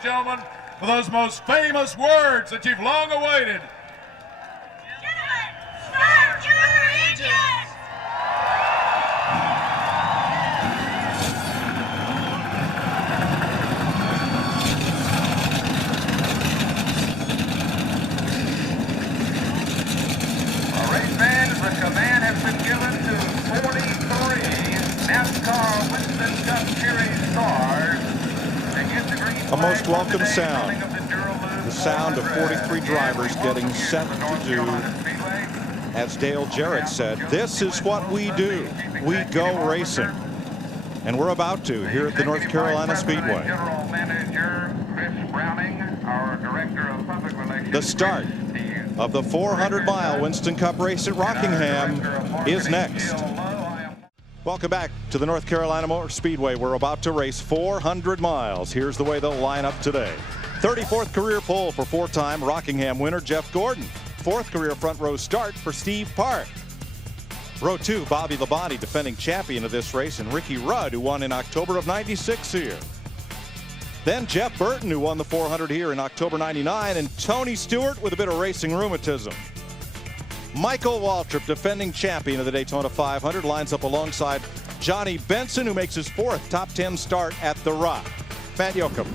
and gentlemen, for those most famous words that you've long awaited. Gentlemen, start your engines! Race fans, the command has been given to 43 NASCAR Winston Cup Series cars to get the green flag. A most welcome sound. Of the Dura Lube The sound of 43 drivers getting set to do, as Dale Jarrett said, this is what we do. We go racing. And we're about to here at the North Carolina Speedway. General Manager Chris Browning, our Director of Public Relations. The start of the 400-mile Winston Cup race at Rockingham is next. Welcome back to the North Carolina Motor Speedway. We're about to race 400 miles. Here's the way they'll line up today. 34th career pole for four-time Rockingham winner Jeff Gordon. Fourth career front row start for Steve Park. Row 2, Bobby Labonte, defending champion of this race, and Ricky Rudd, who won in October of '96 here. Then Jeff Burton, who won the 400 here in October '99, and Tony Stewart with a bit of racing rheumatism. Michael Waltrip, defending champion of the Daytona 500, lines up alongside Johnny Benson, who makes his fourth top 10 start at the Rock. Matt Yoakum.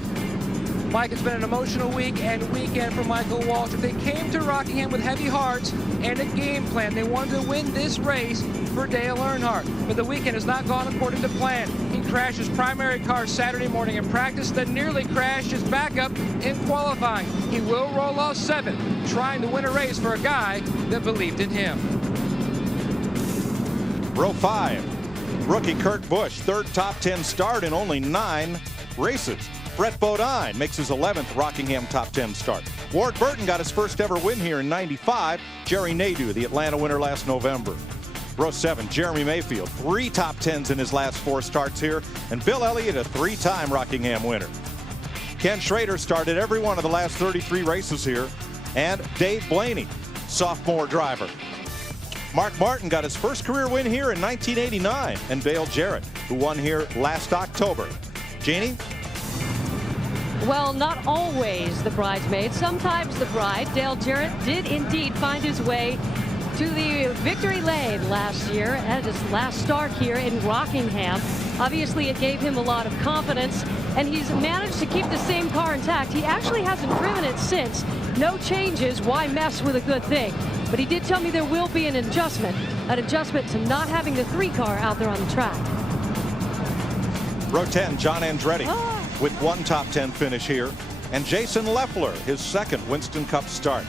Mike, it's been an emotional week and weekend for Michael Waltrip. They came to Rockingham with heavy hearts and a game plan. They wanted to win this race for Dale Earnhardt, but the weekend has not gone according to plan. He crashed his primary car Saturday morning in practice, then nearly crashed his backup in qualifying. He will roll off 7th, trying to win a race for a guy that believed in him. Row 5, rookie Kurt Busch, third top 10 start in only 9 races. Brett Bodine makes his 11th Rockingham top 10 start. Ward Burton got his first ever win here in '95. Jerry Nadeau, the Atlanta winner last November. Row 7, Jeremy Mayfield, 3 top 10s in his last 4 starts here. And Bill Elliott, a 3-time Rockingham winner. Ken Schrader started every one of the last 33 races here. And Dave Blaney, sophomore driver. Mark Martin got his first career win here in 1989. And Dale Jarrett, who won here last October. Jeannie? Well, not always the bridesmaid, sometimes the bride. Dale Jarrett did indeed find his way to the victory lane last year at his last start here in Rockingham. Obviously, it gave him a lot of confidence, and he's managed to keep the same car intact. He actually hasn't driven it since. No changes. Why mess with a good thing? But he did tell me there will be an adjustment to not having the 3 car out there on the track. Row 10, John Andretti with 1 top 10 finish here. And Jason Leffler, his 2nd Winston Cup start.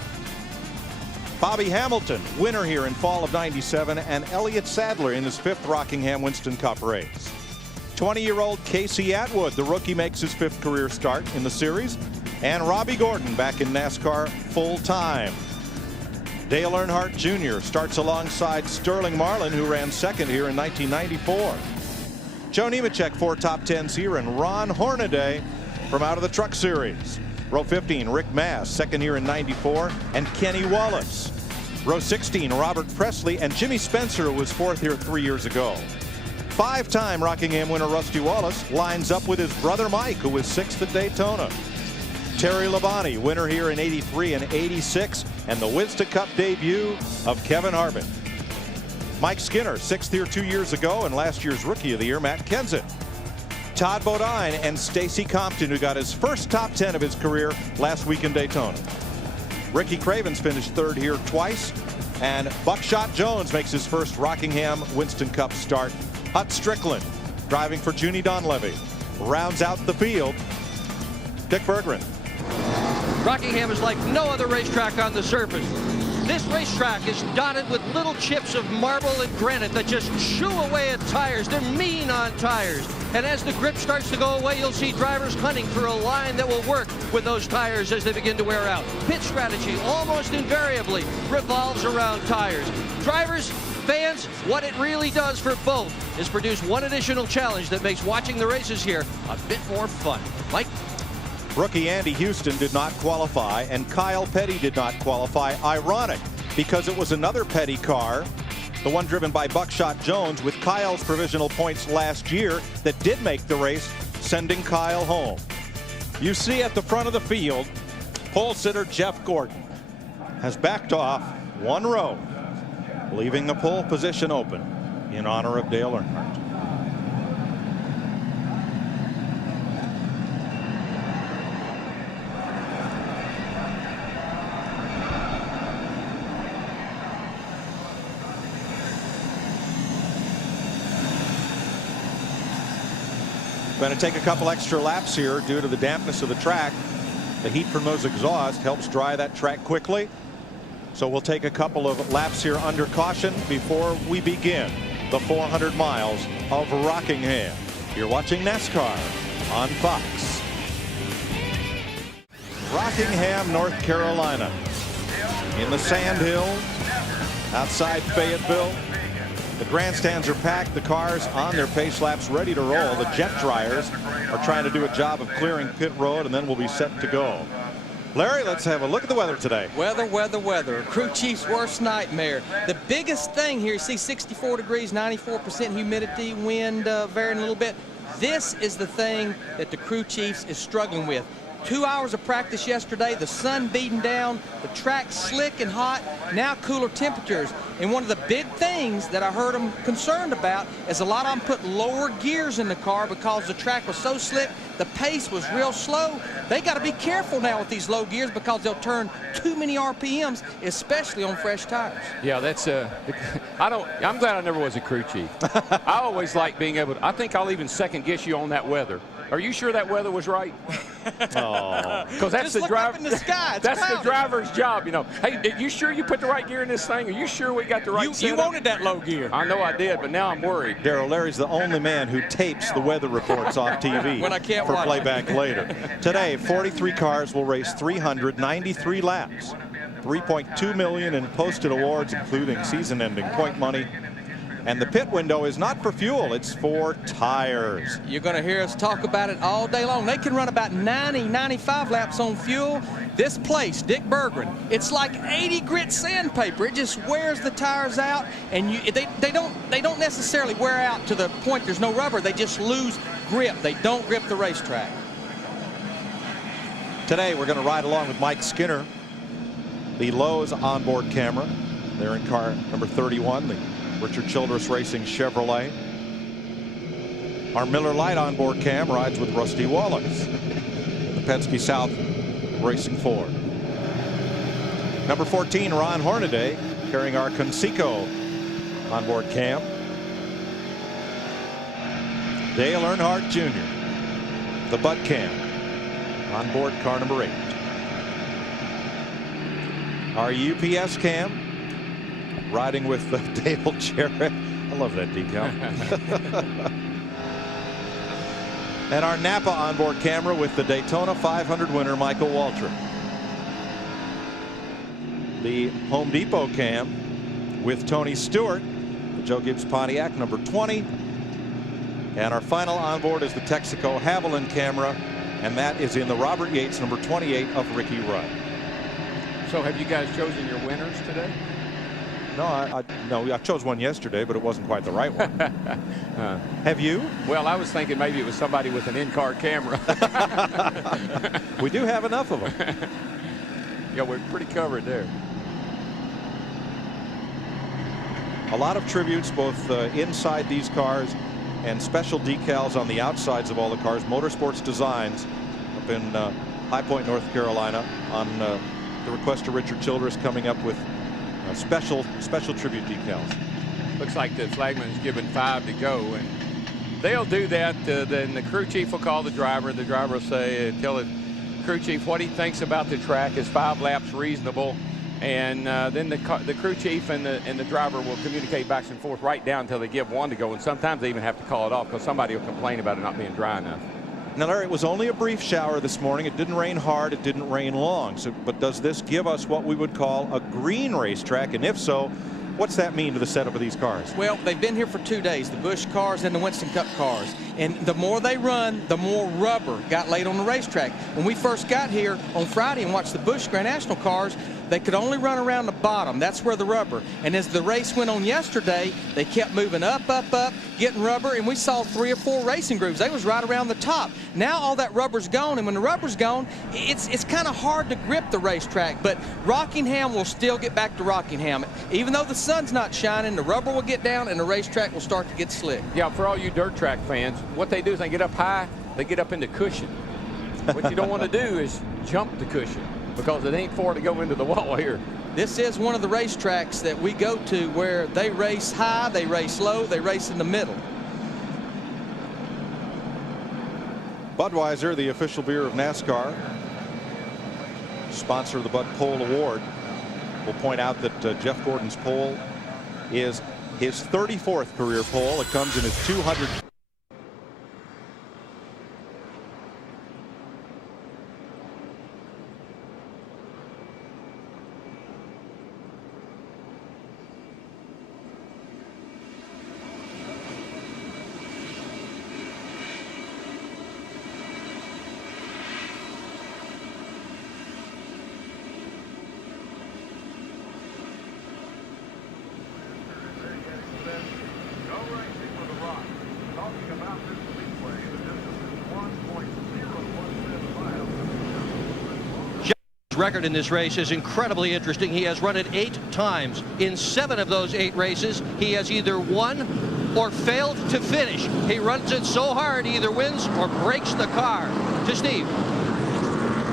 Bobby Hamilton, winner here in fall of '97, and Elliott Sadler in his 5th Rockingham Winston Cup race. 20-year-old Casey Atwood, the rookie, makes his 5th career start in the series. And Robbie Gordon back in NASCAR full-time. Dale Earnhardt Jr. starts alongside Sterling Marlin, who ran 2nd here in 1994. Joe Nemechek, 4 top 10s here, and Ron Hornaday from out of the Truck Series. Row 15, Rick Mass, 2nd here in '94, and Kenny Wallace. Row 16, Robert Presley and Jimmy Spencer, who was 4th here 3 years ago. 5-time Rockingham winner Rusty Wallace lines up with his brother Mike, who was 6th at Daytona. Terry Labonte, winner here in '83 and '86, and the Winston Cup debut of Kevin Harvick. Mike Skinner, 6th here 2 years ago, and last year's Rookie of the Year, Matt Kenseth. Todd Bodine and Stacy Compton, who got his first top 10 of his career last week in Daytona. Ricky Cravens finished 3rd here twice, and Buckshot Jones makes his first Rockingham Winston Cup start. Hut Strickland, driving for Junie Donlevy, rounds out the field. Dick Berggren. Rockingham is like no other racetrack on the surface. This racetrack is dotted with little chips of marble and granite that just chew away at tires. They're mean on tires. And as the grip starts to go away, you'll see drivers hunting for a line that will work with those tires as they begin to wear out. Pit strategy almost invariably revolves around tires. Drivers, fans, what it really does for both is produce one additional challenge that makes watching the races here a bit more fun. Mike? Rookie Andy Houston did not qualify, and Kyle Petty did not qualify. Ironic, because it was another Petty car, the one driven by Buckshot Jones, with Kyle's provisional points last year, that did make the race, sending Kyle home. You see at the front of the field, pole sitter Jeff Gordon has backed off 1 row, leaving the pole position open in honor of Dale Earnhardt. Going to take a couple extra laps here due to the dampness of the track. The heat from those exhausts helps dry that track quickly. So we'll take a couple of laps here under caution before we begin the 400 miles of Rockingham. You're watching NASCAR on Fox. Rockingham, North Carolina. In the Sand Hills, outside Fayetteville. The grandstands are packed, the cars on their pace laps ready to roll. The jet dryers are trying to do a job of clearing pit road, and then we'll be set to go. Larry, let's have a look at the weather today. Weather. Crew chief's worst nightmare. The biggest thing here, you see 64 degrees, 94% humidity, wind varying a little bit. This is the thing that the crew chiefs is struggling with. 2 hours of practice yesterday, the sun beating down, the track slick and hot, now cooler temperatures. And one of the big things that I heard them concerned about is a lot of them put lower gears in the car because the track was so slick, the pace was real slow. They got to be careful now with these low gears because they'll turn too many RPMs, especially on fresh tires. Yeah, that's I'm glad I never was a crew chief. I always like being able to, I think I'll even second guess you on that weather. Are you sure that weather was right? Because that's the driver. That's the driver's job, you know. Hey, are you sure you put the right gear in this thing? Are you sure we got the right setup? You wanted that low gear. I know I did, but now I'm worried. Darryl, Larry's the only man who tapes the weather reports off TV when I can't for watch playback later. Today, 43 cars will race 393 laps. $3.2 million in posted awards, including season-ending point money. And the pit window is not for fuel, it's for tires. You're going to hear us talk about it all day long. They can run about 90, 95 laps on fuel. This place, Dick Berggren, it's like 80 grit sandpaper. It just wears the tires out, and they don't necessarily wear out to the point there's no rubber. They just lose grip. They don't grip the racetrack. Today we're going to ride along with Mike Skinner, the Lowe's onboard camera. They're in car number 31, the Richard Childress Racing Chevrolet. Our Miller Lite onboard cam rides with Rusty Wallace, the Penske South Racing Ford. Number 14, Ron Hornaday, carrying our Conseco onboard cam. Dale Earnhardt Jr., the Bud Cam, onboard car number 8. Our UPS cam, riding with Dale Jarrett. I love that decal. And our Napa onboard camera with the Daytona 500 winner Michael Waltrip. The Home Depot cam with Tony Stewart, the Joe Gibbs Pontiac number 20. And our final onboard is the Texaco Haviland camera, and that is in the Robert Yates number 28 of Ricky Rudd. So have you guys chosen your winners today? No, no, I chose one yesterday, but it wasn't quite the right one. Have you? Well, I was thinking maybe it was somebody with an in-car camera. We do have enough of them. Yeah, we're pretty covered there. A lot of tributes both inside these cars and special decals on the outsides of all the cars. Motorsports Designs up in High Point, North Carolina, on the request of Richard Childress, coming up with special tribute decals. Looks like the flagman's given 5 to go, and they'll do that. Then the crew chief will call the driver. The driver will say, tell the crew chief what he thinks about the track. Is 5 laps reasonable? And then the crew chief and the driver will communicate back and forth right down until they give 1 to go. And sometimes they even have to call it off because somebody will complain about it not being dry enough. Now, Larry, it was only a brief shower this morning. It didn't rain hard. It didn't rain long. But does this give us what we would call a green racetrack? And if so, what's that mean to the setup of these cars? Well, they've been here for 2 days, the Busch cars and the Winston Cup cars. And the more they run, the more rubber got laid on the racetrack. When we first got here on Friday and watched the Busch Grand National cars, they could only run around the bottom. That's where the rubber. And as the race went on yesterday, they kept moving up, getting rubber, and we saw 3 or 4 racing grooves. They was right around the top. Now all that rubber's gone, and when the rubber's gone, it's kind of hard to grip the racetrack. But Rockingham will still get back to Rockingham. Even though the sun's not shining, the rubber will get down, and the racetrack will start to get slick. Yeah, for all you dirt track fans, what they do is they get up high, they get up into cushion. What you don't want to do is jump the cushion, because it ain't for to go into the wall here. This is one of the racetracks that we go to where they race high, they race low, they race in the middle. Budweiser, the official beer of NASCAR, sponsor of the Bud Pole Award. We'll point out that Jeff Gordon's pole is his 34th career pole. It comes in his 200th. Record in this race is incredibly interesting. He has run it 8 times. In 7 of those 8 races, he has either won or failed to finish. He runs it so hard, he either wins or breaks the car. To Steve.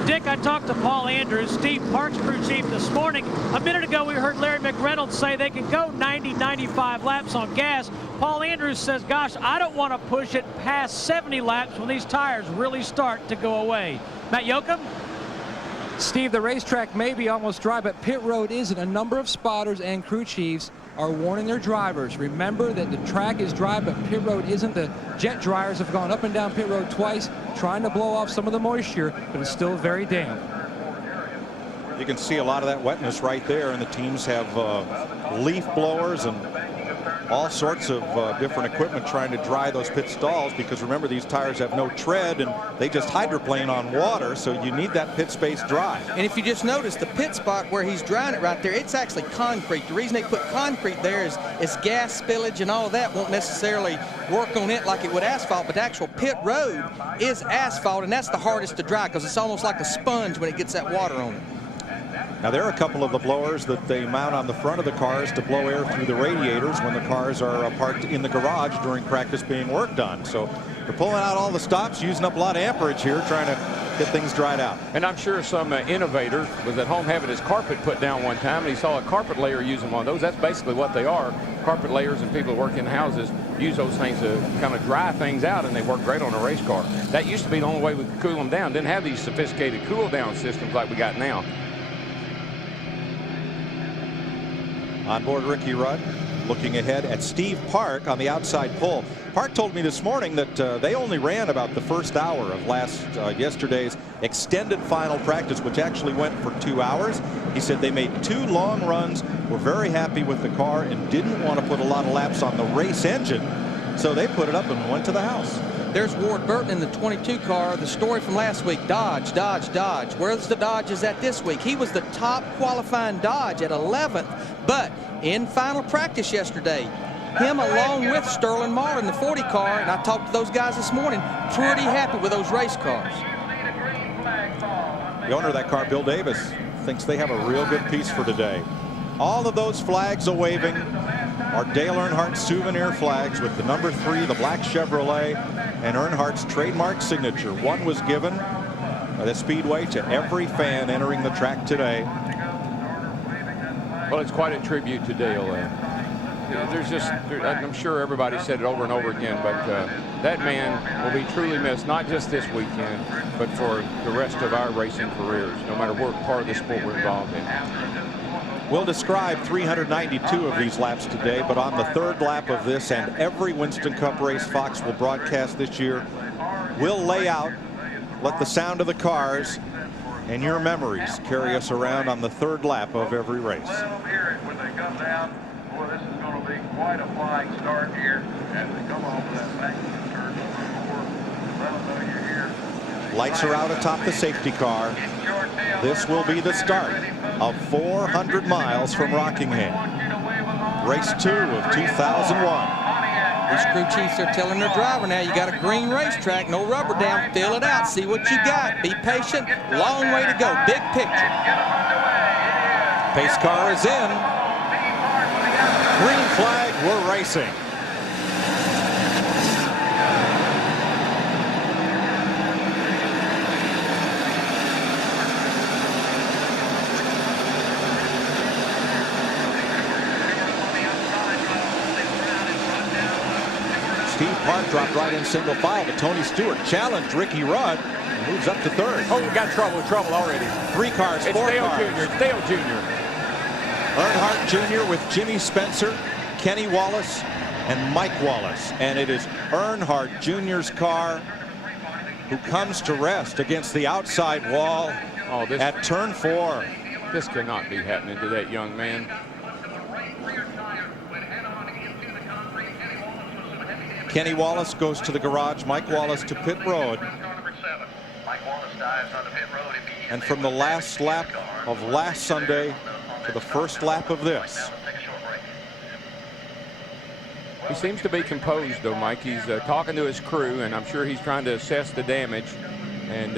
Dick, I talked to Paul Andrews, Steve Park's crew chief, this morning. A minute ago, we heard Larry McReynolds say they can go 90, 95 laps on gas. Paul Andrews says, gosh, I don't want to push it past 70 laps when these tires really start to go away. Matt Yoakum? Steve, the racetrack may be almost dry, but pit road isn't. A number of spotters and crew chiefs are warning their drivers. Remember that the track is dry, but pit road isn't. The jet dryers have gone up and down pit road twice, trying to blow off some of the moisture, but it's still very damp. You can see a lot of that wetness right there, and the teams have leaf blowers and all sorts of different equipment trying to dry those pit stalls, because remember, these tires have no tread and they just hydroplane on water, so you need that pit space dry. And if you just notice the pit spot where he's drying it right there, it's actually concrete. The reason they put concrete there is gas spillage and all of that won't necessarily work on it like it would asphalt, but the actual pit road is asphalt, and that's the hardest to dry because it's almost like a sponge when it gets that water on it. Now, there are a couple of the blowers that they mount on the front of the cars to blow air through the radiators when the cars are parked in the garage during practice being worked on. So they're pulling out all the stops, using up a lot of amperage here, trying to get things dried out. And I'm sure some innovator was at home having his carpet put down one time, and he saw a carpet layer using one of those. That's basically what they are. Carpet layers, and people who work in houses use those things to kind of dry things out, and they work great on a race car. That used to be the only way we could cool them down. Didn't have these sophisticated cool down systems like we got now. On board Ricky Rudd, looking ahead at Steve Park on the outside pole. Park told me this morning that they only ran about the first hour of yesterday's extended final practice, which actually went for 2 hours. He said they made 2 long runs, were very happy with the car, and didn't want to put a lot of laps on the race engine, so they put it up and went to the house. There's Ward Burton in the 22 car. The story from last week, Dodge, Dodge, Dodge. Where's the Dodges at this week? He was the top qualifying Dodge at 11th, but in final practice yesterday, him along with Sterling Marlin in the 40 car, and I talked to those guys this morning, pretty happy with those race cars. The owner of that car, Bill Davis, thinks they have a real good piece for today. All of those flags a-waving are Dale Earnhardt souvenir flags with the number 3, the black Chevrolet, and Earnhardt's trademark signature. One was given by the Speedway to every fan entering the track today. Well, it's quite a tribute to Dale. I'm sure everybody said it over and over again, but that man will be truly missed, not just this weekend, but for the rest of our racing careers, no matter what part of the sport we're involved in. We'll describe 392 of these laps today, but on the 3rd lap of this and every Winston Cup race Fox will broadcast this year, we'll lay out, let the sound of the cars and your memories carry us around on the 3rd lap of every race. When they come down, boy, this is going to be quite a flying start here as they come off of that back turn number 4. Let them know you're here. Lights are out atop the safety car. In short This will be the start of 400 miles from Rockingham. Race 2 of 2001. These crew chiefs are telling their driver now, you got a green racetrack, no rubber down, fill it out, see what you got, be patient, long way to go, big picture. Pace car is in. Green flag, we're racing. Steve Park dropped right in single file, but Tony Stewart challenged Ricky Rudd and moves up to third. Oh, we got trouble already. 3 cars, 4 It's Dale cars. Jr. It's Dale Jr. Earnhardt Jr. with Jimmy Spencer, Kenny Wallace, and Mike Wallace. And it is Earnhardt Jr.'s car who comes to rest against the outside wall at turn 4. This cannot be happening to that young man. Kenny Wallace goes to the garage, Mike Wallace to pit road. And from the last lap of last Sunday to the first lap of this. He seems to be composed, though, Mike. He's talking to his crew, and I'm sure he's trying to assess the damage and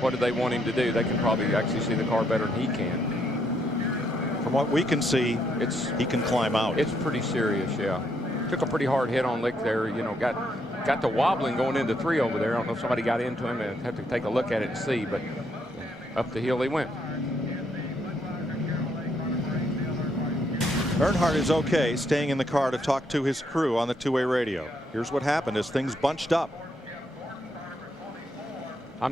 what do they want him to do. They can probably actually see the car better than he can. From what we can see, he can climb out. It's pretty serious, yeah. Took a pretty hard hit on lick there, you know, got the wobbling going into 3 over there. I don't know if somebody got into him, and have to take a look at it and see, but up the hill he went. Earnhardt is okay, staying in the car to talk to his crew on the two-way radio. Here's what happened as things bunched up. I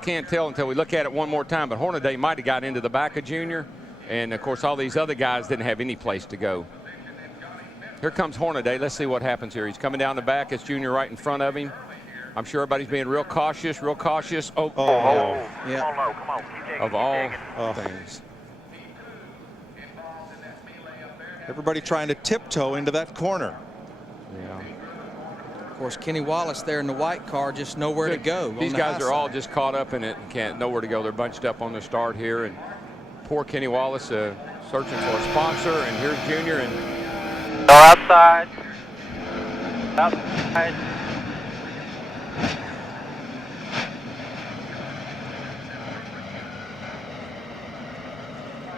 can't tell until we look at it one more time, but Hornaday might have got into the back of Junior, and of course all these other guys didn't have any place to go. Here comes Hornaday. Let's see what happens here. He's coming down the back. It's Junior right in front of him. I'm sure everybody's being real cautious, Oh, yeah. Of all things. Everybody trying to tiptoe into that corner. Yeah. Of course, Kenny Wallace there in the white car, just nowhere to go. These guys are all just caught up in it and can't nowhere to go. They're bunched up on the start here, and poor Kenny Wallace searching for a sponsor. And here's Junior and. Go outside. Outside.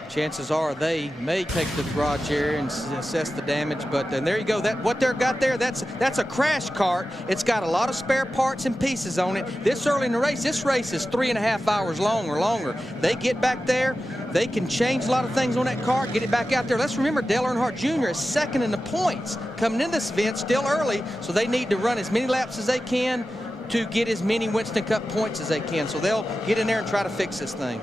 Chances are they may take the garage area and assess the damage, but there you go. What they've got there, that's a crash cart. It's got a lot of spare parts and pieces on it. This early in the race, this race is 3.5 hours long or longer. They get back there, they can change a lot of things on that car, get it back out there. Let's remember Dale Earnhardt Jr. is second in the points coming in this event, still early, so they need to run as many laps as they can to get as many Winston Cup points as they can. So they'll get in there and try to fix this thing.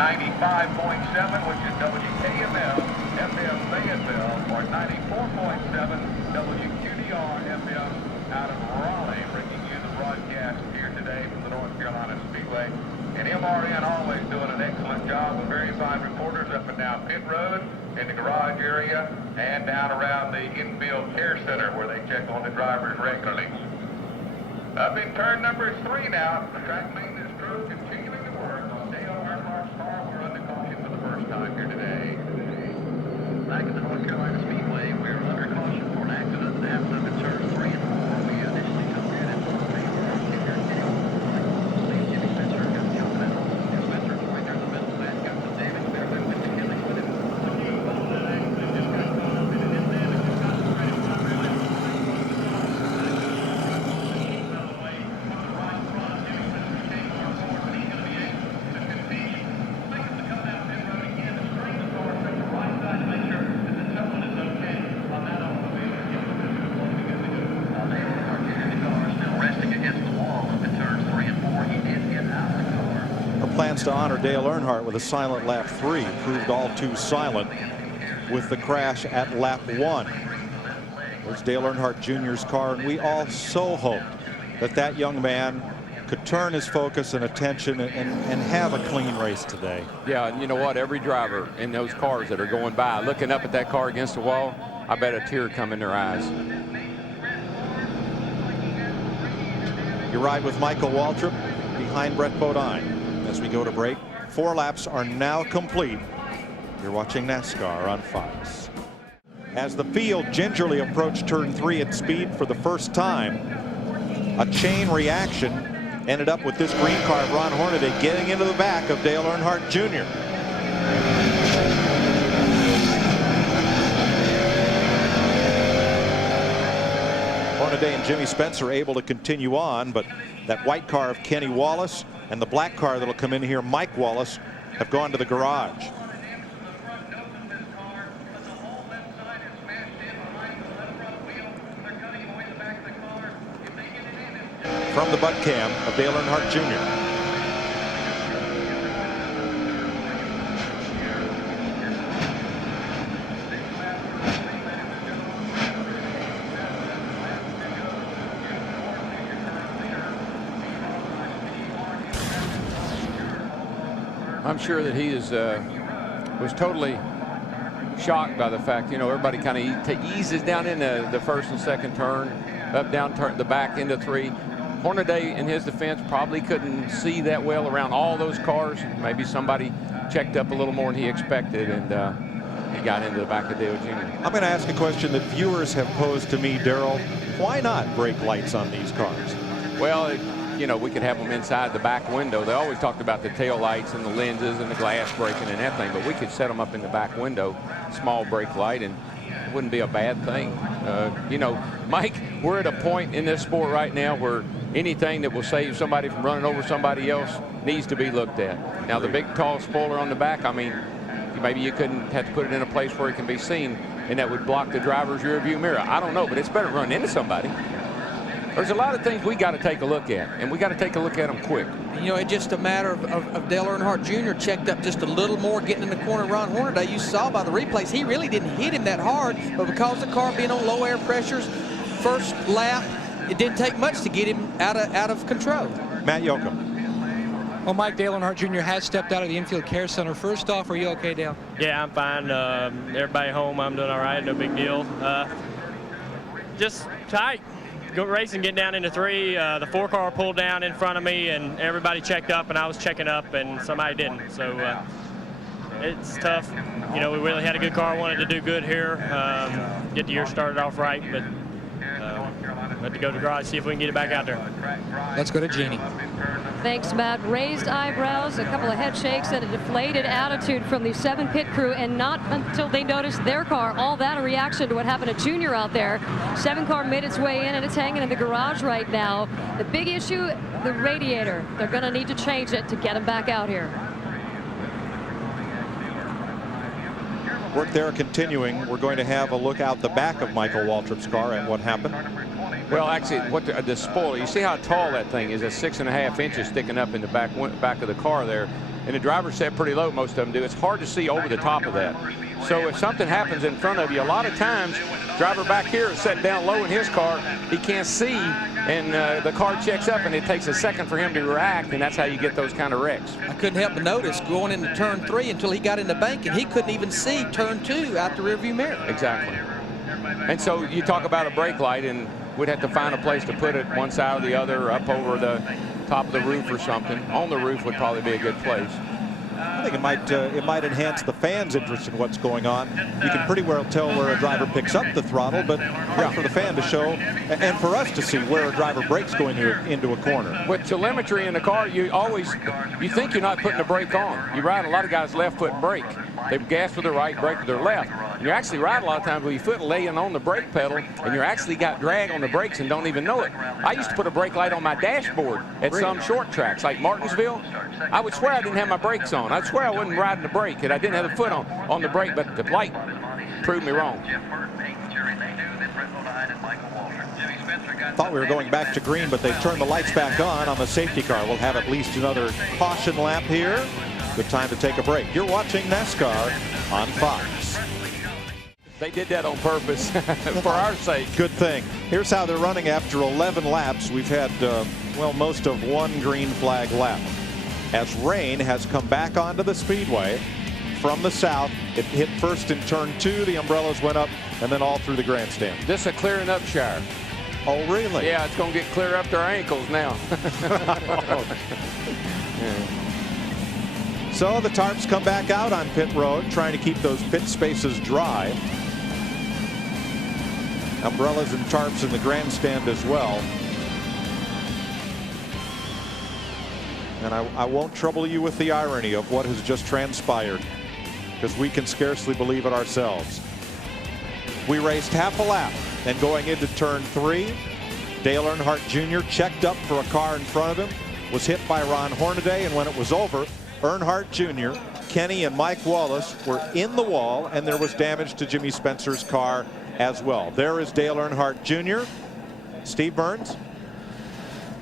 95.7, which is WKML, FM Fayetteville, or 94.7, WQDR FM out of Raleigh, bringing you the broadcast here today from the North Carolina Speedway. And MRN always doing an excellent job with very fine reporters up and down pit road, in the garage area, and down around the infield care center where they check on the drivers regularly. Up in turn number 3 now, the track maintenance crew continuing to work on Dale Earnhardt's car. We're under caution for the first time here today. Back at the North Carolina Speedway, we're under caution for an accident that happened up in turns 3 and 4. We initially come in and Jimmy Spencer got jumping out. Spencer's right there in the middle. That's got some damage there. With the killing with him. Plans to honor Dale Earnhardt with a silent lap 3 proved all too silent with the crash at lap 1. There's Dale Earnhardt Jr.'s car, and we all so hoped that that young man could turn his focus and attention and have a clean race today. Yeah, and you know what? Every driver in those cars that are going by, looking up at that car against the wall, I bet a tear come in their eyes. You ride with Michael Waltrip behind Brett Bodine. As we go to break, 4 laps are now complete. You're watching NASCAR on Fox. As the field gingerly approached turn 3 at speed for the first time, a chain reaction ended up with this green car of Ron Hornaday getting into the back of Dale Earnhardt Jr. Hornaday and Jimmy Spencer able to continue on, but that white car of Kenny Wallace and the black car that'll come in here, Mike Wallace, have gone to the garage. From the butt cam of Dale Earnhardt Jr. I'm sure that he was totally shocked by the fact, everybody kind of eases down in the first and second turn, up, down, turn the back into 3. Hornaday, in his defense, probably couldn't see that well around all those cars. Maybe somebody checked up a little more than he expected, and he got into the back of Dale Jr. I'm going to ask a question that viewers have posed to me, Darrell. Why not brake lights on these cars? Well, we could have them inside the back window. They always talked about the tail lights and the lenses and the glass breaking and that thing, but we could set them up in the back window, small brake light, and it wouldn't be a bad thing. Mike, we're at a point in this sport right now where anything that will save somebody from running over somebody else needs to be looked at. Now, the big, tall spoiler on the back, I mean, maybe you couldn't have to put it in a place where it can be seen, and that would block the driver's rear view mirror. I don't know, but it's better than running into somebody. There's a lot of things we got to take a look at, and we got to take a look at them quick. It's just a matter of Dale Earnhardt Jr. checked up just a little more, getting in the corner of Ron Hornaday. You saw by the replays, he really didn't hit him that hard, but because the car being on low air pressures, first lap, it didn't take much to get him out of control. Matt Yoakum. Well, Mike, Dale Earnhardt Jr. has stepped out of the infield care center. First off, are you okay, Dale? Yeah, I'm fine. Everybody home, I'm doing all right. No big deal. Just tight. Go racing, get down into 3. The 4 car pulled down in front of me, and everybody checked up, and I was checking up, and somebody didn't. So it's tough. We really had a good car. Wanted to do good here, get the year started off right, but have to go to the garage, see if we can get it back out there. Let's go to Jeannie. Thanks, Matt. Raised eyebrows, a couple of head shakes, and a deflated attitude from the 7 pit crew, and not until they noticed their car. All that a reaction to what happened to Junior out there. 7 car made its way in, and it's hanging in the garage right now. The big issue, the radiator. They're going to need to change it to get him back out here. Work there continuing. We're going to have a look out the back of Michael Waltrip's car at what happened. Well, actually, what the spoiler, you see how tall that thing is, at 6.5 inches sticking up in the back of the car there. And the driver set pretty low, most of them do. It's hard to see over the top of that. So if something happens in front of you, a lot of times, driver back here is set down low in his car, he can't see, and the car checks up, and it takes a second for him to react, and that's how you get those kind of wrecks. I couldn't help but notice going into turn 3 until he got in the bank, and he couldn't even see turn 2 out the rearview mirror. Exactly. And so you talk about a brake light, and we'd have to find a place to put it, one side or the other, or up over the top of the roof or something. On the roof would probably be a good place. I think it might enhance the fans' interest in what's going on. You can pretty well tell where a driver picks up the throttle, but hard for the fan to show, and for us to see where a driver brakes going into a corner. With telemetry in the car, you think you're not putting the brake on. You ride a lot of guys left foot brake. They gas with their right, brake with their left. And you actually ride a lot of times with your foot laying on the brake pedal, and you're actually got drag on the brakes and don't even know it. I used to put a brake light on my dashboard at some short tracks, like Martinsville. I would swear I didn't have my brakes on. I'd swear I wasn't riding the brake, and I didn't have the foot on the brake, but the light proved me wrong. Thought we were going back to green, but they turned the lights back on the safety car. We'll have at least another caution lap here. Good time to take a break. You're watching NASCAR on Fox. They did that on purpose for our sake. Good thing. Here's how they're running after 11 laps. We've had, most of one green flag lap. As rain has come back onto the speedway from the south, it hit first in turn 2. The umbrellas went up, and then all through the grandstand. This is a clearing up shower. Oh, really? Yeah, it's going to get clear up their ankles now. So the tarps come back out on pit road, trying to keep those pit spaces dry. Umbrellas and tarps in the grandstand as well. And I won't trouble you with the irony of what has just transpired, because we can scarcely believe it ourselves. We raced half a lap, and going into turn 3, Dale Earnhardt Jr. checked up for a car in front of him, was hit by Ron Hornaday, and when it was over, Earnhardt Jr., Kenny, and Mike Wallace were in the wall, and there was damage to Jimmy Spencer's car as well. There is Dale Earnhardt Jr. Steve Burns.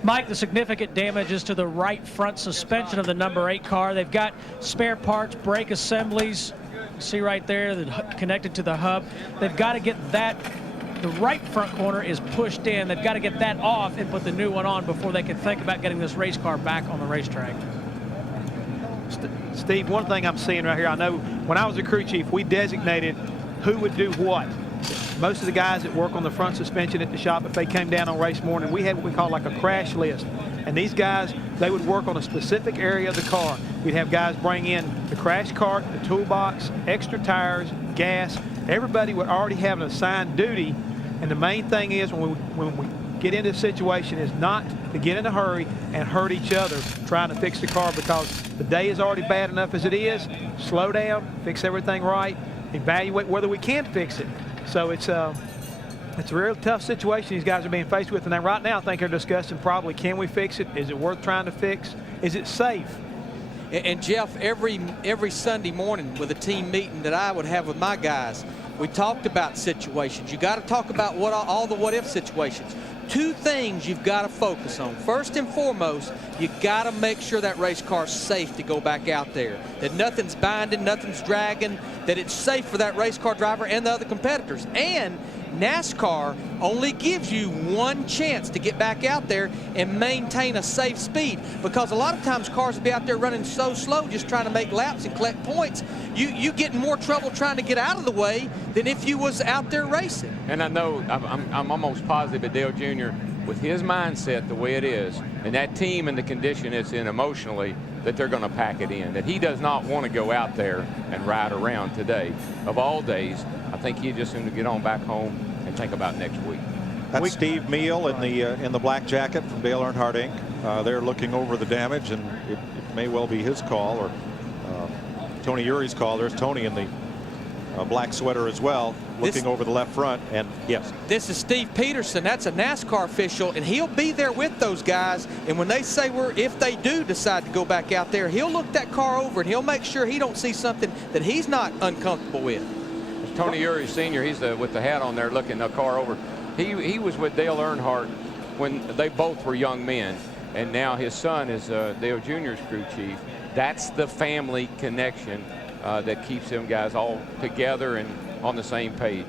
Mike, the significant damage is to the right front suspension of the number 8 car. They've got spare parts, brake assemblies. You see right there, connected to the hub. They've got to get that. The right front corner is pushed in. They've got to get that off and put the new one on before they can think about getting this race car back on the racetrack. Steve, one thing I'm seeing right here, I know when I was a crew chief, we designated who would do what. Most of the guys that work on the front suspension at the shop, if they came down on race morning, we had what we call like a crash list. And these guys, they would work on a specific area of the car. We'd have guys bring in the crash cart, the toolbox, extra tires, gas. Everybody would already have an assigned duty. And the main thing is when we get into a situation is not to get in a hurry and hurt each other trying to fix the car, because the day is already bad enough as it is. Slow down, fix everything right, evaluate whether we can fix it. So it's a real tough situation these guys are being faced with. And then right now I think they're discussing probably, can we fix it? Is it worth trying to fix? Is it safe? And Jeff, every Sunday morning with a team meeting that I would have with my guys, we talked about situations. You got to talk about all the what-if situations. 2 things you've got to focus on. First and foremost, you got to make sure that race car's safe to go back out there. That nothing's binding, nothing's dragging, that it's safe for that race car driver and the other competitors. And NASCAR only gives you 1 chance to get back out there and maintain a safe speed, because a lot of times cars will be out there running so slow just trying to make laps and collect points. You get in more trouble trying to get out of the way than if you was out there racing. And I know I'm almost positive that Dale Jr., with his mindset the way it is, and that team and the condition it's in emotionally, that they're going to pack it in, that he does not want to go out there and ride around today. Of all days, I think he just going to get on back home and think about next week. That's Steve Meal in the black jacket from Dale Earnhardt Inc. They're looking over the damage, and it may well be his call or Tony Uri's call. There's Tony in the black sweater as well, looking over the left front. And yes, this is Steve Peterson. That's a NASCAR official, and he'll be there with those guys. And when they say if they do decide to go back out there, he'll look that car over and he'll make sure he don't see something that he's not uncomfortable with. Tony Uri Sr., he's with the hat on there looking the car over. He was with Dale Earnhardt when they both were young men, and now his son is Dale Jr.'s crew chief. That's the family connection that keeps them guys all together and on the same page.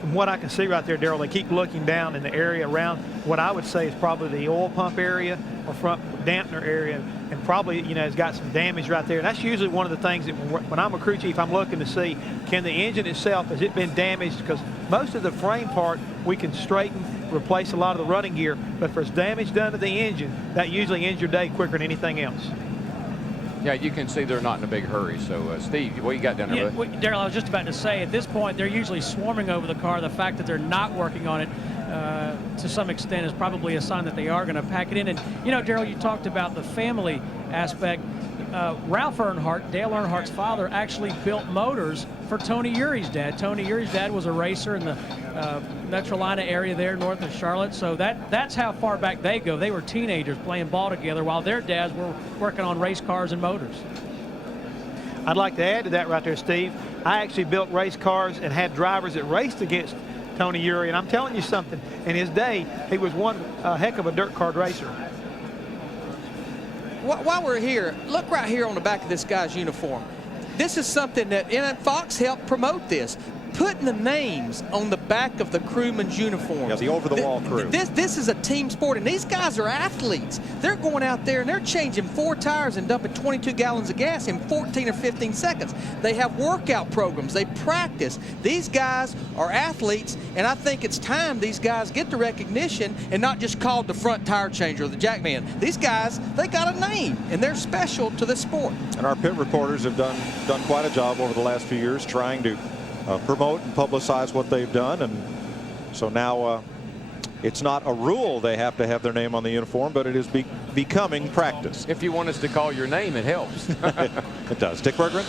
From what I can see right there, Darrell, they keep looking down in the area around what I would say is probably the oil pump area or front dampener area, and probably, has got some damage right there. And that's usually one of the things that when I'm a crew chief, I'm looking to see, can the engine itself, has it been damaged? Because most of the frame part we can straighten, replace a lot of the running gear, but if there's damage done to the engine, that usually ends your day quicker than anything else. Yeah, you can see they're not in a big hurry. So, Steve, what you got down there? Yeah, Darrell, I was just about to say, at this point, they're usually swarming over the car. The fact that they're not working on it to some extent is probably a sign that they are going to pack it in. And, Darrell, you talked about the family aspect. Ralph Earnhardt, Dale Earnhardt's father, actually built motors for Tony Uri's dad. Tony Uri's dad was a racer in the Metrolina area there north of Charlotte. So that's how far back they go. They were teenagers playing ball together while their dads were working on race cars and motors. I'd like to add to that right there, Steve. I actually built race cars and had drivers that raced against Tony Uri, and I'm telling you something, in his day, he was one heck of a dirt car racer. While we're here, look right here on the back of this guy's uniform. This is something that, and Fox helped promote this. putting the names on the back of the crewman's uniforms. Yeah, the over-the-wall crew. This is a team sport, and these guys are athletes. They're going out there and they're changing 4 tires and dumping 22 gallons of gas in 14 or 15 seconds. They have workout programs. They practice. These guys are athletes, and I think it's time these guys get the recognition and not just called the front tire changer or the jackman. These guys, they got a name, and they're special to this sport. And our pit reporters have done quite a job over the last few years trying to promote and publicize what they've done, and so now it's not a rule they have to have their name on the uniform, but it is becoming practice. If you want us to call your name, it helps. It does. Dick Berggren?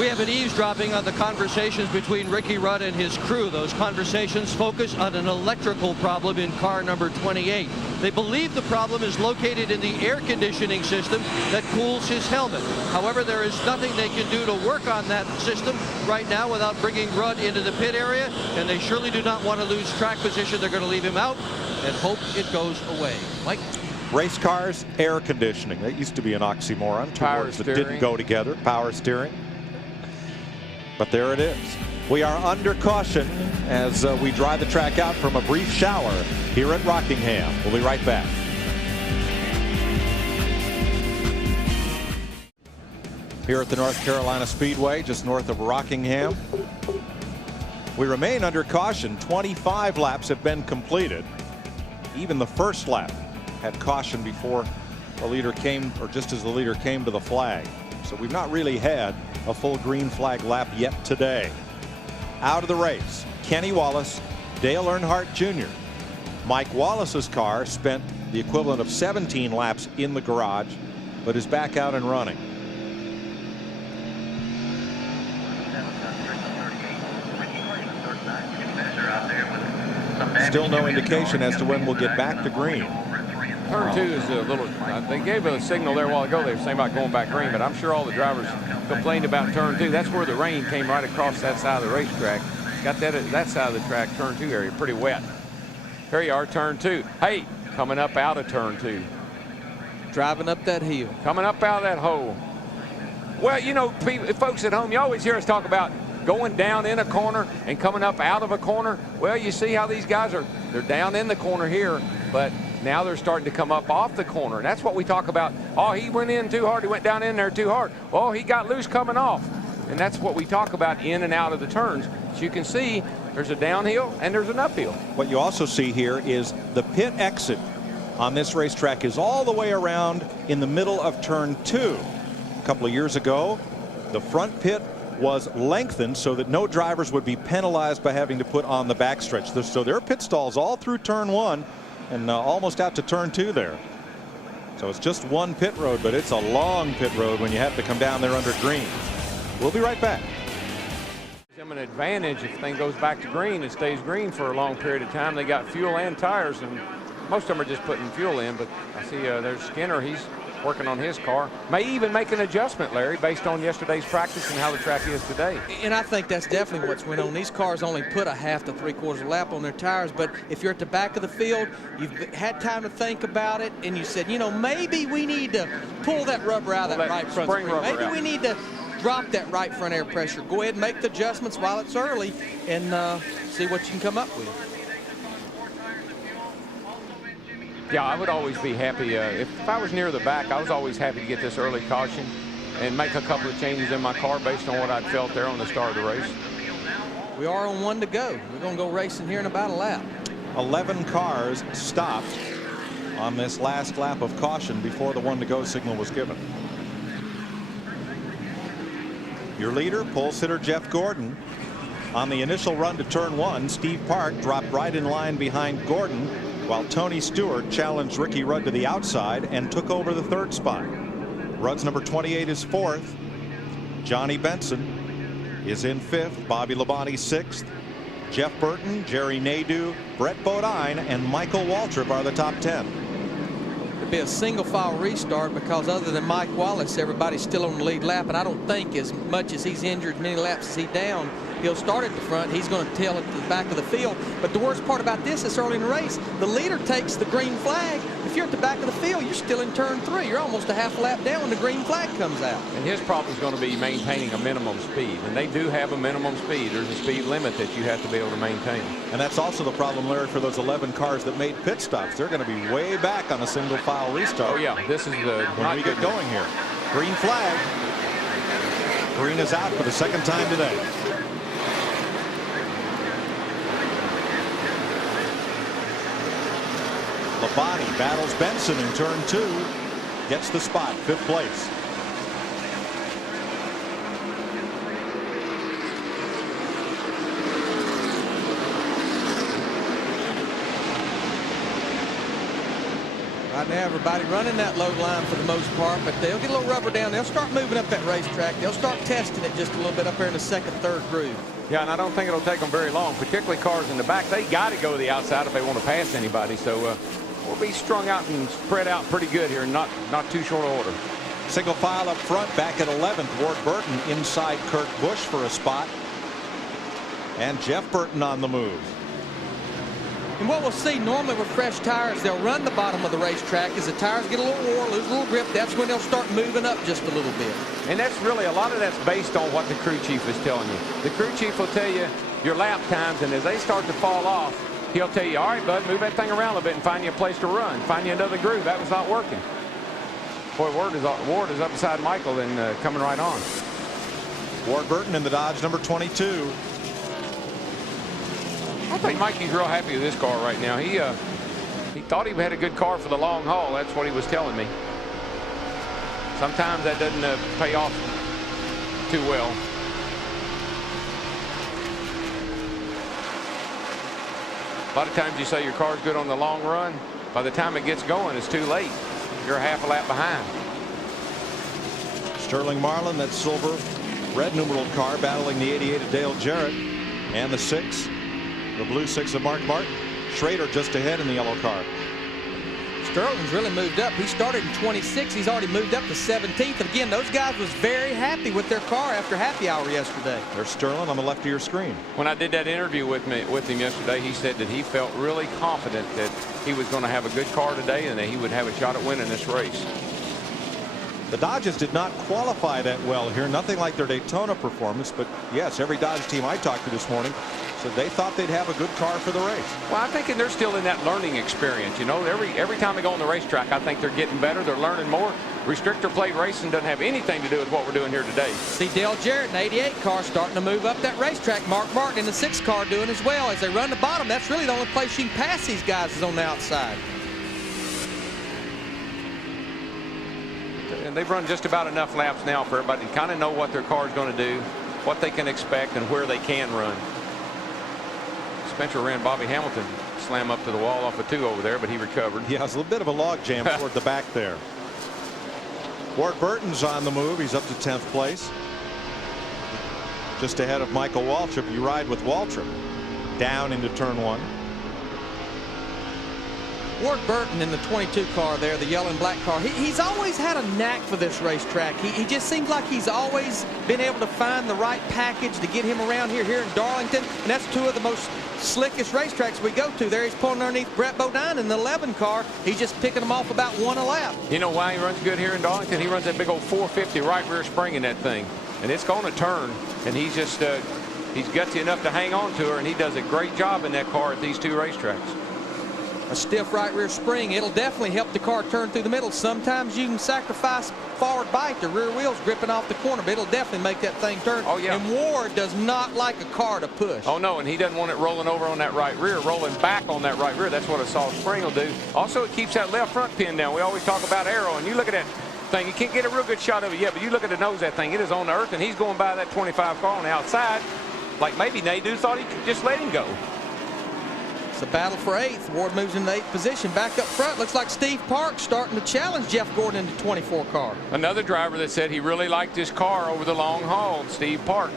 We have been eavesdropping on the conversations between Ricky Rudd and his crew. Those conversations focus on an electrical problem in car number 28. They believe the problem is located in the air conditioning system that cools his helmet. However, there is nothing they can do to work on that system right now without bringing Rudd into the pit area, and they surely do not want to lose track position. They're going to leave him out and hope it goes away. Mike? Race cars, air conditioning. That used to be an oxymoron. Two words that didn't go together. Power steering. But there it is. We are under caution as we dry the track out from a brief shower here at Rockingham. We'll be right back. Here at the North Carolina Speedway, just north of Rockingham. We remain under caution. 25 laps have been completed. Even the first lap had caution before the leader came, or just as the leader came to the flag. So we've not really had a full green flag lap yet today. Out of the race, Kenny Wallace, Dale Earnhardt Jr. Mike Wallace's car spent the equivalent of 17 laps in the garage, but is back out and running. Still no indication as to when we'll get back to green. Turn 2 is a little, they gave a signal there a while ago. They were saying about going back green, but I'm sure all the drivers complained about turn 2. That's where the rain came right across that side of the racetrack. Got that side of the track, turn 2 area, pretty wet. Here you are, turn 2. Hey, coming up out of turn 2. Driving up that hill. Coming up out of that hole. Well, you know, folks at home, you always hear us talk about going down in a corner and coming up out of a corner. Well, you see how these guys are, they're down in the corner here, but now they're starting to come up off the corner. And that's what we talk about. Oh, he went in too hard. He went down in there too hard. Well, he got loose coming off. And that's what we talk about in and out of the turns. As you can see, there's a downhill and there's an uphill. What you also see here is the pit exit on this racetrack is all the way around in the middle of turn 2. A couple of years ago, the front pit was lengthened so that no drivers would be penalized by having to put on the backstretch. So there are pit stalls all through turn 1 and almost out to turn 2 there. So it's just one pit road, but it's a long pit road when you have to come down there under green. We'll be right back. Them an advantage if thing goes back to green and stays green for a long period of time. They got fuel and tires, and most of them are just putting fuel in, but I see there's Skinner. He's working on his car. May even make an adjustment, Larry, based on yesterday's practice and how the track is today. And I think that's definitely what's went on. These cars only put a half to 3/4 lap on their tires, but if you're at the back of the field, you've had time to think about it, and you said, you know, maybe we need to pull that rubber out of that right front spring. Maybe we need to drop that right front air pressure. Go ahead and make the adjustments while it's early and see what you can come up with. Yeah, I would always be happy. If I was near the back, I was always happy to get this early caution and make a couple of changes in my car based on what I'd felt there on the start of the race. We are on 1 to go. We're going to go racing here in about a lap. 11 cars stopped on this last lap of caution before the 1 to go signal was given. Your leader, pole sitter Jeff Gordon. On the initial run to turn 1, Steve Park dropped right in line behind Gordon, while Tony Stewart challenged Ricky Rudd to the outside and took over the 3rd spot. Rudd's number 28 is 4th. Johnny Benson is in 5th. Bobby Labonte 6th. Jeff Burton, Jerry Nadeau, Brett Bodine, and Michael Waltrip are the top 10. It'd be a single file restart because other than Mike Wallace, everybody's still on the lead lap, and I don't think as much as he's injured, many laps as he's down, He'll start at the front. He's going to tail at the back of the field. But the worst part about this is early in the race, the leader takes the green flag. If you're at the back of the field, you're still in turn 3. You're almost a half lap down when the green flag comes out. And his problem is going to be maintaining a minimum speed. And they do have a minimum speed. There's a speed limit that you have to be able to maintain. And that's also the problem, Larry, for those 11 cars that made pit stops. They're going to be way back on a single file restart. Oh, yeah. This is the when we get going here. Green flag. Green is out for the second time today. Labonte battles Benson in turn 2. Gets the spot, 5th place. Right now, everybody running that low line for the most part, but they'll get a little rubber down. They'll start moving up that racetrack. They'll start testing it just a little bit up there in the 2nd, 3rd groove. Yeah, and I don't think it'll take them very long, particularly cars in the back. They got to go to the outside if they want to pass anybody. So we'll be strung out and spread out pretty good here, not too short order. Single file up front, back at 11th. Ward Burton inside Kurt Busch for a spot. And Jeff Burton on the move. And what we'll see normally with fresh tires, they'll run the bottom of the racetrack. As the tires get a little wore, lose a little grip, that's when they'll start moving up just a little bit. And that's really, a lot of that's based on what the crew chief is telling you. The crew chief will tell you your lap times, and as they start to fall off, he'll tell you, all right, bud, move that thing around a little bit and find you a place to run. Find you another groove. That was not working. Boy, Ward is up beside Michael and coming right on. Ward Burton in the Dodge number 22. I think Mikey's real happy with this car right now. He thought he had a good car for the long haul. That's what he was telling me. Sometimes that doesn't pay off too well. A lot of times you say your car's good on the long run. By the time it gets going, it's too late. You're a half a lap behind. Sterling Marlin, that silver red numeral car, battling the 88 of Dale Jarrett and the 6. The blue 6 of Mark Martin. Schrader just ahead in the yellow car. Sterling's really moved up. He started in 26. He's already moved up to 17th. And again, those guys was very happy with their car after happy hour yesterday. There's Sterling on the left of your screen. When I did that interview with him yesterday, he said that he felt really confident that he was going to have a good car today and that he would have a shot at winning this race. The Dodges did not qualify that well here. Nothing like their Daytona performance, but yes, every Dodge team I talked to this morning said they thought they'd have a good car for the race. Well, I think they're still in that learning experience. You know, every time they go on the racetrack, I think they're getting better. They're learning more. Restrictor plate racing doesn't have anything to do with what we're doing here today. See Dale Jarrett in the 88 car starting to move up that racetrack. Mark Martin in the 6 car doing as well. As they run the bottom, that's really the only place you can pass these guys is on the outside. And they've run just about enough laps now for everybody to kind of know what their car is going to do, what they can expect, and where they can run. Spencer ran Bobby Hamilton slam up to the wall off a 2 over there, but he recovered. Yeah, it was a little bit of a log jam toward the back there. Ward Burton's on the move. He's up to 10th place. Just ahead of Michael Waltrip. You ride with Waltrip down into turn 1. Ward Burton in the 22 car there, the yellow and black car, he's always had a knack for this racetrack. He just seems like he's always been able to find the right package to get him around here in Darlington. And that's 2 of the most slickest racetracks we go to. There he's pulling underneath Brett Bodine in the 11 car. He's just picking them off about 1 a lap. You know why he runs good here in Darlington? He runs that big old 450 right rear spring in that thing. And it's going to turn. And he's just, he's gutsy enough to hang on to her. And he does a great job in that car at these 2 racetracks. A stiff right rear spring, it'll definitely help the car turn through the middle. Sometimes you can sacrifice forward bite, the rear wheels gripping off the corner, but it'll definitely make that thing turn. Oh, yeah. And Ward does not like a car to push. Oh, no, and he doesn't want it rolling over on that right rear, rolling back on that right rear. That's what a soft spring will do. Also, it keeps that left front pin down. We always talk about aero, and you look at that thing. You can't get a real good shot of it yet, but you look at the nose of that thing. It is on the earth, and he's going by that 25 car on the outside. Like maybe Nadeau thought he could just let him go. It's a battle for 8th. Ward moves into 8th position. Back up front, looks like Steve Parks starting to challenge Jeff Gordon into 24 car. Another driver that said he really liked his car over the long haul, Steve Parks.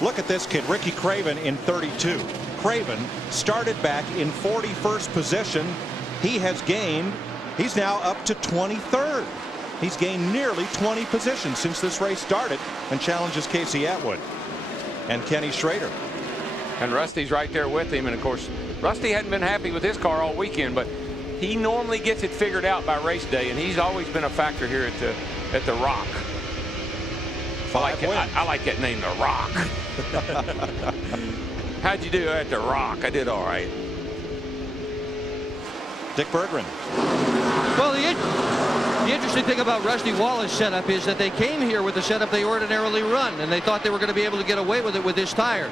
Look at this kid, Ricky Craven in 32. Craven started back in 41st position. He has gained, he's now up to 23rd. He's gained nearly 20 positions since this race started and challenges Casey Atwood. And Kenny Schrader And Rusty's right there with him. And of course, Rusty hadn't been happy with his car all weekend, but he normally gets it figured out by race day, and he's always been a factor here at the Rock. I like that name, the Rock. How'd you do at the Rock? I did all right. Dick Berggren. Well, the interesting thing about Rusty Wallace's setup is that they came here with the setup they ordinarily run, and they thought they were going to be able to get away with it with this tire.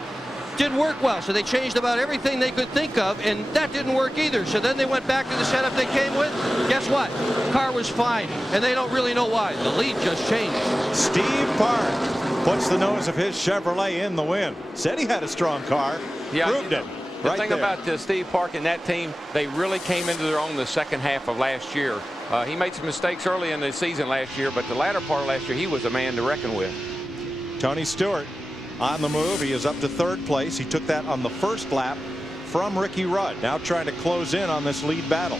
Didn't work well, so they changed about everything they could think of, and that didn't work either. So then they went back to the setup they came with. Guess what? Car was fine, and they don't really know why. The lead just changed. Steve Park puts the nose of his Chevrolet in the win. Said he had a strong car. Yeah, proved it. The right thing there. about Steve Park and that team, they really came into their own the second half of last year. He made some mistakes early in the season last year, but the latter part of last year, he was a man to reckon with. Tony Stewart on the move. He is up to third place. He took that on the first lap from Ricky Rudd. Now trying to close in on this lead battle.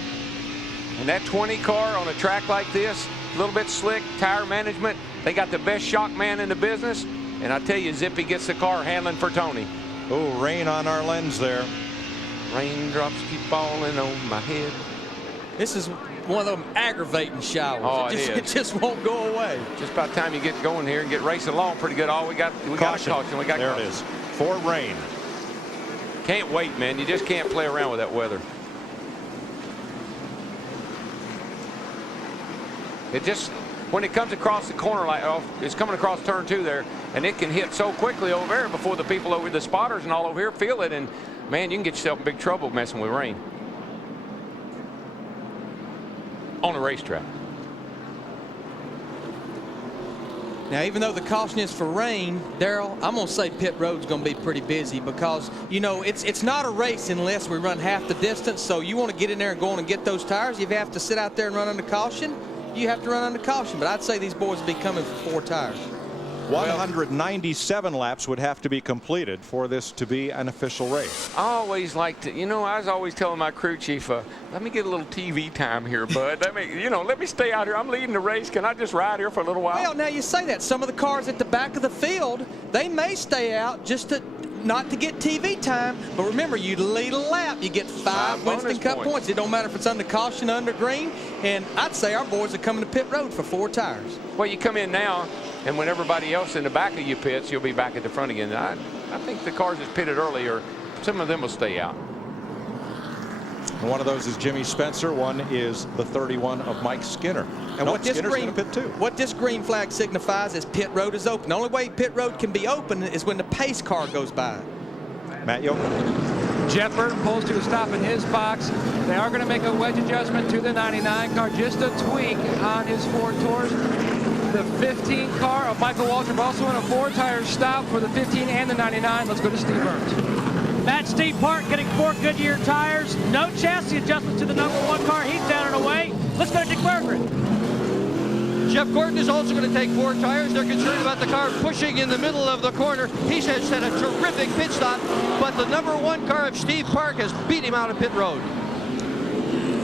And that 20 car on a track like this, a little bit slick, tire management. They got the best shock man in the business. And I tell you, Zippy gets the car handling for Tony. Oh, rain on our lens there. Raindrops keep falling on my head. This is one of them aggravating showers. Oh, it just won't go away. Just about time you get going here and get racing along pretty good. We got a caution. We got there caution. It is. For rain. Can't wait, man. You just can't play around with that weather. It just, when it comes across the corner, like it's coming across turn 2 there, and it can hit so quickly over there before the people over the spotters and all over here feel it, and man, you can get yourself in big trouble messing with rain on a racetrack. Now, even though the caution is for rain, Darrell, I'm going to say pit road's going to be pretty busy because, you know, it's not a race unless we run half the distance. So you want to get in there and go on and get those tires. If you have to sit out there and run under caution, you have to run under caution. But I'd say these boys will be coming for 4 tires. 197 laps would have to be completed for this to be an official race. I always like to, you know, I was always telling my crew chief, let me get a little TV time here, bud. Let me stay out here. I'm leading the race. Can I just ride here for a little while? Well, now you say that. Some of the cars at the back of the field, they may stay out just to not to get TV time. But remember, you lead a lap, you get 5 Winston Cup points. It don't matter if it's under caution, under green. And I'd say our boys are coming to pit road for 4 tires. Well, you come in now, and when everybody else in the back of you pits, you'll be back at the front again. I think the cars that pitted earlier, some of them will stay out. One of those is Jimmy Spencer. One is the 31 of Mike Skinner. And what this Skinner's gonna pit too. What this green flag signifies is pit road is open. The only way pit road can be open is when the pace car goes by. Matt Yoakum. Jeff Burton pulls to a stop in his box. They are going to make a wedge adjustment to the 99 car, just a tweak on his Ford Taurus. The 15 car of Michael Waltrip also in a 4-tire stop for the 15 and the 99. Let's go to Steve Burns. Matt, Steve Park getting 4 Goodyear tires. No chassis adjustments to the number 1 car. He's down and away. Let's go to Dick Berggren. Jeff Gordon is also going to take 4 tires. They're concerned about the car pushing in the middle of the corner. He's had a terrific pit stop, but the number 1 car of Steve Park has beat him out of pit road.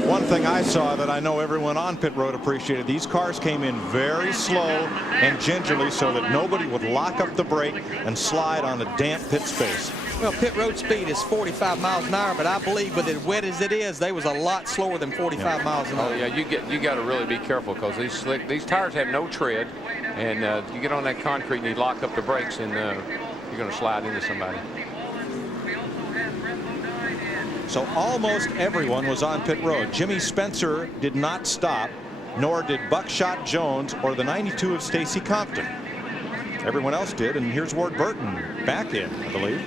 One thing I saw that I know everyone on pit road appreciated, these cars came in very slow and gingerly so that nobody would lock up the brake and slide on a damp pit space. Well, pit road speed is 45 miles an hour, but I believe with it wet as it is, they was a lot slower than 45 miles an hour. Oh yeah, you got to really be careful because these tires have no tread, and you get on that concrete and you lock up the brakes, and you're going to slide into somebody. So almost everyone was on pit road. Jimmy Spencer did not stop, nor did Buckshot Jones or the 92 of Stacy Compton. Everyone else did, and here's Ward Burton back in, I believe.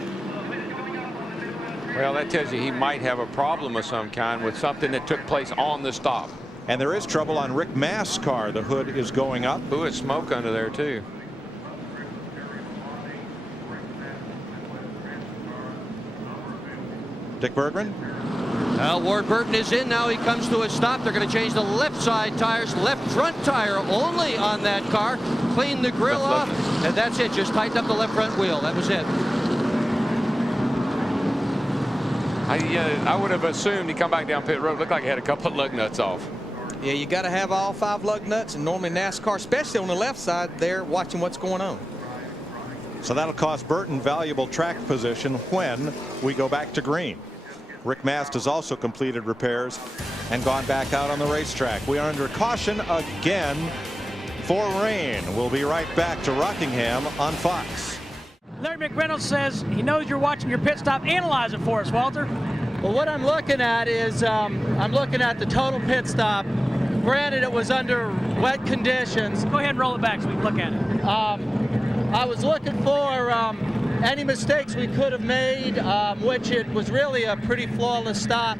Well, that tells you he might have a problem of some kind with something that took place on the stop. And there is trouble on Rick Mast's car. The hood is going up. Ooh, it's smoke under there, too. Dick Berggren. Well, Ward Burton is in now. He comes to a stop. They're going to change the left side tires, left front tire only on that car. Clean the grill off, and that's it. Just tighten up the left front wheel. That was it. I would have assumed he'd come back down pit road. Looked like he had a couple of lug nuts off. Yeah, you got to have all 5 lug nuts, and normally NASCAR, especially on the left side, they're watching what's going on. So that'll cost Burton valuable track position when we go back to green. Rick Mast has also completed repairs and gone back out on the racetrack. We are under caution again for rain. We'll be right back to Rockingham on Fox. Larry McReynolds says he knows you're watching your pit stop. Analyze it for us, Walter. Well, what I'm looking at is I'm looking at the total pit stop. Granted, it was under wet conditions. Go ahead and roll it back so we can look at it. I was looking for any mistakes we could have made, which it was really a pretty flawless stop.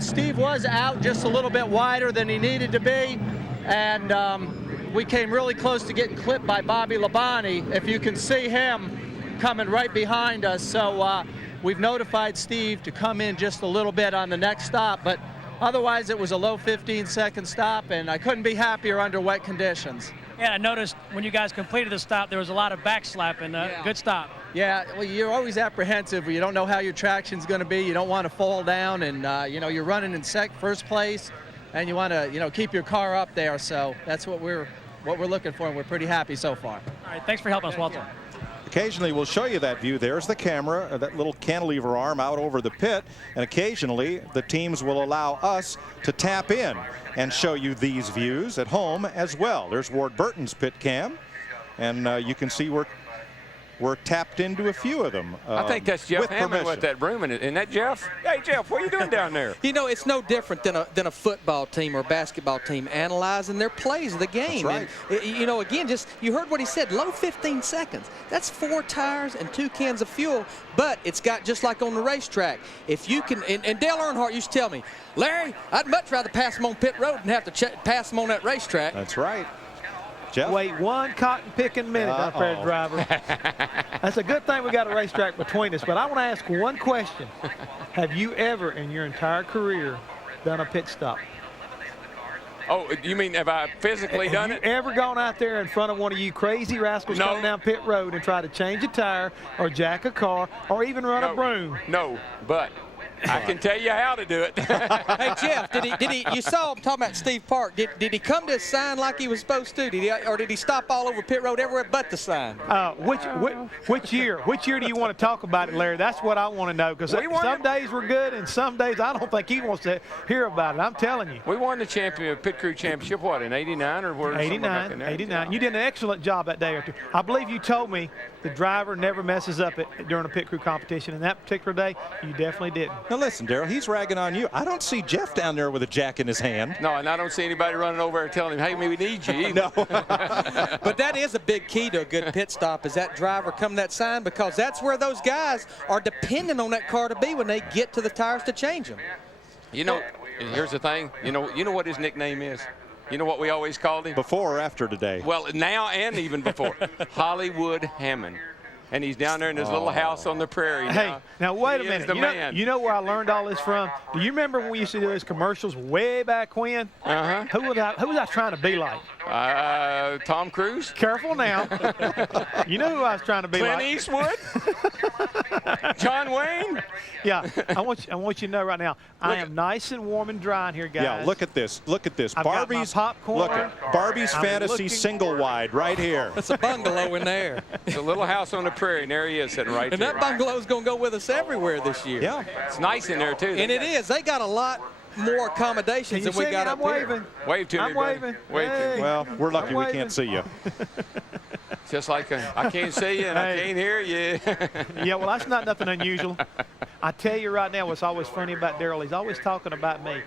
Steve was out just a little bit wider than he needed to be, and we came really close to getting clipped by Bobby Labonte, if you can see him coming right behind us. So we've notified Steve to come in just a little bit on the next stop, but otherwise it was a low 15-second stop, and I couldn't be happier under wet conditions. Yeah, I noticed when you guys completed the stop, there was a lot of backslapping. Good stop. Yeah, well, you're always apprehensive. You don't know how your traction's going to be. You don't want to fall down, and you're running in first place, and you want to keep your car up there. So that's what we're looking for, and we're pretty happy so far. All right, thanks for helping us, Walter. Occasionally we'll show you that view. There's the camera, that little cantilever arm out over the pit, and occasionally the teams will allow us to tap in and show you these views at home as well. There's Ward Burton's pit cam, and you can see we're tapped into a few of them. I think that's Jeff Hammond with that broom in it. Isn't that Jeff? Hey, Jeff, what are you doing down there? It's no different than a football team or a basketball team analyzing their plays of the game. That's right. And, again, you heard what he said, low 15 seconds. That's 4 tires and 2 cans of fuel, but it's got just like on the racetrack. If you can, and Dale Earnhardt used to tell me, Larry, I'd much rather pass him on pit road than have to pass him on that racetrack. That's right. Jeff? Wait 1 cotton picking minute up there, driver. That's a good thing we got a racetrack between us, but I want to ask one question. Have you ever in your entire career done a pit stop? Oh, you mean have I physically done it? Have you ever gone out there in front of one of you crazy rascals coming down pit road and try to change a tire or jack a car or even run a broom? No, but I can tell you how to do it. Hey, Jeff, did he? You saw him talking about Steve Park. Did he come to his sign like he was supposed to? Or did he stop all over pit road everywhere but the sign? Which year? Which year do you want to talk about it, Larry? That's what I want to know, because some days were good and some days I don't think he wants to hear about it. I'm telling you. We won the pit crew championship, what, in 89 or what? 89, 89. You did an excellent job that day or two. I believe you told me the driver never messes up during a pit crew competition, and that particular day you definitely didn't. Now listen, Darrell, he's ragging on you. I don't see Jeff down there with a jack in his hand. No, and I don't see anybody running over and telling him, hey, we need you either. No. But that is a big key to a good pit stop, is that driver coming that sign, because that's where those guys are depending on that car to be when they get to the tires to change them. Here's the thing. You know what his nickname is? You know what we always called him? Before or after today? Well, now and even before. Hollywood Hammond. And he's down there in his little house on the prairie. Now wait a minute. You know where I learned all this from? Do you remember when we used to do those commercials way back when? Uh-huh. Who was I trying to be like? Tom Cruise. Careful now. You know who I was trying to be Clint like? Eastwood. John Wayne. Yeah, I want you to know right now, I am nice and warm and dry in here, guys. Yeah, look at this. Look at this. I've Barbie's got my popcorn. Look at Barbie's Fantasy single wide right here. That's a bungalow in there. It's a little house on the prairie, and there he is sitting right there. And that bungalow's going to go with us everywhere this year. Yeah. It's nice in there, too. And it is. They got a lot more accommodations than we got up here. Wave to me, waving. Wave to me. Well, we're lucky we can't see you. Just like I can't see you and I can't hear you. Yeah, well, that's not nothing unusual. I tell you right now, what's always funny about Darrell, he's always talking about me.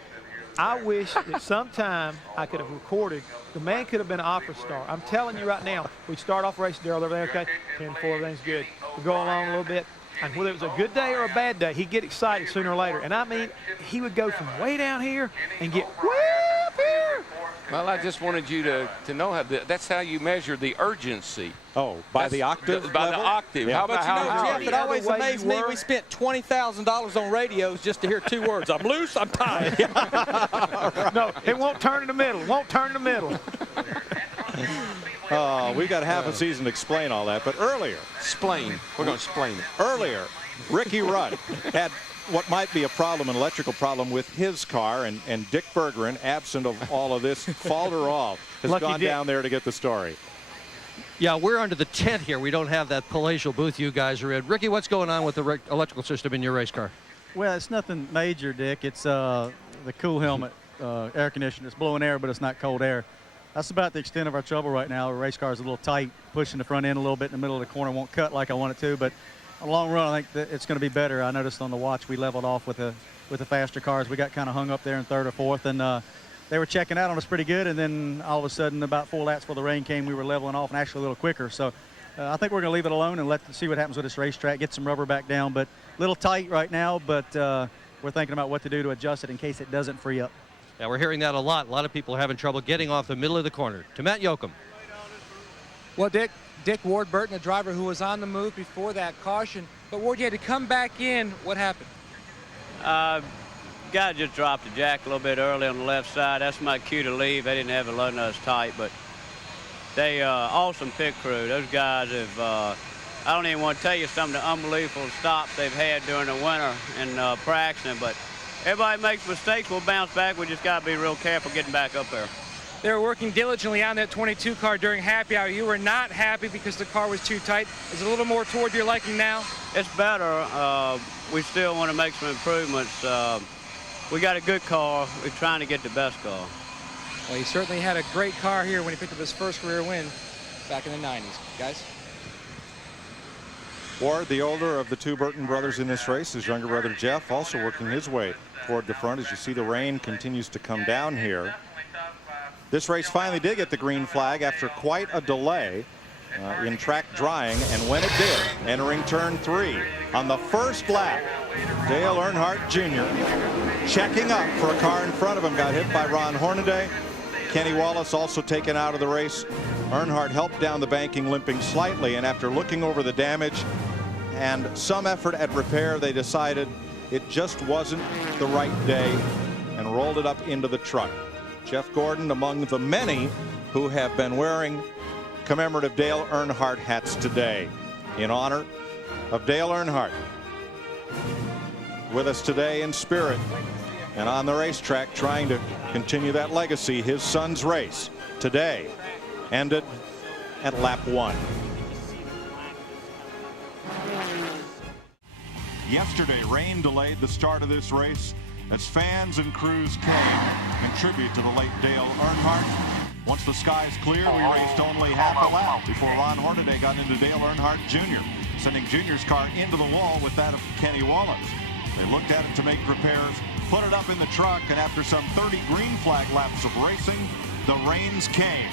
I wish that sometime I could have recorded. The man could have been an opera star. I'm telling you right now, we start off racing, Darrell, everything okay? 10-4, everything's good. We go along a little bit. And whether it was a good day or a bad day, he'd get excited sooner or later. And I mean, he would go from way down here and get way up here. Well, I just wanted you to know how that's how you measure the urgency. Oh, by the octave? By the octave. Yeah. How about Jeff, it always amazed me. We spent $20,000 on radios just to hear 2 words. I'm loose, I'm tired. No, it won't turn in the middle. It won't turn in the middle. We've got half a season to explain all that, but earlier. We're going to explain it. Earlier, Ricky Rudd had what might be a problem, an electrical problem with his car, and Dick Bergeron, absent of all of this, faltered off, has gone down there to get the story. Yeah, we're under the tent here. We don't have that palatial booth you guys are in. Ricky, what's going on with the electrical system in your race car? Well, it's nothing major, Dick. It's the cool helmet air conditioner. It's blowing air, but it's not cold air. That's about the extent of our trouble right now. Our race car is a little tight, pushing the front end a little bit in the middle of the corner. Won't cut like I want it to, but in the long run, I think that it's going to be better. I noticed on the watch we leveled off with the faster cars. We got kind of hung up there in third or fourth, and they were checking out on us pretty good, and then all of a sudden, about 4 laps before the rain came, we were leveling off and actually a little quicker. So I think we're going to leave it alone and see what happens with this racetrack, get some rubber back down. But a little tight right now, but we're thinking about what to do to adjust it in case it doesn't free up. Yeah, we're hearing that a lot. A lot of people are having trouble getting off the middle of the corner. To Matt Yoakum. Well, Dick Ward-Burton, the driver who was on the move before that caution. But Ward, you had to come back in. What happened? Guy just dropped the jack a little bit early on the left side. That's my cue to leave. They didn't have it loading us tight, but they awesome pit crew. Those guys have, I don't even want to tell you some of the unbelievable stops they've had during the winter in practicing, but everybody makes mistakes. We'll bounce back. We just got to be real careful getting back up there. They were working diligently on that 22 car during happy hour. You were not happy because the car was too tight. Is it a little more toward your liking now? It's better. We still want to make some improvements. We got a good car. We're trying to get the best car. Well, he certainly had a great car here when he picked up his first career win back in the 90s. Guys? Ward, the older of the two Burton brothers in this race, his younger brother Jeff also working his way toward the front. As you see, the rain continues to come down here. This race finally did get the green flag after quite a delay in track drying, and when it did, entering turn 3 on the first lap, Dale Earnhardt Jr. checking up for a car in front of him, got hit by Ron Hornaday. Kenny Wallace also taken out of the race. Earnhardt helped down the banking, limping slightly, and after looking over the damage and some effort at repair, they decided it just wasn't the right day and rolled it up into the truck. Jeff Gordon among the many who have been wearing commemorative Dale Earnhardt hats today in honor of Dale Earnhardt. With us today in spirit and on the racetrack trying to continue that legacy. His son's race today ended at lap 1. Yesterday, rain delayed the start of this race as fans and crews came in tribute to the late Dale Earnhardt. Once the skies cleared, we raced only half a lap before Ron Hornaday got into Dale Earnhardt Jr., sending Jr.'s car into the wall with that of Kenny Wallace. They looked at it to make repairs, put it up in the truck, and after some 30 green flag laps of racing, the rains came.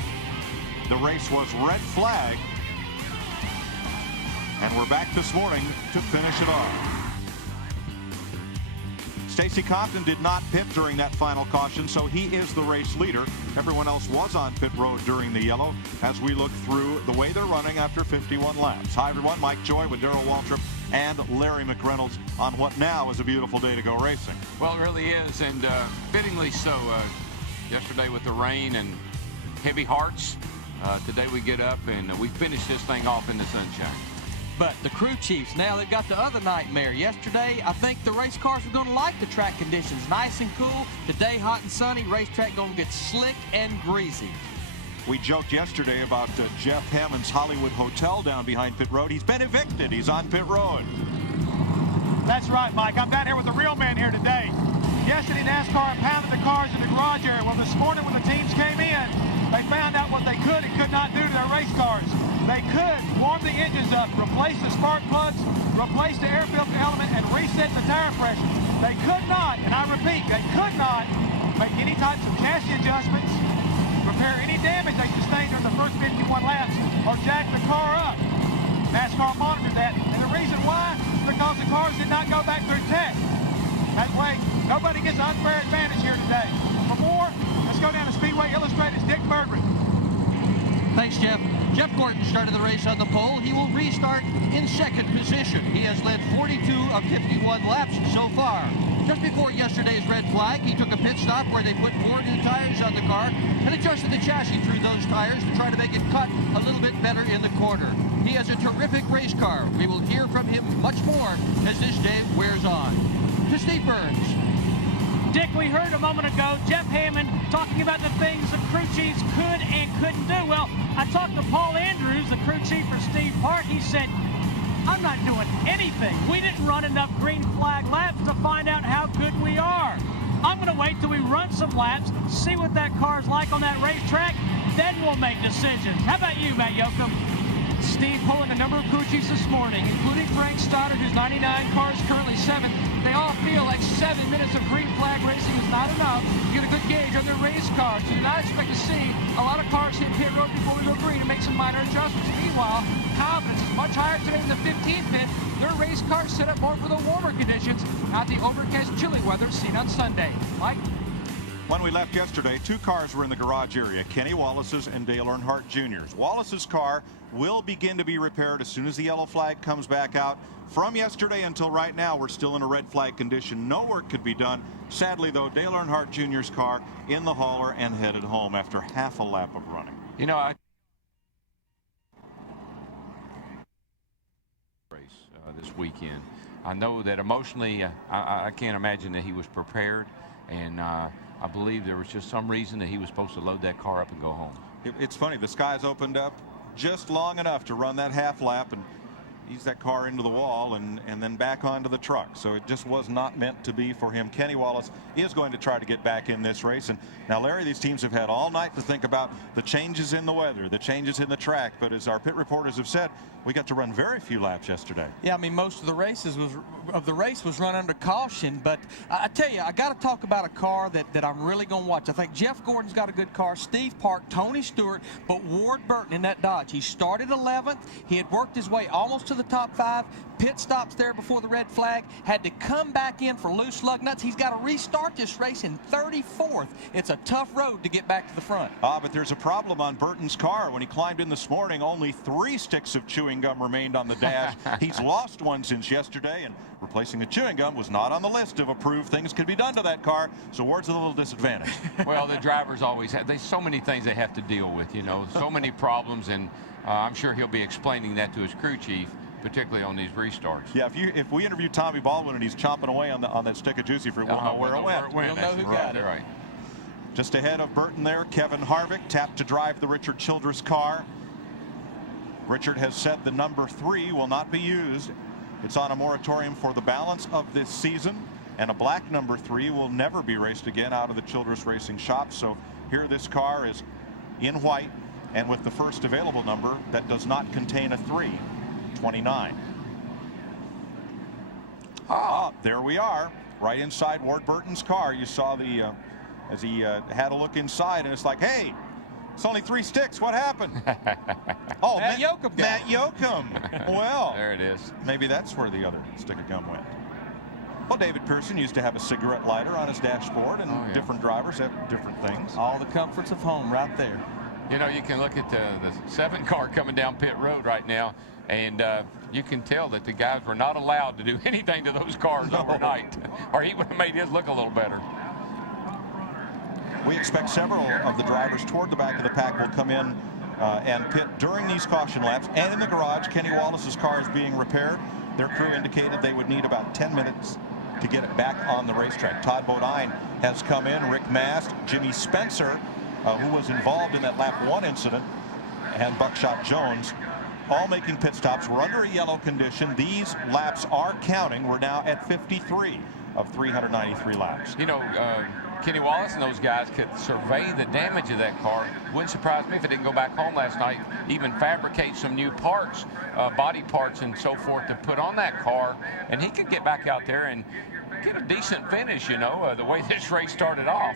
The race was red flag, and we're back this morning to finish it off. Stacey Compton did not pit during that final caution, so he is the race leader. Everyone else was on pit road during the yellow as we look through the way they're running after 51 laps. Hi, everyone. Mike Joy with Darrell Waltrip and Larry McReynolds on what now is a beautiful day to go racing. Well, it really is, and fittingly so. Yesterday with the rain and heavy hearts, today we get up and we finish this thing off in the sunshine. But the crew chiefs, now they've got the other nightmare. Yesterday, I think the race cars were going to like the track conditions. Nice and cool. Today, hot and sunny. Racetrack going to get slick and greasy. We joked yesterday about Jeff Hammond's Hollywood Hotel down behind pit road. He's been evicted. He's on pit road. That's right, Mike. I'm down here with the real man here today. Yesterday, NASCAR pounded the cars in the garage area. Well, this morning when the teams came in, they found out what they could and could not do to their race cars. They could warm the engines up, replace the spark plugs, replace the air filter element, and reset the tire pressure. They could not, and I repeat, they could not make any types of chassis adjustments, repair any damage they sustained during the first 51 laps, or jack the car up. NASCAR monitored that, and the reason why is because the cars did not go back through tech. That way, nobody gets an unfair advantage here today. For more, let's go down to Speedway Illustrated's Dick Berggren. Thanks, Jeff. Jeff Gordon started the race on the pole. He will restart in second position. He has led 42 of 51 laps so far. Just before yesterday's red flag, he took a pit stop where they put 4 new tires on the car and adjusted the chassis through those tires to try to make it cut a little bit better in the corner. He has a terrific race car. We will hear from him much more as this day wears on. To Steve Burns. Dick, we heard a moment ago Jeff Hammond talking about the things the crew chiefs could and couldn't do. Well, I talked to Paul Andrews, the crew chief for Steve Park. He said, I'm not doing anything. We didn't run enough green flag laps to find out how good we are. I'm going to wait till we run some laps, see what that car's like on that racetrack, then we'll make decisions. How about you, Matt Yoakum? Steve pulling a number of crew chiefs this morning, including Frank Stoddard, who's 99 cars, currently 7th. They all feel like 7 minutes of green flag racing is not enough to get a good gauge on their race cars. So do not expect to see a lot of cars hit pit road before we go green and make some minor adjustments. Meanwhile, confidence is much higher today in the 15th pit. Their race cars set up more for the warmer conditions, not the overcast, chilly weather seen on Sunday. Mike? When we left yesterday, 2 cars were in the garage area, Kenny Wallace's and Dale Earnhardt Jr.'s. Wallace's car will begin to be repaired as soon as the yellow flag comes back out. From yesterday until right now, we're still in a red flag condition. No work could be done. Sadly, though, Dale Earnhardt Jr.'s car in the hauler and headed home after half a lap of running. You know, this weekend. I know that emotionally, I can't imagine that he was prepared, and I believe there was just some reason that he was supposed to load that car up and go home. It's funny, the skies opened up just long enough to run that half lap and ease that car into the wall and then back onto the truck. So it just was not meant to be for him. Kenny Wallace is going to try to get back in this race. And now, Larry, these teams have had all night to think about the changes in the weather, the changes in the track. But as our pit reporters have said, we got to run very few laps yesterday. Yeah, I mean, most of the race was run under caution. But I tell you, I got to talk about a car that I'm really going to watch. I think Jeff Gordon's got a good car, Steve Park, Tony Stewart, but Ward Burton in that Dodge. He started 11th. He had worked his way almost to the top 5. Pit stops there before the red flag. Had to come back in for loose lug nuts. He's got to restart this race in 34th. It's a tough road to get back to the front. But there's a problem on Burton's car. When he climbed in this morning, only 3 sticks of chewing gum remained on the dash. He's lost one since yesterday, and replacing the chewing gum was not on the list of approved things could be done to that car. So Ward's a little disadvantaged. Well, the drivers always have. There's so many things they have to deal with, you know, so many problems, and I'm sure he'll be explaining that to his crew chief, particularly on these restarts. Yeah, if we interview Tommy Baldwin and he's chomping away on that stick of juicy fruit, we'll know where it went. We'll know who got it. Right. Just ahead of Burton there, Kevin Harvick tapped to drive the Richard Childress car. Richard has said the number 3 will not be used. It's on a moratorium for the balance of this season, and a black number 3 will never be raced again out of the Childress Racing shop. So here this car is in white and with the first available number that does not contain a 3, 29. There we are, right inside Ward Burton's car. You saw the as he had a look inside, and it's like, hey, it's only 3 sticks. What happened? Oh, Matt Yoakum. Matt Yoakum. Well, there it is. Maybe that's where the other stick of gum went. Well, David Pearson used to have a cigarette lighter on his dashboard, and different drivers have different things. All the comforts of home right there. You know, you can look at the 7 car coming down pit road right now, and you can tell that the guys were not allowed to do anything to those cars overnight, or he would have made his look a little better. We expect several of the drivers toward the back of the pack will come in and pit during these caution laps. And in the garage, Kenny Wallace's car is being repaired. Their crew indicated they would need about 10 minutes to get it back on the racetrack. Todd Bodine has come in, Rick Mast, Jimmy Spencer, who was involved in that lap 1 incident, and Buckshot Jones, all making pit stops. We're under a yellow condition. These laps are counting. We're now at 53 of 393 laps. You know, Kenny Wallace and those guys could survey the damage of that car. Wouldn't surprise me if it didn't go back home last night, even fabricate some new parts, body parts and so forth to put on that car, and he could get back out there and get a decent finish, you know, the way this race started off.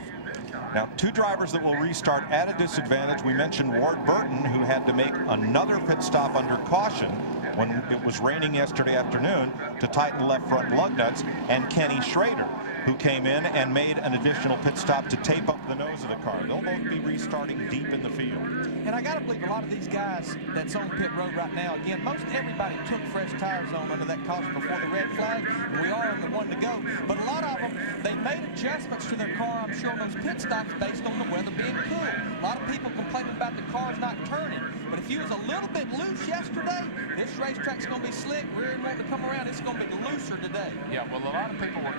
Now, 2 drivers that will restart at a disadvantage. We mentioned Ward Burton, who had to make another pit stop under caution when it was raining yesterday afternoon to tighten left front lug nuts, and Kenny Schrader, who came in and made an additional pit stop to tape up the nose of the car. They'll both be restarting deep in the field. And I got to believe a lot of these guys that's on pit road right now, again, most everybody took fresh tires on under that caution before the red flag, and we are on the 1 to go. But a lot of them, they made adjustments to their car, I'm sure, on those pit stops based on the weather being cool. A lot of people complaining about the cars not turning. But if you was a little bit loose yesterday, this racetrack's going to be slick, rear end wanting to come around, it's going to be looser today. Yeah, well, a lot of people were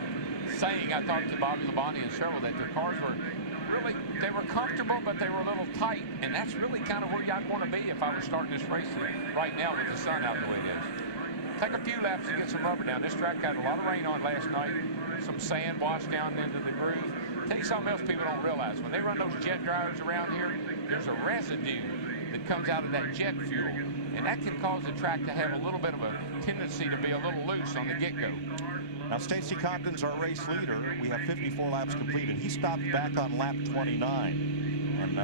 saying, I talked to Bobby Labonte and several, that their cars were they were comfortable, but they were a little tight, and that's really kind of where I'd want to be if I was starting this race right now with the sun out the way it is. Take a few laps to get some rubber down. This track got a lot of rain on last night, some sand washed down into the groove. Tell you something else people don't realize. When they run those jet dryers around here, there's a residue that comes out of that jet fuel, and that can cause the track to have a little bit of a tendency to be a little loose on the get-go. Now, Stacy Compton's our race leader. We have 54 laps completed. He stopped back on lap 29, and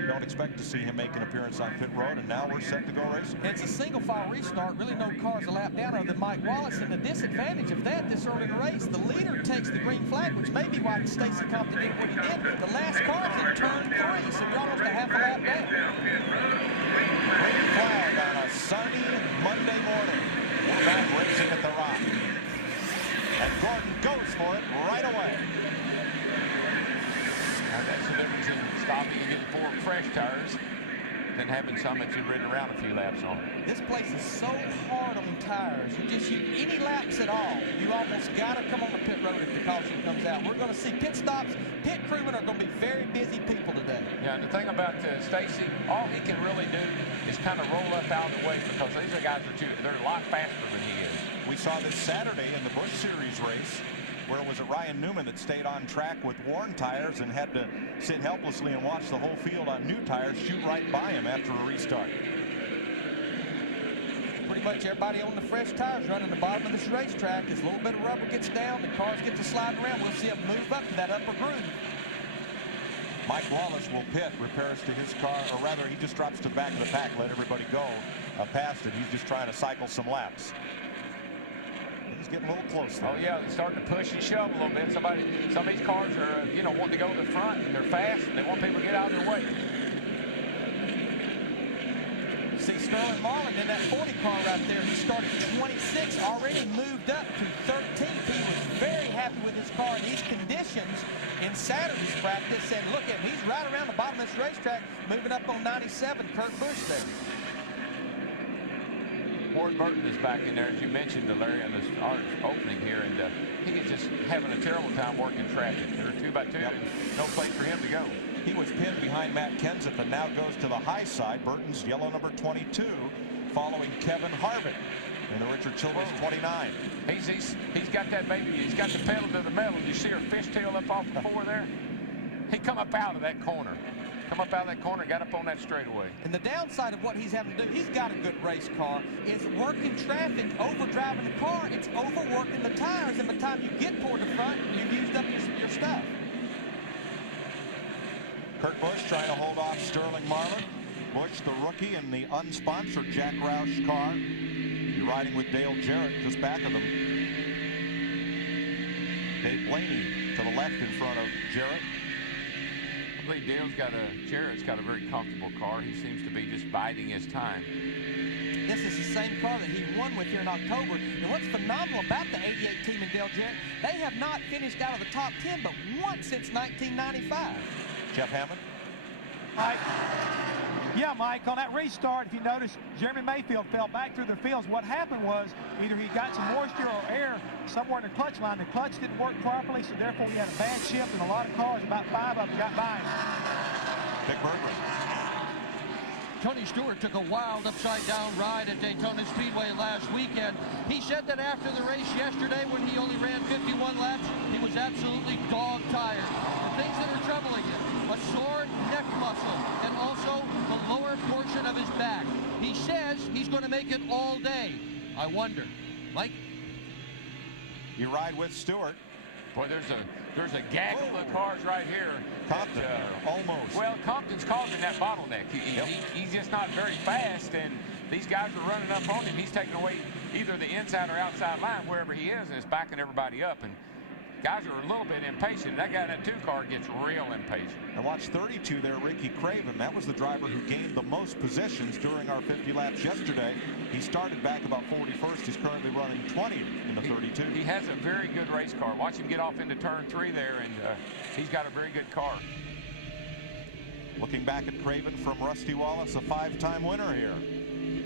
we don't expect to see him make an appearance on pit road, and now we're set to go racing. It's a single file restart, really no cars a lap down other than Mike Wallace, and the disadvantage of that this early in the race, the leader takes the green flag, which may be why Stacy Compton did what he did. The last car's in turn 3, so you're almost a half a lap down. Green flag on a sunny Monday morning. We're back racing at the Rock. And Gordon goes for it right away. Now that's the difference in stopping and getting 4 fresh tires than having some that you've ridden around a few laps on. This place is so hard on tires. You just use any laps at all, you almost got to come on the pit road if the caution comes out. We're going to see pit stops. Pit crewmen are going to be very busy people today. Yeah, and the thing about Stacy, all he can really do is kind of roll up out of the way because these are guys they're a lot faster than he is. We saw this Saturday in the Busch Series race, where it was Ryan Newman that stayed on track with worn tires and had to sit helplessly and watch the whole field on new tires shoot right by him after a restart. Pretty much everybody on the fresh tires running the bottom of this racetrack. As a little bit of rubber gets down, the cars get to sliding around. We'll see it move up to that upper groove. Mike Wallace will pit, repairs to his car, or rather he just drops to the back of the pack, let everybody go past it. He's just trying to cycle some laps. He's getting a little close there. Oh yeah, they're starting to push and shove a little bit. Some of these cars are, wanting to go to the front, and they're fast, and they want people to get out of their way. See Sterling Marlin in that 40 car right there. He started 26, already moved up to 13th. He was very happy with his car in these conditions in Saturday's practice. And look at him, he's right around the bottom of this racetrack, moving up on 97, Kurt Busch there. Ward Burton is back in there, as you mentioned to Larry in our opening here, and he is just having a terrible time working traffic. There are 2x2, and no place for him to go. He was pinned behind Matt Kenseth and now goes to the high side. Burton's yellow number 22, following Kevin Harvick in the Richard Childress 29. He's got that baby. He's got the pedal to the metal. You see her fishtail up off the floor there? He come up out of that corner. Come up out of that corner, got up on that straightaway. And the downside of what he's having to do, he's got a good race car, is working traffic, overdriving the car. It's overworking the tires, and by the time you get toward the front, you've used up your stuff. Kurt Busch trying to hold off Sterling Marlin. Busch, the rookie, in the unsponsored Jack Roush car. You're riding with Dale Jarrett just back of him. Dave Blaney to the left in front of Jarrett. I believe Jarrett's got a very comfortable car. He seems to be just biding his time. This is the same car that he won with here in October. And what's phenomenal about the 88 team in Dale Jarrett, they have not finished out of the top 10 but once since 1995. Jeff Hammond. Mike, on that restart, if you notice, Jeremy Mayfield fell back through the fields. What happened was either he got some moisture or air somewhere in the clutch line. The clutch didn't work properly, so therefore we had a bad shift, and a lot of cars, about 5 of them, got by him. Dick Berger. Tony Stewart took a wild upside-down ride at Daytona Speedway last weekend. He said that after the race yesterday, when he only ran 51 laps, he was absolutely dog-tired. The things that are troubling him, a sore neck muscle, and also the lower portion of his back. He says he's going to make it all day. I wonder. Mike? You ride with Stewart. Boy, there's a gaggle of cars right here. Compton, almost. Well, Compton's causing that bottleneck. He's just not very fast, and these guys are running up on him. He's taking away either the inside or outside line, wherever he is, and it's backing everybody up. And guys are a little bit impatient. That guy in that 2 car gets real impatient. And watch 32 there, Ricky Craven. That was the driver who gained the most positions during our 50 laps yesterday. He started back about 41st. He's currently running 20th in the 32. He has a very good race car. Watch him get off into turn 3 there, and he's got a very good car. Looking back at Craven from Rusty Wallace, a 5-time winner here.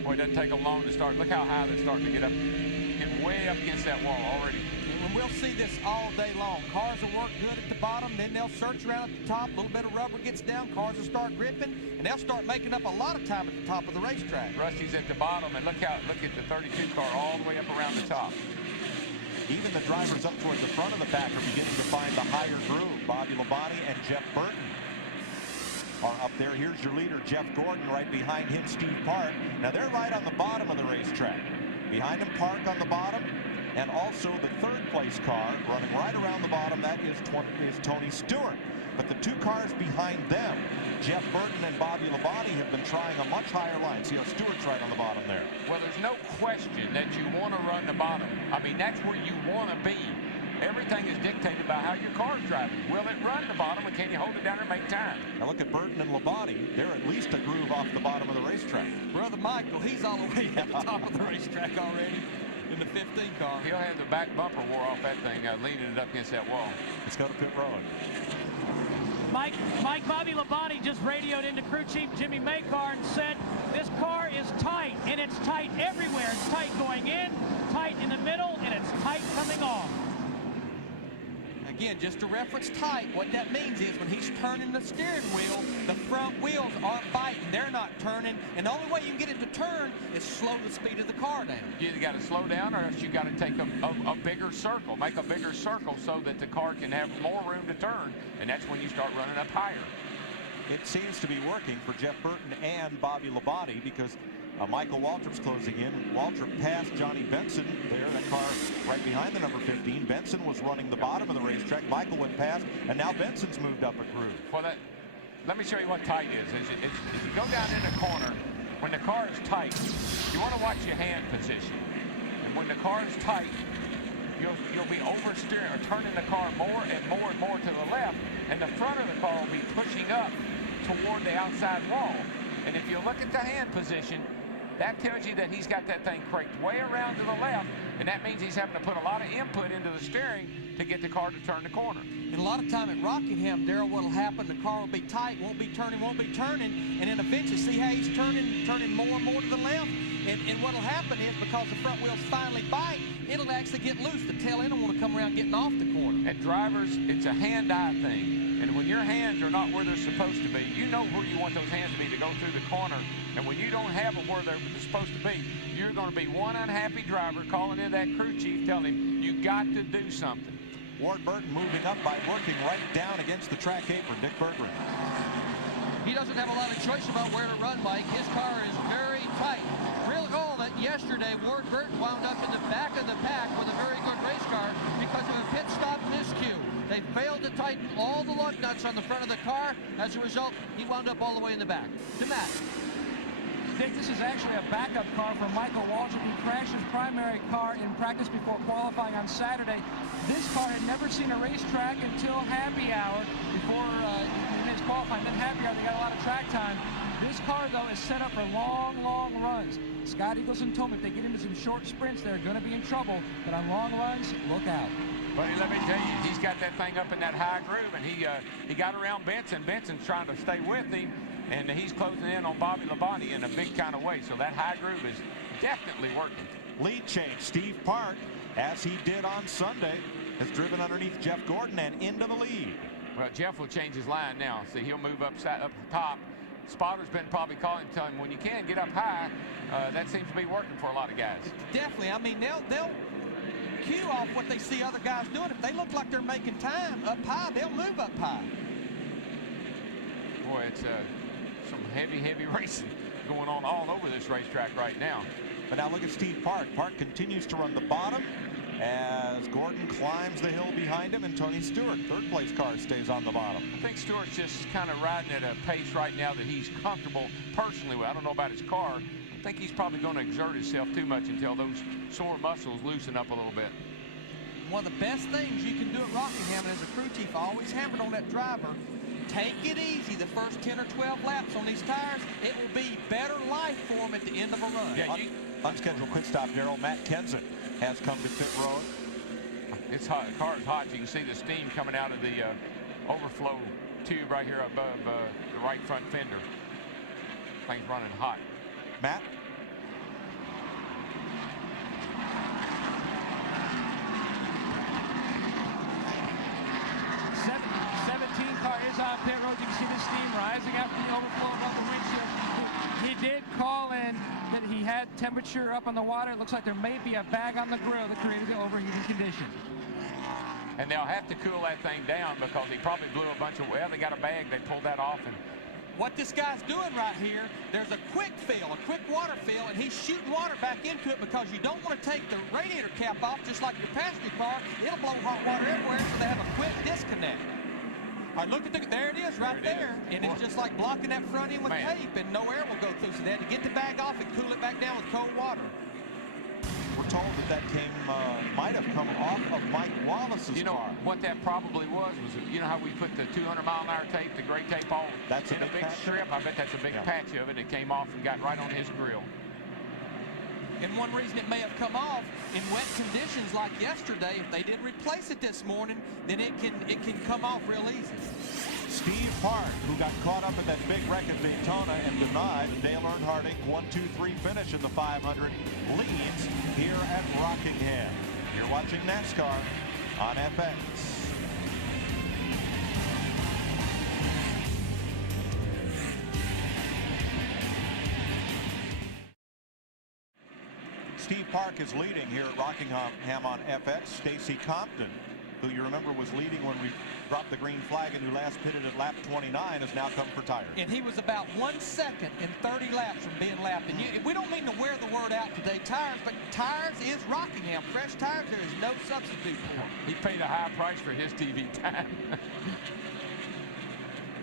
Boy, it doesn't take them long to start. Look how high they're starting to get up. Getting way up against that wall already. and we'll see this all day long. Cars will work good at the bottom, then they'll search around at the top, a little bit of rubber gets down, cars will start gripping, and they'll start making up a lot of time at the top of the racetrack. Rusty's at the bottom, and look at the 32 car all the way up around the top. Even the drivers up toward the front of the pack are beginning to find the higher groove. Bobby Labonte and Jeff Burton are up there. Here's your leader, Jeff Gordon. Right behind him, Steve Park. Now they're right on the bottom of the racetrack. Behind him, Park on the bottom, and also the third place car running right around the bottom. That is Tony Stewart. But the two cars behind them, Jeff Burton and Bobby Labonte, have been trying a much higher line. See how Stewart's right on the bottom there. Well, there's no question that you want to run the bottom. I mean, that's where you want to be. Everything is dictated by how your car's driving. Will it run the bottom, or can you hold it down and make time? Now look at Burton and Labonte. They're at least a groove off the bottom of the racetrack. Brother Michael, he's all the way at the top of the racetrack already in the 15 car. He'll have the back bumper wore off that thing, leaning it up against that wall. Let's go to pit road. Mike, Bobby Labonte just radioed into crew chief Jimmy Maycar and said this car is tight, and it's tight everywhere. It's tight going in, tight in the middle, and it's tight coming off. Again, just to reference tight, what that means is when he's turning the steering wheel, the front wheels aren't biting. They're not turning. And the only way you can get it to turn is slow the speed of the car down. You either got to slow down, or else you got to take a bigger circle, make a bigger circle so that the car can have more room to turn. And that's when you start running up higher. It seems to be working for Jeff Burton and Bobby Labonte, because Michael Waltrip's closing in. Waltrip passed Johnny Benson there, that car right behind the number 15. Benson was running the bottom of the racetrack. Michael went past, and now Benson's moved up a groove. Well, let me show you what tight is. As you go down in the corner, when the car is tight, you want to watch your hand position. And when the car is tight, you'll be oversteering or turning the car more and more and more to the left, and the front of the car will be pushing up toward the outside wall. And if you look at the hand position, that tells you that he's got that thing cranked way around to the left, and that means he's having to put a lot of input into the steering to get the car to turn the corner. And a lot of time at Rockingham, Darrell, what'll happen, the car will be tight, won't be turning, and then eventually see how he's turning more and more to the left. And what'll happen is, because the front wheels finally bite, it'll actually get loose. The tail end will want to come around getting off the corner. At drivers, it's a hand-eye thing. And when your hands are not where they're supposed to be, you know where you want those hands to be to go through the corner. And when you don't have them where they're supposed to be, you're going to be one unhappy driver calling in that crew chief telling him, you got to do something. Ward Burton moving up by working right down against the track apron. Dick Bergeron. He doesn't have a lot of choice about where to run, Mike. His car is very tight. Real goal that yesterday, Ward Burton wound up in the back of the pack with a very good race car because of a pit stop miscue. They failed to tighten all the lug nuts on the front of the car. As a result, he wound up all the way in the back. To Matt. Dick, this is actually a backup car for Michael Waltrip. He crashed his primary car in practice before qualifying on Saturday. This car had never seen a racetrack until happy hour before his qualifying. Then happy hour, they got a lot of track time. This car, though, is set up for long, long runs. Scott Eagleson told me if they get into some short sprints, they're going to be in trouble. But on long runs, look out. Buddy, let me tell you, he's got that thing up in that high groove, and he got around Benson. Benson's trying to stay with him, and he's closing in on Bobby Labonte in a big kind of way. So that high groove is definitely working. Lead change. Steve Park, as he did on Sunday, has driven underneath Jeff Gordon and into the lead. Well, Jeff will change his line now. See, he'll move up top. Spotter's been probably calling him, telling him when you can get up high. That seems to be working for a lot of guys. Definitely. I mean, they'll cue off what they see other guys doing. If they look like they're making time up high, they'll move up high. Boy, it's some heavy racing going on all over this racetrack right now. But now look at Steve Park. Park continues to run the bottom as Gordon climbs the hill behind him, and Tony Stewart, third place car, stays on the bottom. I think Stewart's just kind of riding at a pace right now that he's comfortable personally with. I don't know about his car. I think he's probably going to exert himself too much until those sore muscles loosen up a little bit. One of the best things you can do at Rockingham, and as a crew chief, I always hammered on that driver, take it easy the first 10 or 12 laps on these tires. It will be better life for them at the end of a run. Yeah, unscheduled quit stop, Darrell. Matt Kenseth has come to pit road. It's hot. The car is hot. You can see the steam coming out of the overflow tube right here above the right front fender. Thing's running hot. Matt? down pit road. You can see the steam rising after the overflow above the windshield. He did call in that he had temperature up on the water. It looks like there may be a bag on the grill that created the overheating condition. And they'll have to cool that thing down because he probably blew a bunch of, well, they got a bag, they pulled that off. And what this guy's doing right here, there's a quick fill, a quick water fill, and he's shooting water back into it because you don't want to take the radiator cap off just like your passenger car. It'll blow hot water everywhere, so they have a quick disconnect. All right, look at there it is right there. And it's just like blocking that front end with tape, and no air will go through. So they had to get the bag off and cool it back down with cold water. We're told that came, might have come off of Mike Wallace's car. You know what that probably was, you know how we put the 200-mile-an-hour tape, the gray tape all in a big strip? I bet that's a big patch of it. It came off and got right on his grill. And one reason it may have come off in wet conditions like yesterday, if they didn't replace it this morning, then it can come off real easy. Steve Hart, who got caught up in that big wreck at Daytona and denied a Dale Earnhardt 1-2-3 finish in the 500, leads here at Rockingham. You're watching NASCAR on FX. Steve Park is leading here at Rockingham on FX. Stacy Compton, who you remember was leading when we dropped the green flag and who last pitted at lap 29, has now come for tires. And he was about 1 second in 30 laps from being lapped. And we don't mean to wear the word out today, tires, but tires is Rockingham. Fresh tires, there is no substitute for them. He paid a high price for his TV time.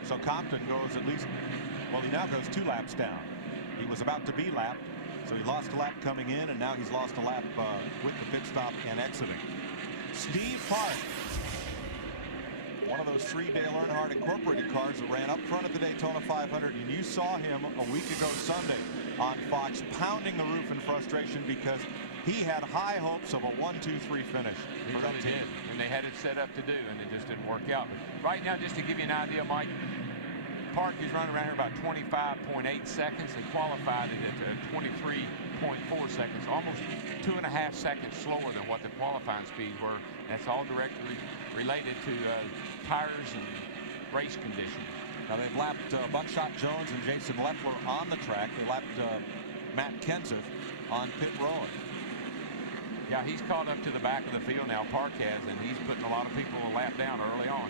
So Compton goes at least, well, he now goes 2 laps down. He was about to be lapped, so he lost a lap coming in, and now he's lost a lap with the pit stop and exiting. Steve Park, one of those 3 Dale Earnhardt Incorporated cars that ran up front at the Daytona 500, and you saw him a week ago Sunday on Fox pounding the roof in frustration because he had high hopes of a 1-2-3 finish for that team. And they had it set up to do, and it just didn't work out. But right now, just to give you an idea, Mike, Park is running around here about 25.8 seconds. They qualified it at 23.4 seconds, almost 2.5 seconds slower than what the qualifying speeds were. That's all directly related to tires and race conditions. Now they've lapped Buckshot Jones and Jason Leffler on the track. They lapped Matt Kenseth on pit road. Yeah, he's caught up to the back of the field now, Park has, and he's putting a lot of people a lap down early on.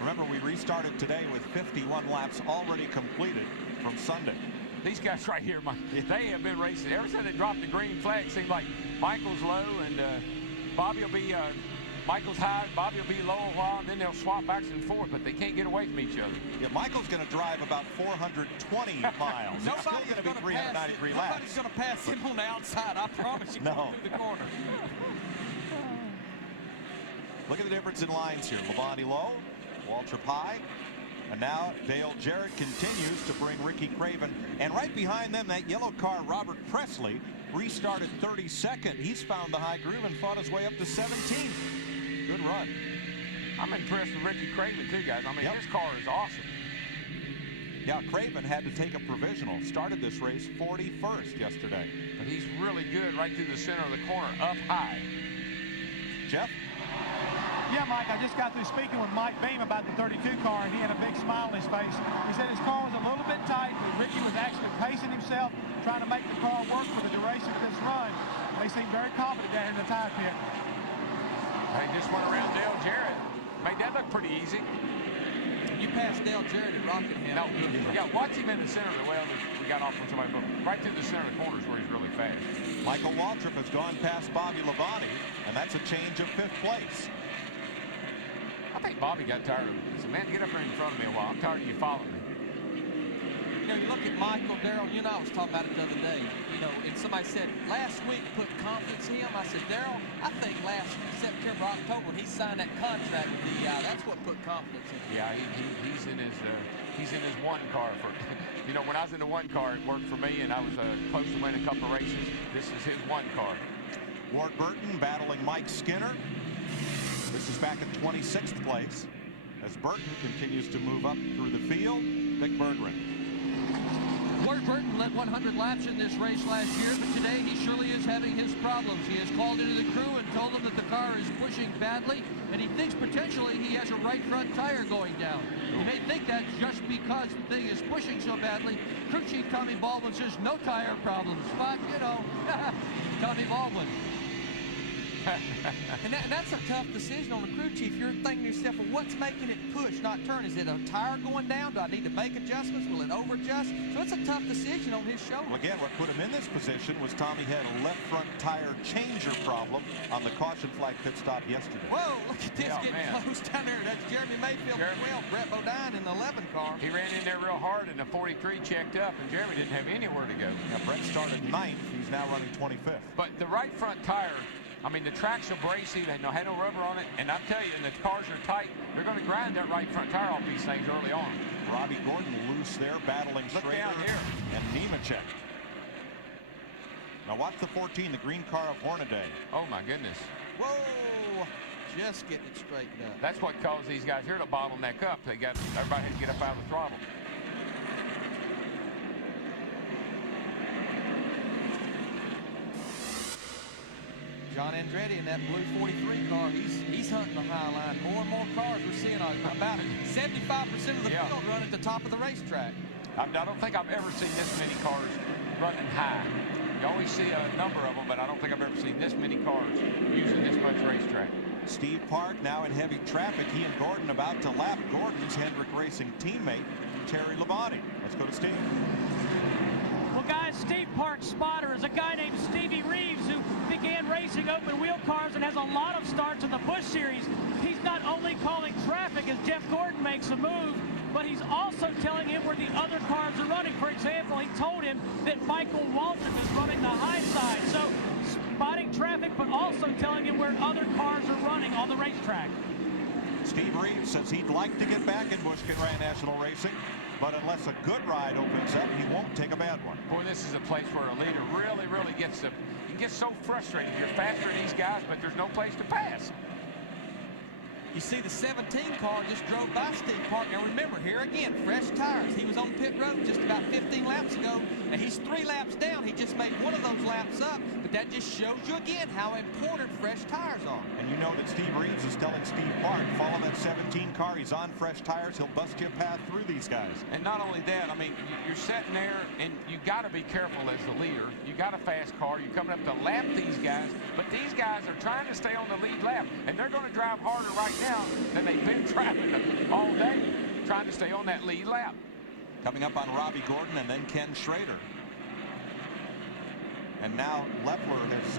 Remember, we restarted today with 51 laps already completed from Sunday. These guys right here, they have been racing. Ever since they dropped the green flag, it seemed like Michael's low and Bobby will be, Michael's high, Bobby will be low a while, and then they'll swap back and forth, but they can't get away from each other. Yeah, Michael's going to drive about 420 miles. It's still going to be 393 laps. Nobody's going to pass him on the outside, I promise you, going through the corner. Look at the difference in lines here. Labonte low, Waltrip high, and now Dale Jarrett continues to bring Ricky Craven, and right behind them, that yellow car, Robert Presley, restarted 32nd. He's found the high groove and fought his way up to 17th. Good run. I'm impressed with Ricky Craven too, guys. I mean, his car is awesome. Yeah, Craven had to take a provisional. Started this race 41st yesterday. But he's really good right through the center of the corner, up high. Jeff? Yeah, Mike, I just got through speaking with Mike Beam about the 32 car, and he had a big smile on his face. He said his car was a little bit tight, but Ricky was actually pacing himself, trying to make the car work for the duration of this run. They seem very confident down in the tire pit. They just went around Dale Jarrett. Made that look pretty easy. You passed Dale Jarrett at Rockingham. No, yeah, watch him in the center of the, well, we got off from somebody, but right through the center of the corners where he's really fast. Michael Waltrip has gone past Bobby Labonte, and that's a change of 5th place. I think Bobby got tired of it. He said, man, get up here in front of me a while. I'm tired of you following me. You know, you look at Michael, Darrell, you and I was talking about it the other day. You know, and somebody said, last week put confidence in him. I said, Darrell, I think last September, October, when he signed that contract with DEI, that's what put confidence in him. Yeah, he's in his one car. For, you know, when I was in the one car, it worked for me, and I was close to winning a couple of races. This is his one car. Ward Burton battling Mike Skinner. This is back at 26th place as Burton continues to move up through the field. Vic Berggren. Ward Burton led 100 laps in this race last year, but today he surely is having his problems. He has called into the crew and told them that the car is pushing badly, and he thinks potentially he has a right front tire going down. You may think that just because the thing is pushing so badly. Crew Chief Tommy Baldwin says no tire problems, but, you know, Tommy Baldwin. And that's a tough decision on the crew chief. You're thinking to yourself, well, what's making it push, not turn? Is it a tire going down? Do I need to make adjustments? Will it over-adjust? So it's a tough decision on his shoulder. Well, again, what put him in this position was Tommy had a left front tire changer problem on the caution flag pit stop yesterday. Whoa, look at this getting close down there. That's Jeremy Mayfield as well. Brett Bodine in the 11 car. He ran in there real hard, and the 43 checked up, and Jeremy didn't have anywhere to go. Now, Brett started 9th. He's now running 25th. But the right front tire, I mean, the track's abrasive, and had no rubber on it, and I'm telling you, and the cars are tight, they're going to grind that right front tire off these things early on. Robbie Gordon loose there, battling Look Schrader down here. and Nemechek. Now watch the 14, the green car of Hornaday. Oh, my goodness. Whoa, just getting it straightened up. That's what caused these guys here to bottleneck up. Everybody had to get up out of the throttle. John Andretti in that blue 43 car, he's hunting the high line. More and more cars we're seeing about 75% of the field run at the top of the racetrack. I don't think I've ever seen this many cars running high. You always see a number of them, but I don't think I've ever seen this many cars using this much racetrack. Steve Park now in heavy traffic. He and Gordon about to lap Gordon's Hendrick Racing teammate, Terry Labonte. Let's go to Steve. Well, guys, Steve Park's spotter is a guy named Stevie Reeves who began racing open wheel cars and has a lot of starts in the Busch Series. He's not only calling traffic as Jeff Gordon makes a move, but he's also telling him where the other cars are running. For example, he told him that Michael Waltrip is running the high side. So spotting traffic, but also telling him where other cars are running on the racetrack. Steve Reeves says he'd like to get back in Busch National Racing, but unless a good ride opens up, he won't take a bad one. Boy, this is a place where a leader really gets to, you get so frustrated. You're faster than these guys, but there's no place to pass. You see the 17 car just drove by Steve Park. Now remember, here again, fresh tires. He was on pit road just about 15 laps ago, and he's 3 laps down. He just made one of those laps up, but that just shows you again how important fresh tires are. And you know that Steve Reeves is telling Steve Park, follow that 17 car. He's on fresh tires. He'll bust you a path through these guys. And not only that, I mean, you're sitting there, and you got to be careful as the leader. You got a fast car. You're coming up to lap these guys, but these guys are trying to stay on the lead lap, and they're going to drive harder right now than they've been driving all day, trying to stay on that lead lap. Coming up on Robbie Gordon and then Ken Schrader. And now Leffler has,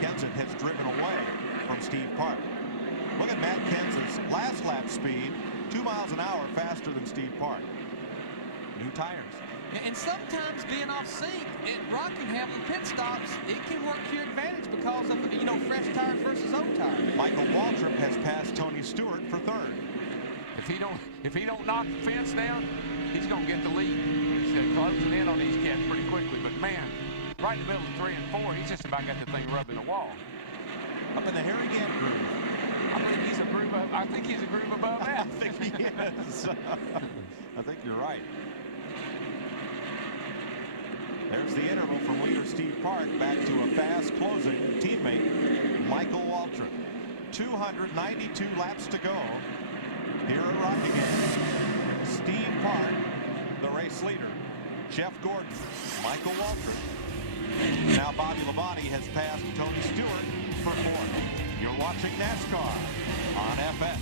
Kenseth has driven away from Steve Park. Look at Matt Kenseth's last lap speed, 2 miles an hour faster than Steve Park. New tires. And sometimes being off sync at Rockingham on pit stops, it can work to your advantage because of, you know, fresh tires versus old tires. Michael Waltrip has passed Tony Stewart for 3rd. If he don't knock the fence down, he's going to get the lead. He's closing in on these cats pretty quickly. But man, right in the middle of 3 and 4, he's just about got the thing rubbing the wall. Up in the Harry Gant groove. I think he's a groove above that. I think he is. I think you're right. There's the interval from leader Steve Park back to a fast closing teammate, Michael Waltrip. 292 laps to go here at Rockingham. Steve Park, the race leader. Jeff Gordon, Michael Waltrip. Now Bobby Labonte has passed Tony Stewart for 4th. You're watching NASCAR on FX.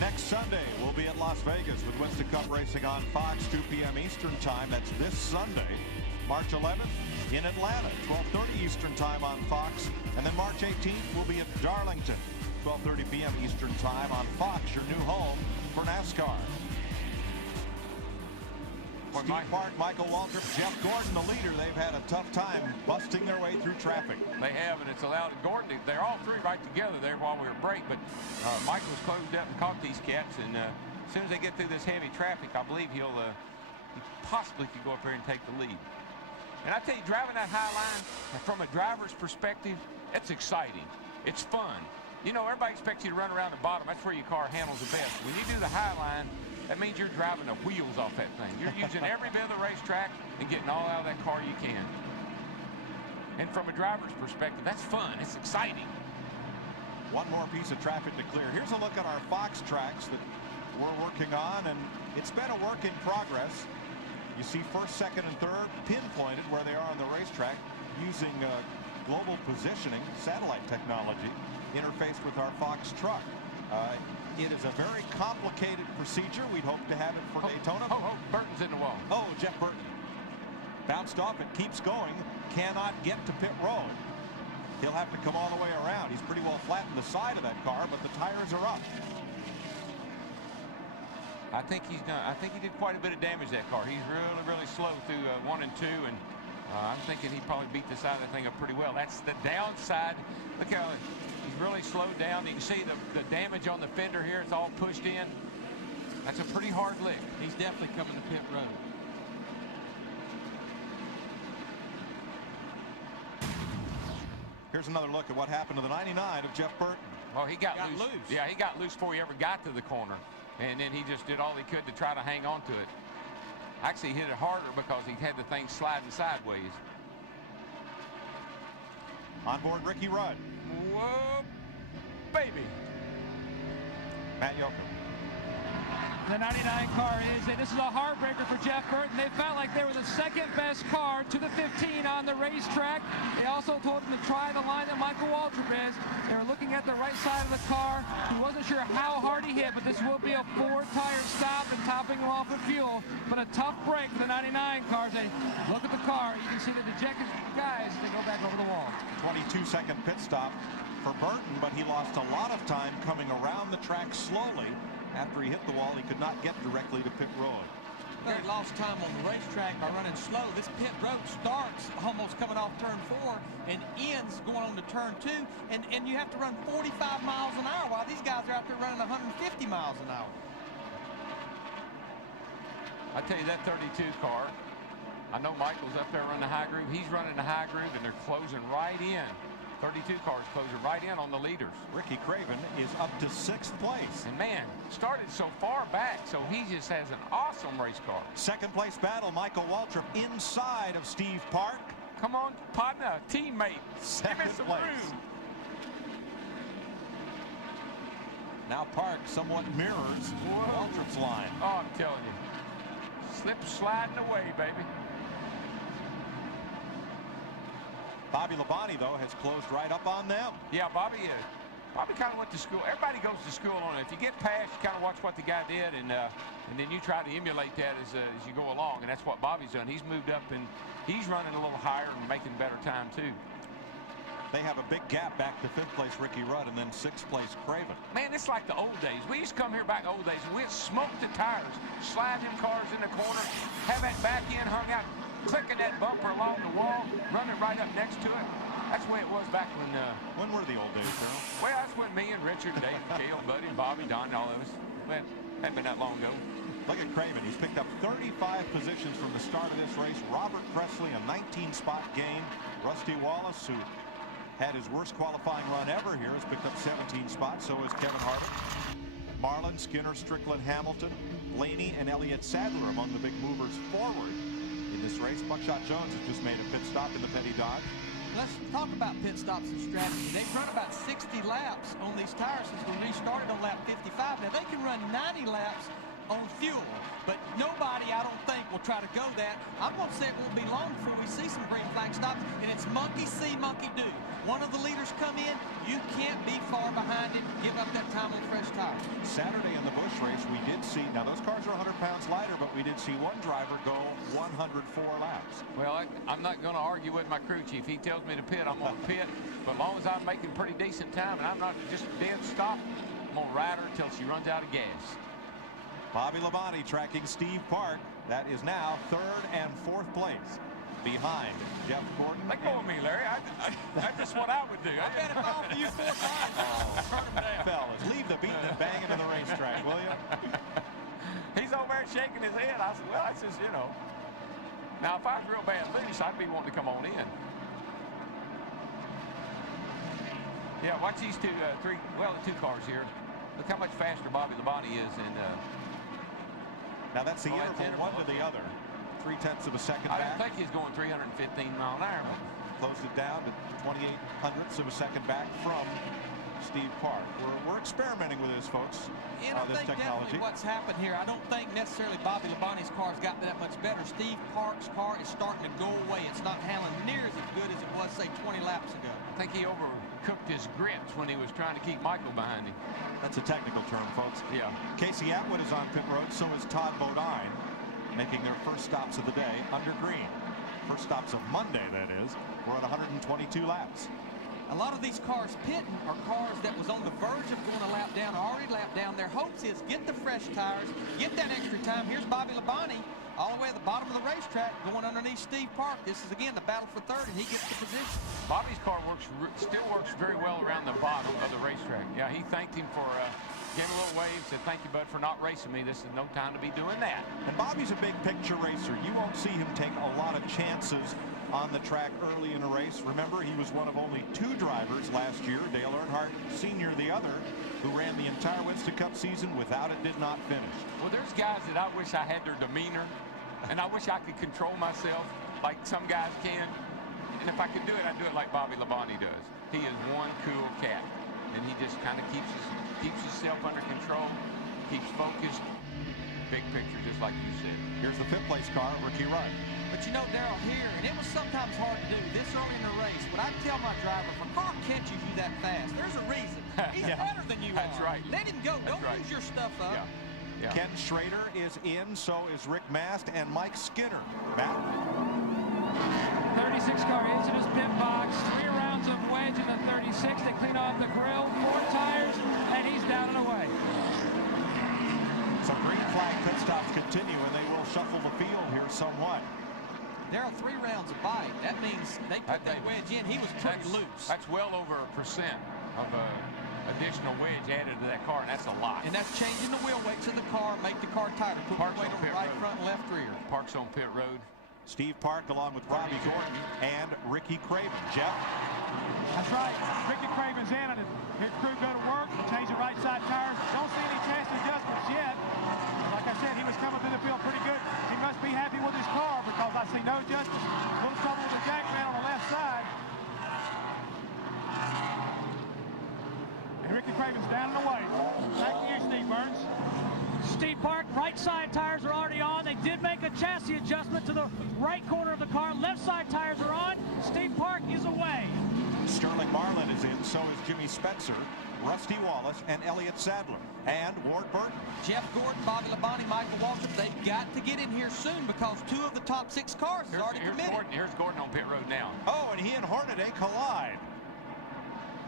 Next Sunday, we'll be at Las Vegas with Winston Cup Racing on Fox, 2 p.m. Eastern Time. That's this Sunday, March 11th, in Atlanta, 12:30 Eastern Time on Fox. And then March 18th, we'll be at Darlington, 12:30 p.m. Eastern Time on Fox, your new home for NASCAR. Steve Park, Michael Waltrip, Jeff Gordon, the leader. They've had a tough time busting their way through traffic. They have, and it's allowed Gordon. They're all 3 right together there while we were break, but Michael's closed up and caught these cats, and as soon as they get through this heavy traffic, I believe he possibly could go up there and take the lead. And I tell you, driving that high line, from a driver's perspective, it's exciting. It's fun. You know, everybody expects you to run around the bottom. That's where your car handles the best. When you do the high line, that means you're driving the wheels off that thing. You're using every bit of the racetrack and getting all out of that car you can. And from a driver's perspective, that's fun. It's exciting. One more piece of traffic to clear. Here's a look at our Fox tracks that we're working on, and it's been a work in progress. You see first, second, and third pinpointed where they are on the racetrack using global positioning, satellite technology, interfaced with our Fox truck. It is a very complicated procedure. We'd hope to have it for Daytona. Burton's in the wall. Oh, Jeff Burton. Bounced off, it keeps going, cannot get to pit road. He'll have to come all the way around. He's pretty well flattened the side of that car, but the tires are up. I think he did quite a bit of damage to that car. He's really, really slow through 1 and 2, and I'm thinking he probably beat the side of that thing up pretty well. That's the downside. Look how he's really slowed down. You can see the damage on the fender here. It's all pushed in. That's a pretty hard lick. He's definitely coming to pit road. Here's another look at what happened to the 99 of Jeff Burton. Well, he got loose. Yeah, he got loose before he ever got to the corner. And then he just did all he could to try to hang on to it. Actually, he hit it harder because he had the thing sliding sideways. On board Ricky Rudd. Whoa, baby. Matt Yoakum. The 99 car is in. This is a heartbreaker for Jeff Burton. They felt like they were the second best car to the 15 on the racetrack. They also told him to try the line that Michael Waltrip is. They were looking at the right side of the car. He wasn't sure how hard he hit, but this will be a 4-tire stop and topping him off with fuel. But a tough break for the 99 cars. They look at the car. You can see the dejected guys as they go back over the wall. 22-second pit stop for Burton, but he lost a lot of time coming around the track slowly. After he hit the wall, he could not get directly to pit road. Well, he lost time on the racetrack by running slow. This pit road starts almost coming off turn 4 and ends going on to turn 2. And you have to run 45 miles an hour while these guys are out there running 150 miles an hour. I tell you, that 32 car, I know Michael's up there running the high groove. He's running the high groove, and they're closing right in. 32 cars closing right in on the leaders. Ricky Craven is up to 6th place. And man, started so far back, so he just has an awesome race car. Second place battle, Michael Waltrip inside of Steve Park. Come on, partner, teammate. Second Give me some place. room. Now Park somewhat mirrors Waltrip's line. Oh, I'm telling you. Slip sliding away, baby. Bobby Labonte, though, has closed right up on them. Yeah, Bobby kind of went to school. Everybody goes to school on it. If you get past, you kind of watch what the guy did, and then you try to emulate that as you go along, and that's what Bobby's done. He's moved up, and he's running a little higher and making better time, too. They have a big gap back to 5th place Ricky Rudd and then 6th place Craven. Man, it's like the old days. We used to come here back old days, and we'd smoke the tires, slide them cars in the corner, have that back end hung out, clicking that bumper along the wall, running right up next to it. That's the way it was back when... When were the old days, Carol? Well, that's when me and Richard, Dave, Cale, Buddy, Bobby, Don, and all of us. Well, hadn't been that long ago. Look at Craven. He's picked up 35 positions from the start of this race. Robert Presley, a 19-spot gain. Rusty Wallace, who had his worst qualifying run ever here, has picked up 17 spots. So has Kevin Harvick. Marlin, Skinner, Strickland, Hamilton, Blaney, and Elliott Sadler among the big movers forward in this race. Buckshot Jones has just made a pit stop in the Petty Dodge. Let's talk about pit stops and strategy. They've run about 60 laps on these tires since we restarted on lap 55. Now, they can run 90 laps on fuel, but nobody, I don't think, will try to go that. I'm going to say it won't be long before we see some green flag stops, and it's monkey see, monkey do. One of the leaders come in, you can't be far behind it, give up that time on fresh tires. Saturday in the Busch race, we did see, now those cars are 100 pounds lighter, but we did see one driver go 104 laps. Well, I'm not going to argue with my crew chief. He tells me to pit, I'm going to pit. But as long as I'm making pretty decent time and I'm not just dead stop, I'm going to ride her until she runs out of gas. Bobby Labonte tracking Steve Park. That is now 3rd and 4th place behind Jeff Gordon. Let go of me, Larry. That's just what I would do. I bet if I offer you 4 times, turn him down. Fellas, leave the beating and banging to the racetrack, will you? He's over there shaking his head. I said, well, that's just, you know. Now, if I was real bad loose, I'd be wanting to come on in. Yeah, watch these two, the two cars here. Look how much faster Bobby Labonte is. And now that's the interval, one to the other. 0.3 of a second I back. didn't think he was going 315 mile an hour. Closed it down to 0.28 of a second back from Steve Park. We're experimenting with this, folks. And I think definitely what's happened here, I don't think necessarily Bobby Labonte's car's gotten that much better. Steve Park's car is starting to go away. It's not handling near as good as it was, say, 20 laps ago. I think he overcooked his grips when he was trying to keep Michael behind him. That's a technical term, folks. Yeah. Casey Atwood is on pit road, so is Todd Bodine, making their first stops of the day under green. First stops of Monday, that is. We're at 122 laps. A lot of these cars pitting are cars that was on the verge of going a lap down, already lapped down. Their hopes is get the fresh tires, get that extra time. Here's Bobby Labonte all the way at the bottom of the racetrack going underneath Steve Park. This is, again, the battle for third, and he gets the position. Bobby's car still works very well around the bottom of the racetrack. Yeah, he thanked him for gave a little wave, said, thank you, bud, for not racing me. This is no time to be doing that. And Bobby's a big picture racer. You won't see him take a lot of chances on the track early in a race. Remember, he was one of only 2 drivers last year, Dale Earnhardt Sr. the other, who ran the entire Winston Cup season without it, did not finish. Well, there's guys that I wish I had their demeanor, and I wish I could control myself like some guys can. And if I could do it, I'd do it like Bobby Labonte does. He is one cool cat, and he just kind of keeps himself under control, keeps focused. Big picture, just like you said. Here's the 5th place car, Ricky Rudd. But you know, Darrell, here, and it was sometimes hard to do this early in the race, but I tell my driver, if a car catches you that fast, there's a reason. He's better than you That's are. right. Let him go. Don't right. use your stuff up. Yeah. Yeah. Ken Schrader is in, so is Rick Mast and Mike Skinner. Matt? 36 car into his pit box. 3 rounds of wedge in the 36. They clean off the grill, 4 tires, and he's down and away. So green flag pit stops continue, and they will shuffle the field here somewhat. There are 3 rounds of bite. That means they put that wedge in. He was pretty loose. That's well over 1% of additional wedge added to that car, and that's a lot. And that's changing the wheel weights of the car, make the car tighter, put the weight on the right front and left rear. Park's on pit road. Steve Park along with Robbie Gordon and Ricky Craven. Jeff? That's right. Ricky Craven's in, and his crew go to work, change the right side tires. Don't see any chance adjustments yet. Like I said, he was coming through the field pretty good. He must be happy with his car because I see no adjustments. A little trouble with the jack man on the left side. And Ricky Craven's down and away. Back to you, Steve Burns. Steve Park, right side tires are already on. They did make a chassis adjustment to the right corner of the car. Left side tires are on. Steve Park is away. Sterling Marlin is in, so is Jimmy Spencer, Rusty Wallace, and Elliott Sadler, and Ward Burton. Jeff Gordon, Bobby Labonte, Michael Waltrip, they've got to get in here soon because 2 of the top 6 cars is already committed. Here's Gordon on pit road now. Oh, and he and Hornaday collide.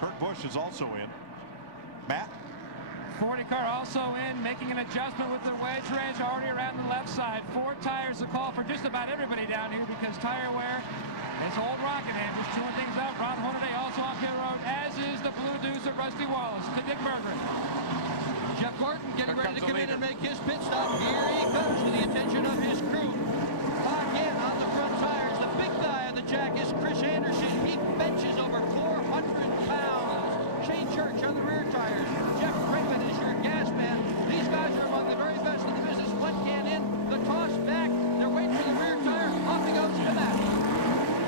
Kurt Busch is also in. Matt? 40 car also in, making an adjustment with the wedge range already around the left side. 4 tires to call for just about everybody down here because tire wear. It's old Rockingham just chewing things up. Ron Hornaday also on pit road, as is the Blue Deuce of Rusty Wallace to Dick Berger. Jeff Gordon getting ready to come in and make his pit stop. Here he comes to the attention of his crew. Again on the front tires. The big guy on the jack is Chris Anderson. He benches over 400 pounds. Shane Church on the rear tires. Jeff Craven is your gas man. These guys are among the very best in the business. One can in, the toss back. They're waiting for the rear tire. Off he goes to that.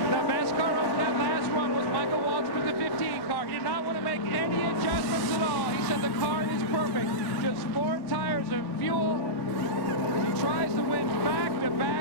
The best car on that last run was Michael Waltrip with the 15 car. He did not want to make any adjustments at all. He said the car is perfect. Just 4 tires of fuel. He tries to win back-to-back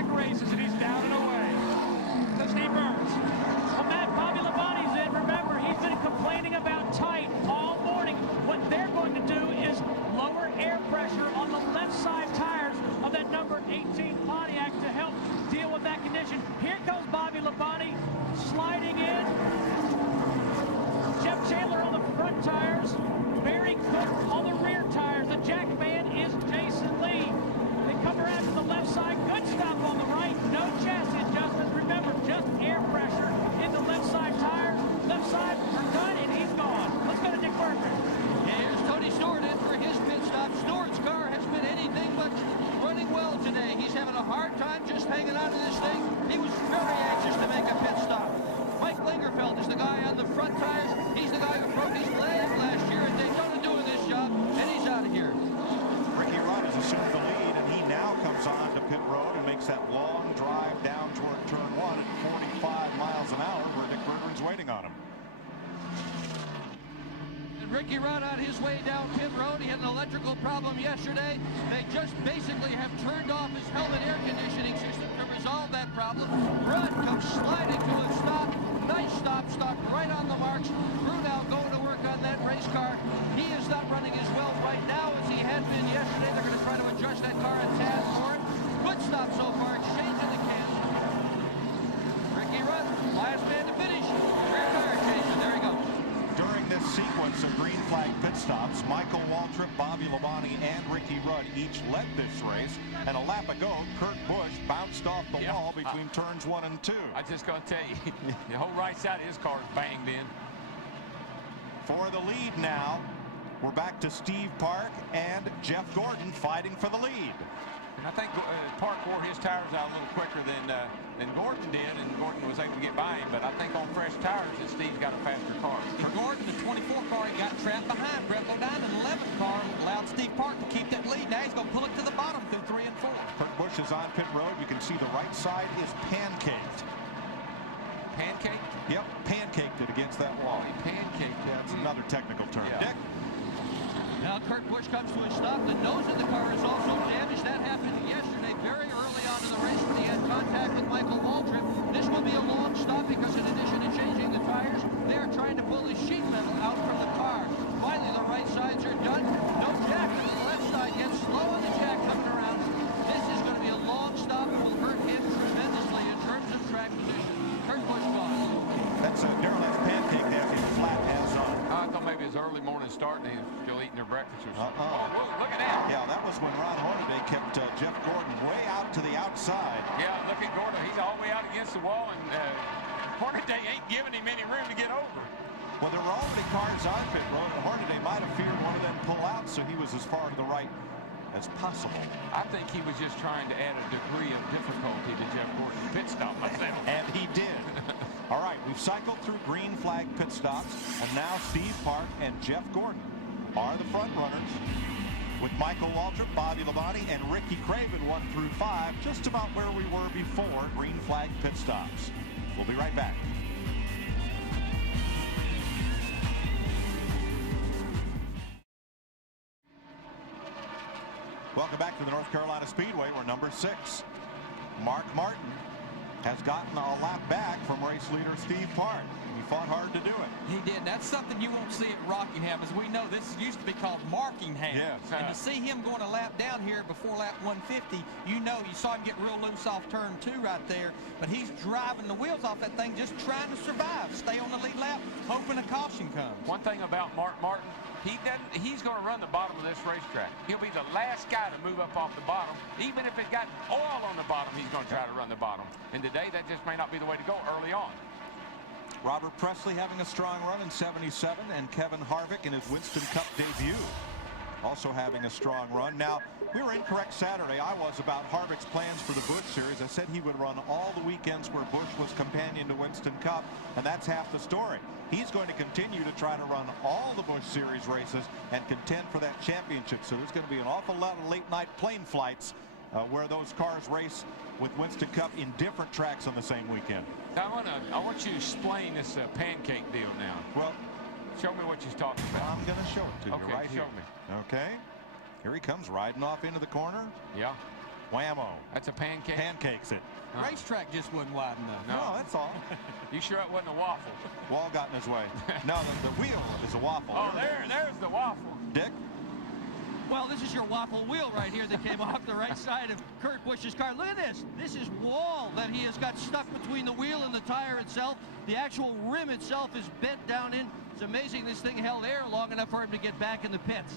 miles an hour where Dick Bergeron's waiting on him. And Ricky Rudd on his way down pit road. He had an electrical problem yesterday. They just basically have turned off his helmet air conditioning system to resolve that problem. Rudd comes sliding to a stop. Nice stop, stopped right on the marks. Crew now going to work on that race car. He is not running as well right now as he had been yesterday. They're going to try to adjust that car a tad for him. Good stop so far, changing the cam. Ricky Rudd, last man to finish. Rear tire changes, there he goes. During this sequence of green flag pit stops, Michael Waltrip, Bobby Labonte, and Ricky Rudd each led this race. And a lap ago, Kurt Busch bounced off the wall between turns 1 and 2. I'm just going to tell you, the whole right side of his car is banged in. For the lead now, we're back to Steve Park and Jeff Gordon fighting for the lead. And I think Park wore his tires out a little quicker than Gordon did, and Gordon was able to get by him. But I think on fresh tires that Steve's got a faster car. For Gordon, the 24 car, he got trapped behind. Brett Bodine in the 11th car allowed Steve Park to keep that lead. Now he's going to pull it to the bottom through 3 and 4. Kurt Busch is on pit road. You can see the right side is pancaked. Pancaked? Yep, pancaked it against that wall. He pancaked. Yeah, that's another technical term. Yeah. Dick? Now Kurt Busch comes to a stop. The nose of the car is also damaged. That happened yesterday very early on in the race when he had contact with Michael Waltrip. This will be a long stop because in addition to changing the tires, they are trying to pull the sheet metal out from the car. Finally, the right sides are done. No jack on the left side yet. Slow on the jack coming around. This is going to be a long stop. It will hurt him tremendously in terms of track position. Kurt Busch gone. That's Darrell has pancake there in flat as on. I thought maybe his early morning start and he was still eating their breakfast or something. Whoa, look at that. Yeah, that was when Ron Hornaday kept Jeff Gordon way out to the outside. Yeah, look at Gordon. He's all the way out against the wall, and Hornaday ain't giving him any room to get over. Well, there were already cars on pit road, and Hornaday might have feared one of them pull out, so he was as far to the right as possible. I think he was just trying to add a degree of difficulty to Jeff Gordon's pit stop myself. And he did. All right, we've cycled through green flag pit stops, and now Steve Park and Jeff Gordon are the front runners, with Michael Waltrip, Bobby Labonte, and Ricky Craven 1 through 5, just about where we were before green flag pit stops. We'll be right back. Welcome back to the North Carolina Speedway, where number 6, Mark Martin, has gotten a lap back from race leader Steve Park. He fought hard to do it. He did. That's something you won't see at Rockingham. As we know, this used to be called Markingham. Yes. And to see him going a lap down here before lap 150, you saw him get real loose off turn 2 right there, but he's driving the wheels off that thing, just trying to survive. Stay on the lead lap, hoping a caution comes. One thing about Mark Martin, he's going to run the bottom of this racetrack. He'll be the last guy to move up off the bottom. Even if it got oil on the bottom, he's going to try to run the bottom. And today, that just may not be the way to go early on. Robert Presley having a strong run in 77, and Kevin Harvick in his Winston Cup debut also having a strong run. Now, we were incorrect Saturday. I was about Harvick's plans for the Busch Series. I said he would run all the weekends where Busch was companion to Winston Cup, and that's half the story. He's going to continue to try to run all the Busch Series races and contend for that championship. So there's going to be an awful lot of late-night plane flights where those cars race with Winston Cup in different tracks on the same weekend. I want you to explain this pancake deal now. Well, show me what you're talking about. I'm going to show it to you right here. Show me. Okay. Here he comes riding off into the corner. Yeah. Whammo. That's a pancake? Pancakes it. Racetrack just wasn't wide enough. No, that's all. You sure it wasn't a waffle? Wall got in his way. No, the wheel is a waffle. Oh, there's the waffle. Dick? Well, this is your waffle wheel right here that came off the right side of Kurt Busch's car. Look at this. This is wall that he has got stuck between the wheel and the tire itself. The actual rim itself is bent down in. It's amazing this thing held air long enough for him to get back in the pits.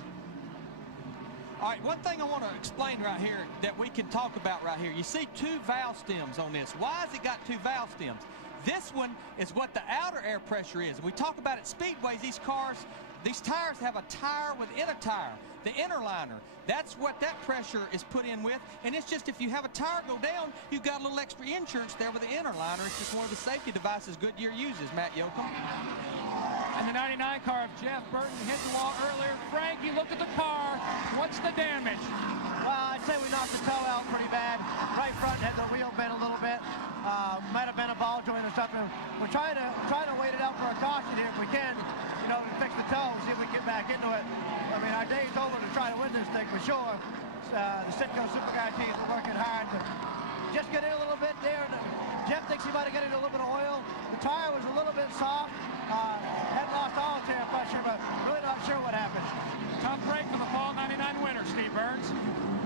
All right, one thing I want to explain right here that we can talk about right here. You see 2 valve stems on this. Why has it got 2 valve stems? This one is what the outer air pressure is. We talk about at speedways, these tires have a tire within a tire, the inner liner. That's what that pressure is put in with. And it's just if you have a tire go down, you've got a little extra insurance there with the inner liner. It's just one of the safety devices Goodyear uses, Matt Yoakum. And the 99 car of Jeff Burton hit the wall earlier. Frankie, look at the car. What's the damage? Well, say we knocked the toe out pretty bad. Right front had the wheel bent a little bit. Might have been a ball joint or something. We're trying to wait it out for a caution here if we can, you know, to fix the toe, see if we can get back into it. I mean, our day's over to try to win this thing for sure. The Citgo Super Guy team is working hard to just get in a little bit there. Jeff thinks he might have got in a little bit of oil. The tire was a little bit soft. Hadn't lost all tire pressure, but really not sure what happened. Tough break for the Fall 99 winner, Steve Burns.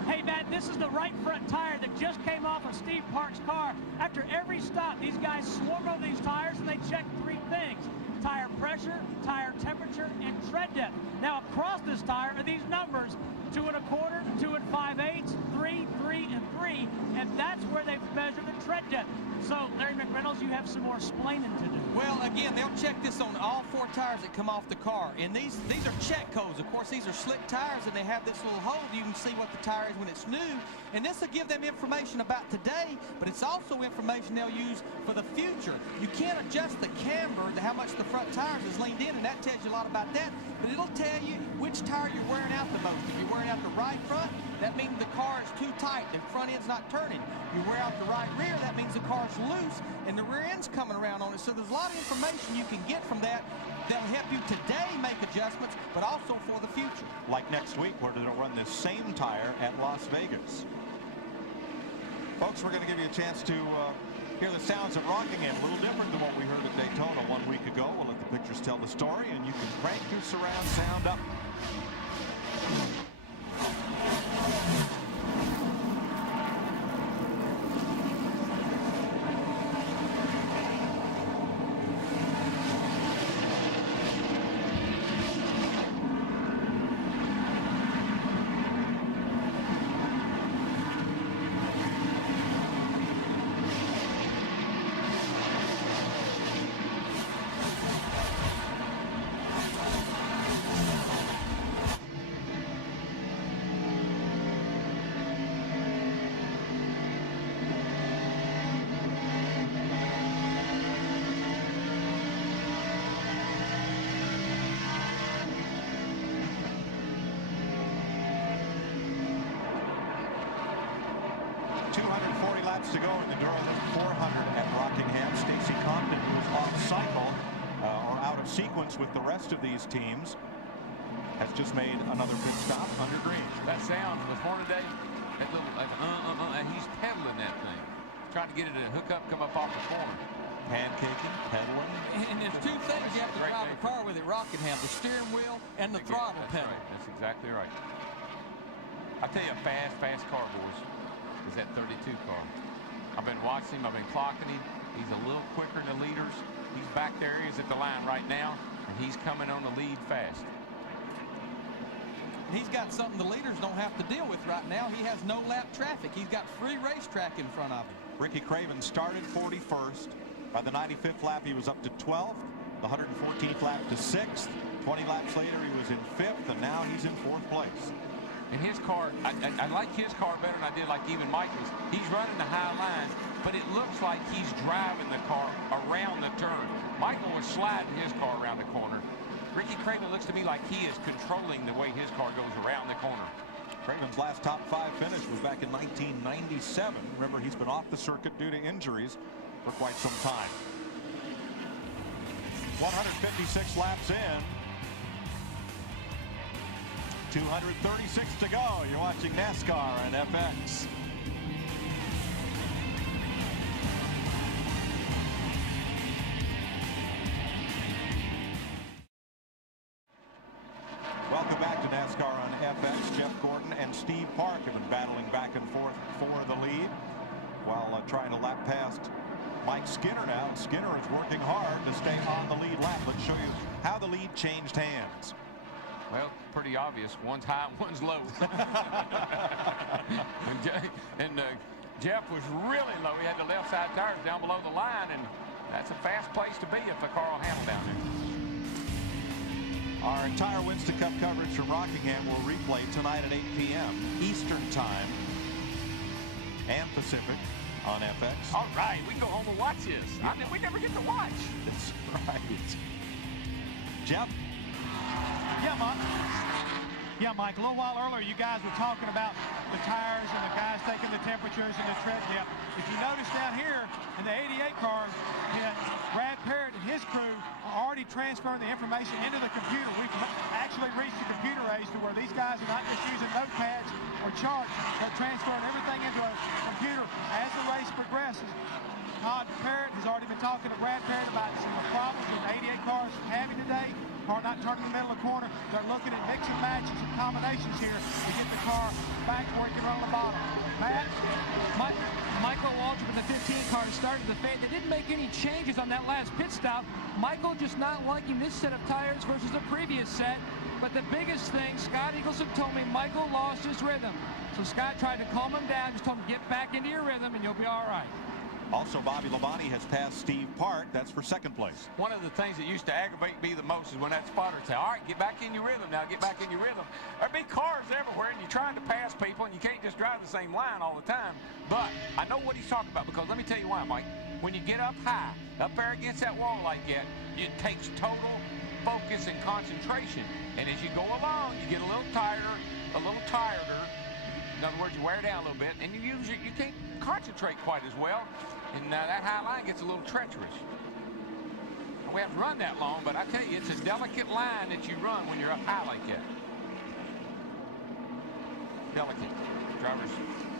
Hey, Matt, this is the right front tire that just came off of Steve Park's car. After every stop, these guys swarm over these tires and they check 3 things: tire pressure, tire temperature, and tread depth. Now, across this tire are these numbers: 2 1/4, 2 5/8, 3, 3, and 3, and that's where they've measured the tread depth. So, Larry McReynolds, you have some more explaining to do. Well, again, they'll check this on all 4 tires that come off the car, and these are check codes. Of course, these are slick tires, and they have this little hole. You can see what the tire is when it's new, and this will give them information about today, but it's also information they'll use for the future. You can't adjust the camber to how much the front tires is leaned in, and that tells you a lot about that, but it'll tell you which tire you're wearing out the most. If you're wearing out the right front, that means the car is too tight, the front end's not turning. You wear out the right rear, that means the car's loose, and the rear end's coming around on it. So there's a lot of information you can get from that that'll help you today make adjustments, but also for the future. Like next week, where they'll run this same tire at Las Vegas. Folks, we're going to give you a chance to hear the sounds of Rockingham. A little different than what we heard at Daytona 1 week ago. We'll let the pictures tell the story, and you can crank your surround sound up. 240 laps to go in the Dura Lube 400 at Rockingham. Stacy Compton, who's off cycle or out of sequence with the rest of these teams, has just made another pit stop under green. That sound was Hornaday. That little and he's pedaling that thing, trying to get it to hook up, come up off the corner. Pancakking, pedaling. And there's 2 things you have to drive a car with at Rockingham: the steering wheel and the throttle pedal. Right. That's exactly right. I'll tell you, a fast car, boys, is that 32 car. I've been watching him. I've been clocking him. He's a little quicker than the leaders. He's back there. He's at the line right now, and he's coming on the lead fast. He's got something the leaders don't have to deal with right now. He has no lap traffic. He's got free racetrack in front of him. Ricky Craven started 41st. By the 95th lap, he was up to 12th. The 114th lap to 6th. 20 laps later, he was in 5th, and now he's in 4th place. And his car, I like his car better than I did like even Michael's. He's running the high line, but it looks like he's driving the car around the turn. Michael was sliding his car around the corner. Ricky Craven looks to me like he is controlling the way his car goes around the corner. Craven's last top 5 finish was back in 1997. Remember, he's been off the circuit due to injuries for quite some time. 156 laps in. 236 to go. You're watching NASCAR on FX. Welcome back to NASCAR on FX. Jeff Gordon and Steve Park have been battling back and forth for the lead while trying to lap past Mike Skinner now. And Skinner is working hard to stay on the lead lap. Let's show you how the lead changed hands. Well, pretty obvious. One's high, one's low. and Jeff was really low. He had the left side tires down below the line, and that's a fast place to be if the car will handle down there. Our entire Winston Cup coverage from Rockingham will replay tonight at 8 p.m. Eastern Time and Pacific on FX. All right, we can go home and watch this. I mean, we never get to watch. That's right. Jeff? Yeah, Mom. Yeah, Yeah, Mike, a little while earlier, you guys were talking about the tires and the guys taking the temperatures and the tread depth. If you notice down here in the 88 car, Brad Parrott and his crew are already transferring the information into the computer. We've actually reached the computer age to where these guys are not just using notepads or charts, but transferring everything into a computer as the race progresses. Todd Parrott has already been talking to Brad Parrott about some of the problems that the 88 cars are having today. Car not turning in the middle of the corner. They're looking at mixing matches and combinations here to get the car back to where it can run on the bottom. Matt? Michael Waltrip in the 15 car started the fade. They didn't make any changes on that last pit stop. Michael just not liking this set of tires versus the previous set. But the biggest thing, Scott Eagleson told me Michael lost his rhythm. So Scott tried to calm him down, just told him, get back into your rhythm and you'll be all right. Also, Bobby Labonte has passed Steve Park. That's for second place. One of the things that used to aggravate me the most is when that spotter would say, all right, get back in your rhythm now, get back in your rhythm. There'd be cars everywhere, and you're trying to pass people, and you can't just drive the same line all the time. But I know what he's talking about, because let me tell you why, Mike. When you get up high, up there against that wall like that, it takes total focus and concentration. And as you go along, you get a little tireder. In other words, you wear down a little bit, and you can't concentrate quite as well. And that high line gets a little treacherous. We haven't run that long, but I tell you, it's a delicate line that you run when you're up high like that. Delicate. Drivers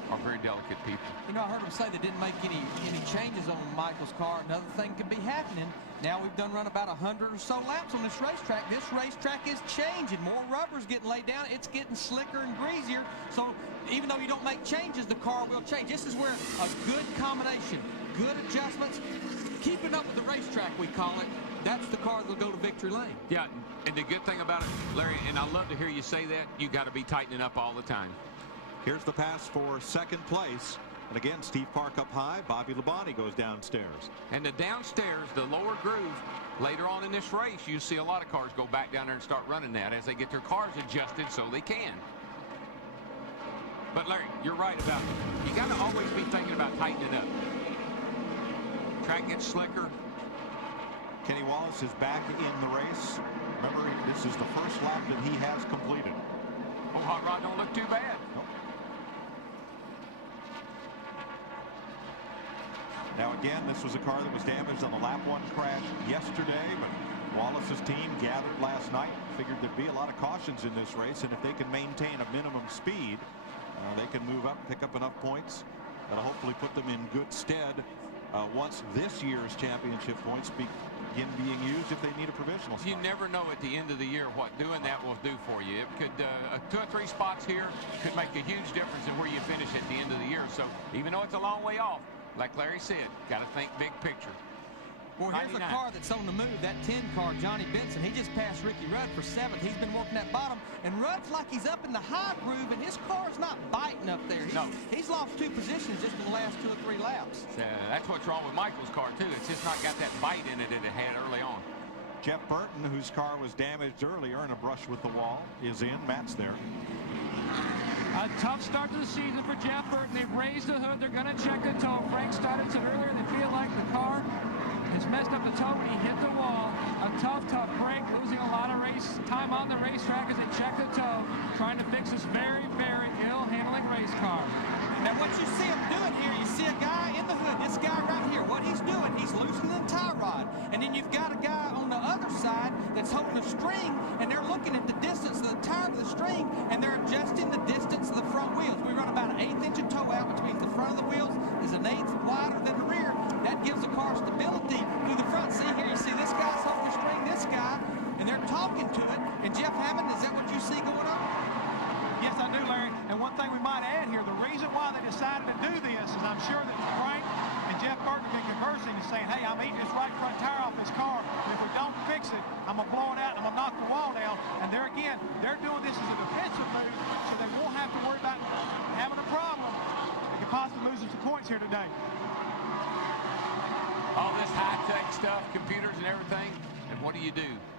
are very delicate people. You know, I heard him say they didn't make any changes on Michael's car. Another thing could be happening. Now we've done run about 100 or so laps on this racetrack. This racetrack is changing. More rubber's getting laid down. It's getting slicker and greasier. So even though you don't make changes, the car will change. This is where a good combination, good adjustments, keeping up with the racetrack, we call it, that's the car that'll go to victory lane. Yeah, and the good thing about it, Larry, and I love to hear you say that, you got to be tightening up all the time. Here's the pass for second place. And again, Steve Park up high. Bobby Labonte goes downstairs. And the downstairs, the lower groove, later on in this race, you see a lot of cars go back down there and start running that as they get their cars adjusted so they can. But Larry, you're right about it. You got to always be thinking about tightening up. Track gets slicker. Kenny Wallace is back in the race. Remember, this is the first lap that he has completed. Oh, Hot Rod don't look too bad. Nope. Now again, this was a car that was damaged on the lap 1 crash yesterday, but Wallace's team gathered last night, figured there'd be a lot of cautions in this race, and if they can maintain a minimum speed, they can move up, pick up enough points that'll hopefully put them in good stead once this year's championship points begin being used if they need a provisional spot. You never know at the end of the year what doing that will do for you. It could 2 or 3 spots here could make a huge difference in where you finish at the end of the year. So even though it's a long way off, like Larry said, got to think big picture. Well, here's a car that's on the move, that 10 car, Johnny Benson. He just passed Ricky Rudd for 7th. He's been working that bottom, and Rudd's like he's up in the high groove, and his car's not biting up there. He's lost 2 positions just in the last 2 or 3 laps. That's what's wrong with Michael's car, too. It's just not got that bite in it that it had early on. Jeff Burton, whose car was damaged earlier in a brush with the wall, is in. Matt's there. A tough start to the season for Jeff Burton. They've raised the hood. They're going to check the toe. Frank Stoddard said earlier they feel like the car has messed up the toe when he hit the wall. A tough break, losing a lot of race time on the racetrack as they check the toe, trying to fix this very, very ill-handling race car. And what you see him doing here, you see a guy in the hood, this guy right here, what he's doing, he's loosening the tie rod. And then you've got a guy on the other side that's holding a string, and they're looking at the distance of the tire to the string, and they're adjusting the distance of the front wheels. We run about an 1/8 inch of toe out, which means the front of the wheels is an 1/8 wider than the rear. That gives the car stability through the front. See here, you see this guy's holding the string, this guy, and they're talking to it. And Jeff Hammond, is that what you see going on? Yes, I do, Larry. And one thing we might add here, the reason why they decided to do this is I'm sure that Frank and Jeff Burton have been conversing and saying, hey, I'm eating this right front tire off this car. And if we don't fix it, I'm going to blow it out and I'm going to knock the wall down. And there again, they're doing this as a defensive move, so they won't have to worry about having a problem. They could possibly lose some points here today. All this high-tech stuff, computers and everything, and what do?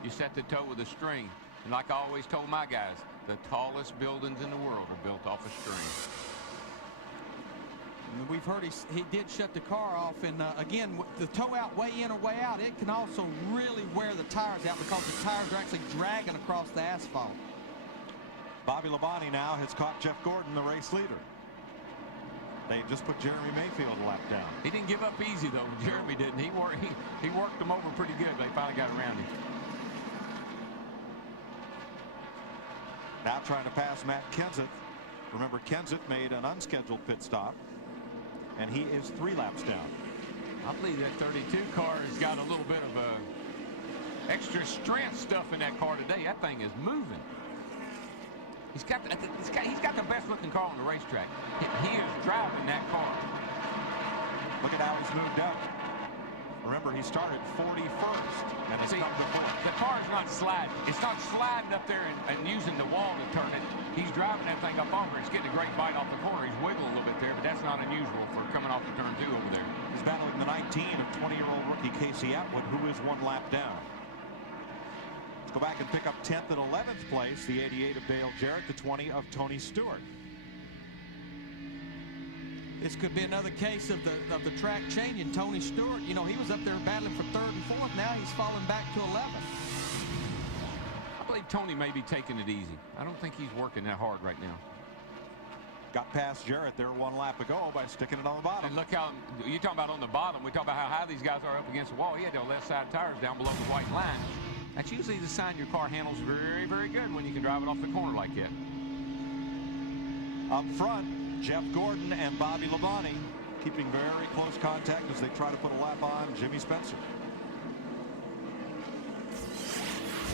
You set the toe with a string. And like I always told my guys, the tallest buildings in the world are built off a string. We've heard he did shut the car off, and again, the toe out way in or way out, it can also really wear the tires out because the tires are actually dragging across the asphalt. Bobby Labonte now has caught Jeff Gordon, the race leader. They just put Jeremy Mayfield a lap down. He didn't give up easy, though. Jeremy didn't. He worked them over pretty good. They finally got around him. Now trying to pass Matt Kenseth. Remember, Kenseth made an unscheduled pit stop, and he is 3 laps down. I believe that 32 car has got a little bit of extra strength stuff in that car today. That thing is moving. He's got the best looking car on the racetrack. He is driving that car. Look at how he's moved up. Remember, he started 41st, and he's come to 4th. The car's not sliding. It's not sliding up there and using the wall to turn it. He's driving that thing up over. It's getting a great bite off the corner. He's wiggling a little bit there, but that's not unusual for coming off the turn 2 over there. He's battling the 19 of 20-year-old rookie Casey Atwood, who is 1 lap down. Let's go back and pick up 10th and 11th place, the 88 of Dale Jarrett, the 20 of Tony Stewart. This could be another case of the track changing. Tony Stewart, you know, he was up there battling for 3rd and 4th. Now he's falling back to 11th. I believe Tony may be taking it easy. I don't think he's working that hard right now. Got past Jarrett there 1 lap ago by sticking it on the bottom. And look how, you're talking about on the bottom. We talk about how high these guys are up against the wall. He had their left side tires down below the white line. That's usually the sign your car handles very, very good when you can drive it off the corner like that. Up front, Jeff Gordon and Bobby Labonte keeping very close contact as they try to put a lap on Jimmy Spencer.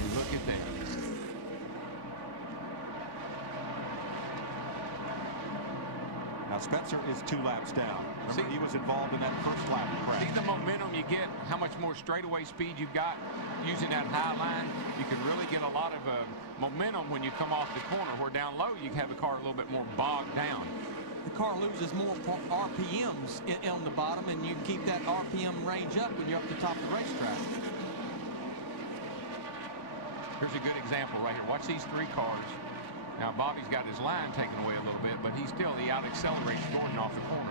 And look at that. Now Spencer is 2 laps down. Remember, he was involved in that first lap crash. See the momentum you get, how much more straightaway speed you've got using that high line. You can really get a lot of momentum when you come off the corner, where down low you have the car a little bit more bogged down. The car loses more RPMs on the bottom, and you keep that RPM range up when you're up the top of the racetrack. Here's a good example right here. Watch these 3 cars. Now Bobby's got his line taken away a little bit, but he out accelerates Gordon off the corner.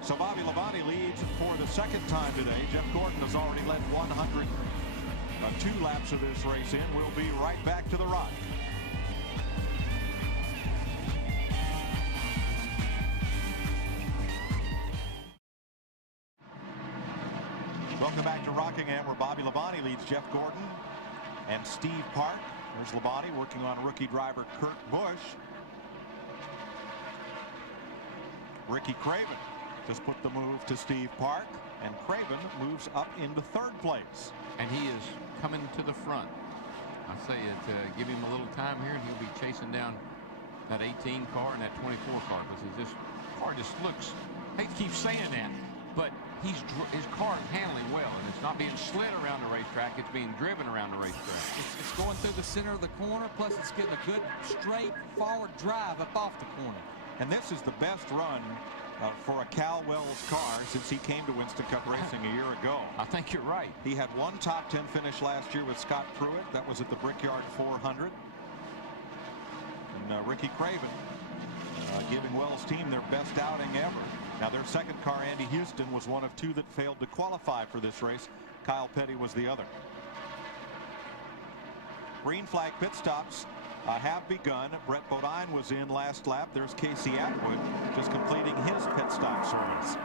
So Bobby Labonte leads for the 2nd time today. Jeff Gordon has already led 2 laps of this race in. We'll be right back to the Rock. Welcome back to Rockingham, where Bobby Labonte leads Jeff Gordon and Steve Park. There's Labonte working on rookie driver Kurt Busch. Ricky Craven just put the move to Steve Park, and Craven moves up into 3rd place. And he is coming to the front. I say it, give him a little time here, and he'll be chasing down that 18 car and that 24 car, because his car just looks, I hate to keep saying that, but his car is handling well, and it's not being slid around the racetrack, it's being driven around the racetrack. It's going through the center of the corner, plus it's getting a good straight forward drive up off the corner. And this is the best run for a Cal Wells car since he came to Winston Cup Racing a year ago. I think you're right. He had 1 top 10 finish last year with Scott Pruitt. That was at the Brickyard 400. And Ricky Craven giving Wells' team their best outing ever. Now their 2nd car, Andy Houston, was one of 2 that failed to qualify for this race. Kyle Petty was the other. Green flag pit stops have begun. Brett Bodine was in last lap. There's Casey Atwood just completing his pit stop service.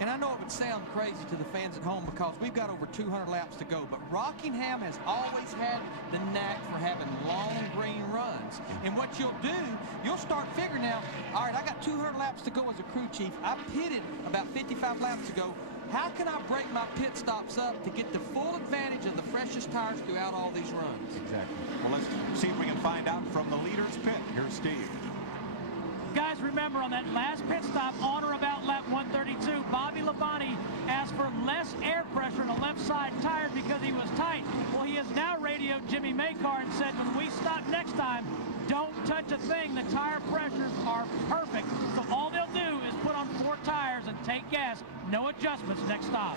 And I know it would sound crazy to the fans at home because we've got over 200 laps to go, but Rockingham has always had the knack for having long green runs. And what you'll do, you'll start figuring out, all right, I got 200 laps to go as a crew chief. I pitted about 55 laps ago. How can I break my pit stops up to get the full advantage of the freshest tires throughout all these runs? Exactly. Well, let's see if we can find out from the leader's pit. Here's Steve. Guys, remember on that last pit stop on or about lap 132, Bobby Labonte asked for less air pressure on the left side tire because he was tight. Well, he has now radioed Jimmy Maycar and said, when we stop next time, don't touch a thing. The tire pressures are perfect. So all they'll do is put on 4 tires and take gas. No adjustments next stop.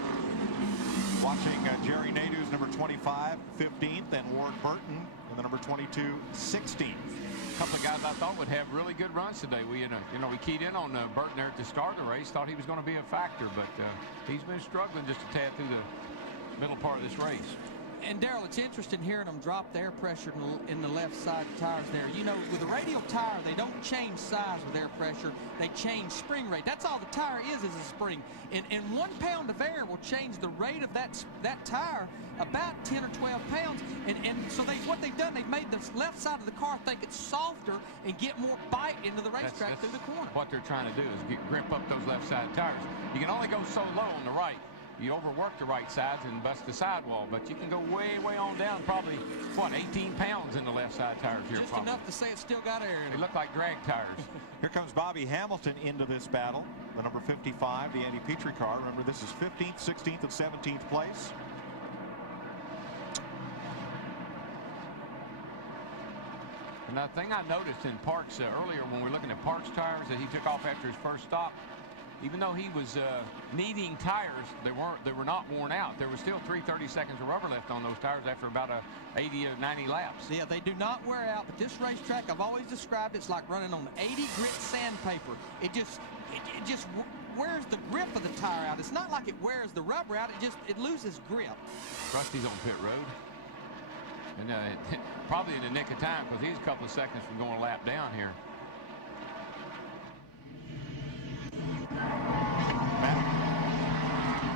Watching Jerry Nadeau's number 25, 15th, and Ward Burton in the number 22, 16th. A couple of guys I thought would have really good runs today. We keyed in on Burton there at the start of the race. Thought he was going to be a factor, but he's been struggling just a tad through the middle part of this race. And Darrell, it's interesting hearing them drop the air pressure in the left side tires there. You know, with a radial tire, they don't change size with air pressure. They change spring rate. That's all the tire is a spring. And 1 pound of air will change the rate of that tire about 10 or 12 pounds. And so what they've done, they've made the left side of the car think it's softer and get more bite into the racetrack through the corner. What they're trying to do is grip up those left side tires. You can only go so low on the right. You overwork the right sides and bust the sidewall, but you can go way, way on down, probably, what, 18 pounds in the left side tires here. Just enough to say it's still got air in it. They look like drag tires. Here comes Bobby Hamilton into this battle. The number 55, the Andy Petrie car. Remember, this is 15th, 16th, and 17th place. And the thing I noticed in Parks earlier when we were looking at Parks tires that he took off after his first stop, even though he was needing tires, they were not worn out. There was still 3/30 seconds of rubber left on those tires after about 80 or 90 laps. Yeah, they do not wear out, but this racetrack, I've always described it's like running on 80 grit sandpaper. It just wears the grip of the tire out. It's not like it wears the rubber out. It loses grip. Rusty's on pit road. And probably in the nick of time because he's a couple of seconds from going a lap down here.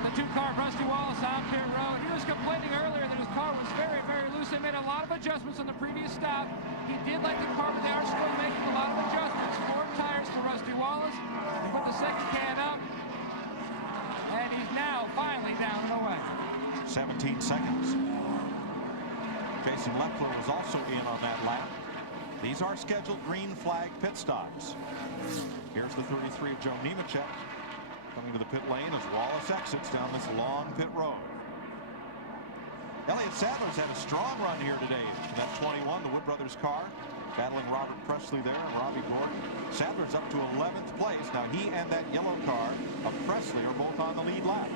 The two-car Rusty Wallace on pit road. He was complaining earlier that his car was very, very loose. They made a lot of adjustments on the previous stop. He did like the car, but they are still making a lot of adjustments. 4 tires for Rusty Wallace. He put the second can up, and he's now finally down and away. 17 seconds. Jason Leffler was also in on that lap. These are scheduled green flag pit stops. Here's the 33 of Joe Nemechek coming to the pit lane as Wallace exits down this long pit road. Elliott Sadler's had a strong run here today. That 21, the Wood Brothers car, battling Robert Presley there and Robbie Gordon. Sadler's up to 11th place. Now he and that yellow car of Presley are both on the lead lap.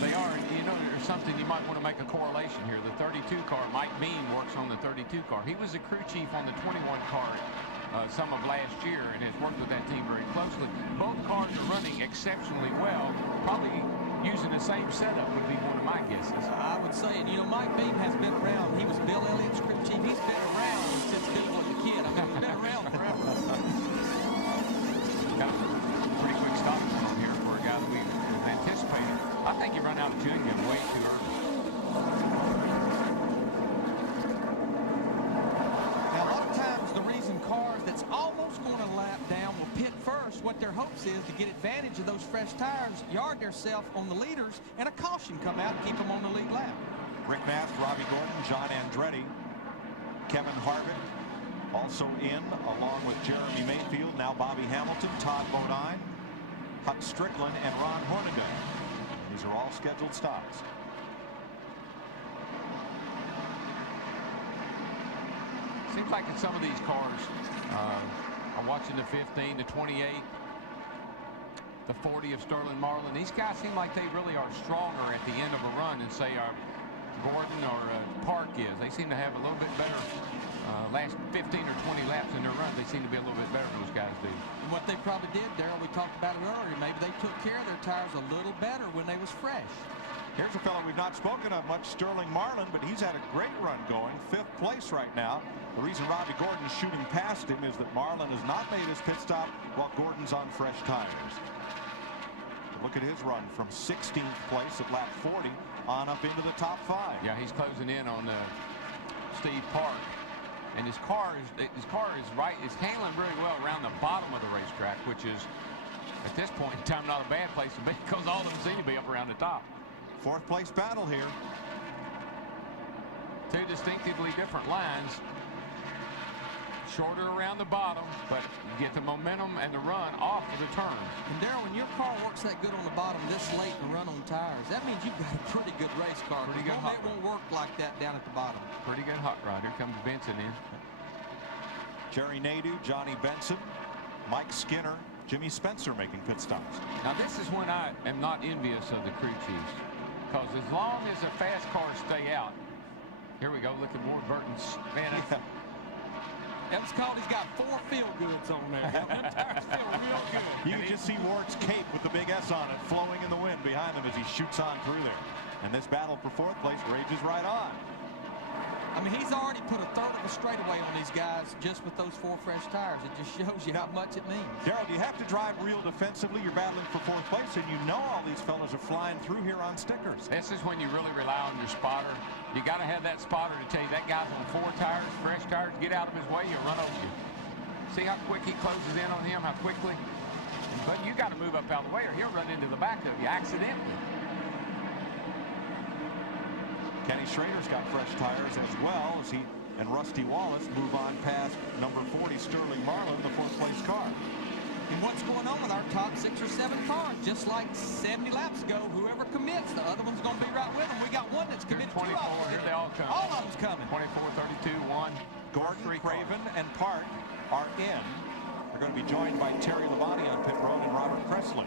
They are. You know, there's something you might want to make a correlation here. The 32 car, Mike Bean works on the 32 car. He was the crew chief on the 21 car some of last year and has worked with that team very closely. Both cars are running exceptionally well. Probably using the same setup would be one of my guesses. I would say, and you know, Mike Beam has been around. He was Bill Elliott's crew chief. He's been around since Bill was a kid. I mean, he's been around forever. Got a pretty quick stop on here for a guy that we anticipated. I think he run out of chewing gum way too early. Now, a lot of times the reason cars that's almost going to lap down will pit first, what their hopes is to get advantage of those fresh tires, yard themselves on the leaders, and a caution come out and keep them on the lead lap. Rick Mast, Robbie Gordon, John Andretti, Kevin Harvick also in, along with Jeremy Mayfield, now Bobby Hamilton, Todd Bodine, Hut Strickland, and Ron Hornigan. These are all scheduled stops. Seems like in some of these cars, I'm watching the 15, the 28, the 40 of Sterling Marlin. These guys seem like they really are stronger at the end of a run than, say, Gordon or Park is. They seem to have a little bit better last 15 or 20 laps in their runs. They seem to be a little bit better, those guys do. And what they probably did, Darrell, we talked about it earlier, maybe they took care of their tires a little better when they was fresh. Here's a fellow we've not spoken of much, Sterling Marlin, but he's had a great run going, 5th place right now. The reason Robbie Gordon's shooting past him is that Marlin has not made his pit stop while Gordon's on fresh tires. But look at his run from 16th place at lap 40 on up into the top 5. Yeah, he's closing in on Steve Park. And his car is handling very well around the bottom of the racetrack, which is, at this point in time, not a bad place to be because all of them seem to be up around the top. 4th place battle here. 2 distinctively different lines. Shorter around the bottom, but you get the momentum and the run off of the turn. And Darrell, when your car works that good on the bottom this late to run on tires, that means you've got a pretty good race car. Pretty good hot rod. It won't work like that down at the bottom. Pretty good hot rod. Here comes Benson in. Jerry Nadeau, Johnny Benson, Mike Skinner, Jimmy Spencer making pit stops. Now this is when I am not envious of the crew chiefs, because as long as the fast cars stay out, here we go. Look at Ward Burton's. Man, That's called he's got 4 feel-goods on there. Them tires feel real good. You can just see Ward's cape with the big S on it flowing in the wind Gordon behind them as he shoots on through there. And this battle for fourth place rages right on. I mean, he's already put a third of a straightaway on these guys just with those 4 fresh tires. It just shows you how much it means. Darrell, do you have to drive real defensively? You're battling for fourth place, and you know all these fellas are flying through here on stickers. This is when you really rely on your spotter. You got to have that spotter to tell you that guy's on 4 tires, fresh tires. Get out of his way, he'll run over you. See how quick he closes in on him, how quickly? But you got to move up out of the way or he'll run into the back of you accidentally. Kenny Schrader's got fresh tires as well as he and Rusty Wallace move on past number 40 Sterling Marlin, the fourth place car. And what's going on with our top 6 or 7 cars? Just like 70 laps ago, whoever commits, the other one's going to be right with them. We got one that's committed. 24, here they all come. All of them's coming. 24, 32, 1. Gordon, Craven, and Park are in. They're going to be joined by Terry Labonte on pit road and Robert Presley.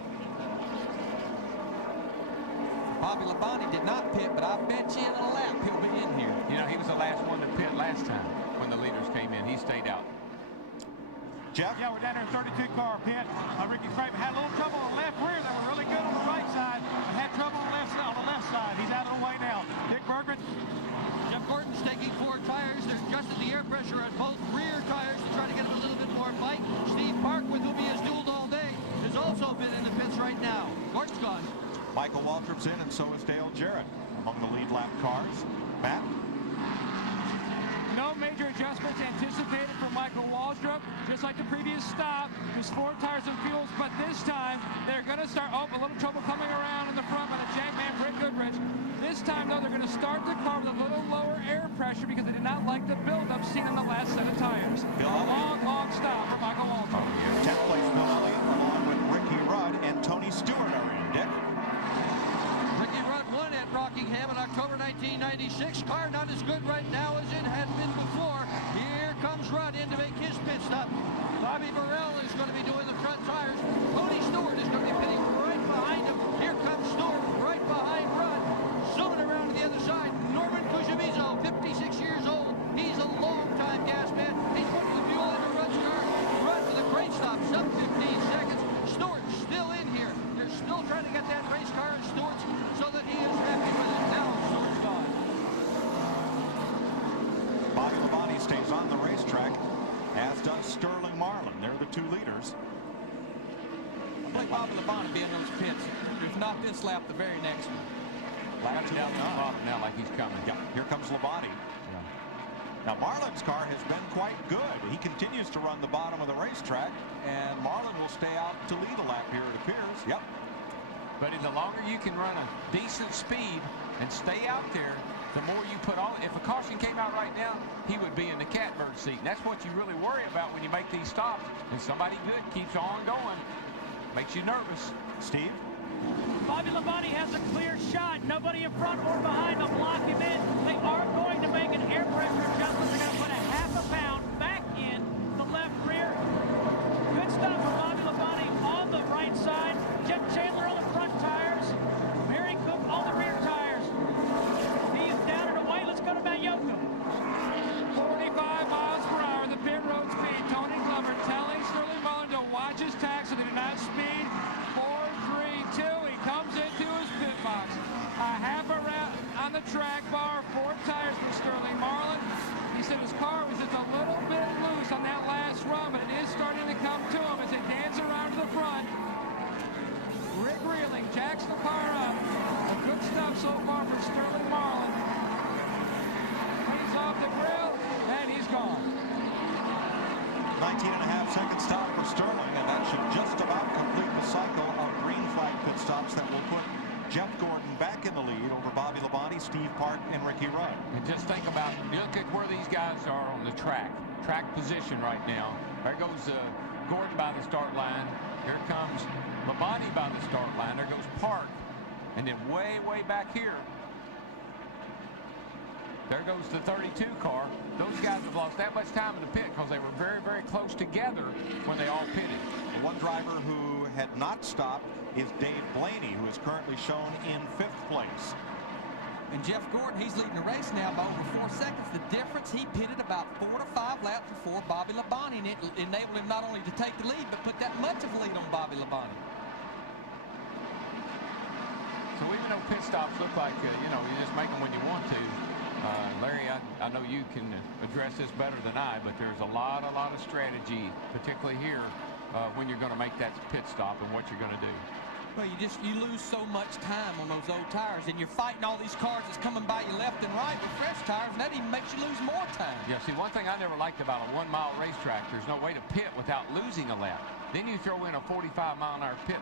Bobby Labonte did not pit, but I bet you in a lap he'll be in here. You know, he was the last one to pit last time when the leaders came in. He stayed out. Jeff? Yeah, we're down there in 32 car pit. Ricky Craven had a little trouble on the left rear. They were really good on the right side, but had trouble on the left side. He's out of the way now. Dick Berggren. Jeff Gordon's taking 4 tires. They're adjusting the air pressure on both rear tires to try to get him a little bit more bite. Steve Park, with whom he has dueled all day, has also been in the pits right now. Gordon's gone. Michael Waltrip's in, and so is Dale Jarrett among the lead lap cars. Matt? No major adjustments anticipated for Michael Waltrip. Just like the previous stop, just 4 tires and fuels, but this time they're going to start, a little trouble coming around in the front by the Jackman Rick Goodrich. This time, though, they're going to start the car with a little lower air pressure because they did not like the buildup seen in the last set of tires. A long stop for Michael Waltrip. 10th place Bill Elliott along with Ricky Rudd and Tony Stewart are in. Dick? Ricky Rudd won at Rockingham in October 1996. Car not as good right now as it had been before. Here comes Rudd in to make his pit stop. Bobby Burrell is going to be doing the front tires. Tony Stewart is going to be pitting right behind him. Here comes Stewart right behind Rudd. Zooming around to the other side. Norman Cucciavizzo, 56 years old. He's a long-time gas man. He's putting the fuel into Rudd's car. Rudd with a great stop, sub 15 seconds. Stewart still in here. They're still trying to get that race car in Stewart's so that he is happy with it. Now Stewart's gone. Bobby Labonte stays on the racetrack, as does Sterling Marlin. They're the 2 leaders. I believe Bobby Labonte be in those pits. If not this lap, the very next one. Got it down to the bottom now like he's coming. Yeah, here comes Labonte. Now, Marlin's car has been quite good. He continues to run the bottom of the racetrack, and Marlin will stay out to lead a lap here, it appears. Yep. But the longer you can run a decent speed and stay out there, the more you put on. If a caution came out right now, he would be in the catbird seat. And that's what you really worry about when you make these stops. And somebody good keeps on going. Makes you nervous. Steve? Bobby Labonte has a clear shot. Nobody in front or behind to block him in. They are going to make an air pressure adjustment. They're going to put a ½ pound back in the left rear. Good stop for Bobby Labonte on the right side. Jeff Chandler on the front tires. Barry Cook on the rear tires. He is down and away. Let's go to Matt Yoakum. 45 miles per hour, the pit road speed. Tony Glover telling Sterling Marlin to watch his tax so they do not speed. 4-3-2. He comes into his pit box. A half a round on the track bar. 4 tires for Sterling Marlin. He said his car was just a little bit loose on that last run, but it is starting to come to him as they dance around to the front. Rick Reeling jacks the car up. A good stuff so far for Sterling Marlin. He's off the grill, and he's gone. 19.5 second stop for Sterling, and that should just about complete the cycle of green flag pit stops that will put Jeff Gordon back in the lead over Bobby Labonte, Steve Park, and Ricky Rudd. And just think about, look at where these guys are on the track position right now. There goes Gordon by the start line. Here comes Labonte by the start line. There goes Park. And then way back here, there goes the 32 car. Those guys have lost that much time in the pit because they were very close together when they all pitted. One driver who had not stopped is Dave Blaney, who is currently shown in 5th place. And Jeff Gordon, he's leading the race now by over 4 seconds. The difference, he pitted about 4 to 5 laps before Bobby Labonte, and it enabled him not only to take the lead, but put that much of a lead on Bobby Labonte. even though pit stops look like, you know, you just make them when you want to, Larry, I know you can address this better than I, but there's a lot of strategy, particularly here, when you're going to make that pit stop and what you're going to do. Well, you lose so much time on those old tires, and you're fighting all these cars that's coming by you left and right with fresh tires, and that even makes you lose more time. Yeah, see, one thing I never liked about a 1 mile racetrack, there's no way to pit without losing a lap. Then you throw in a 45-mile-an-hour pit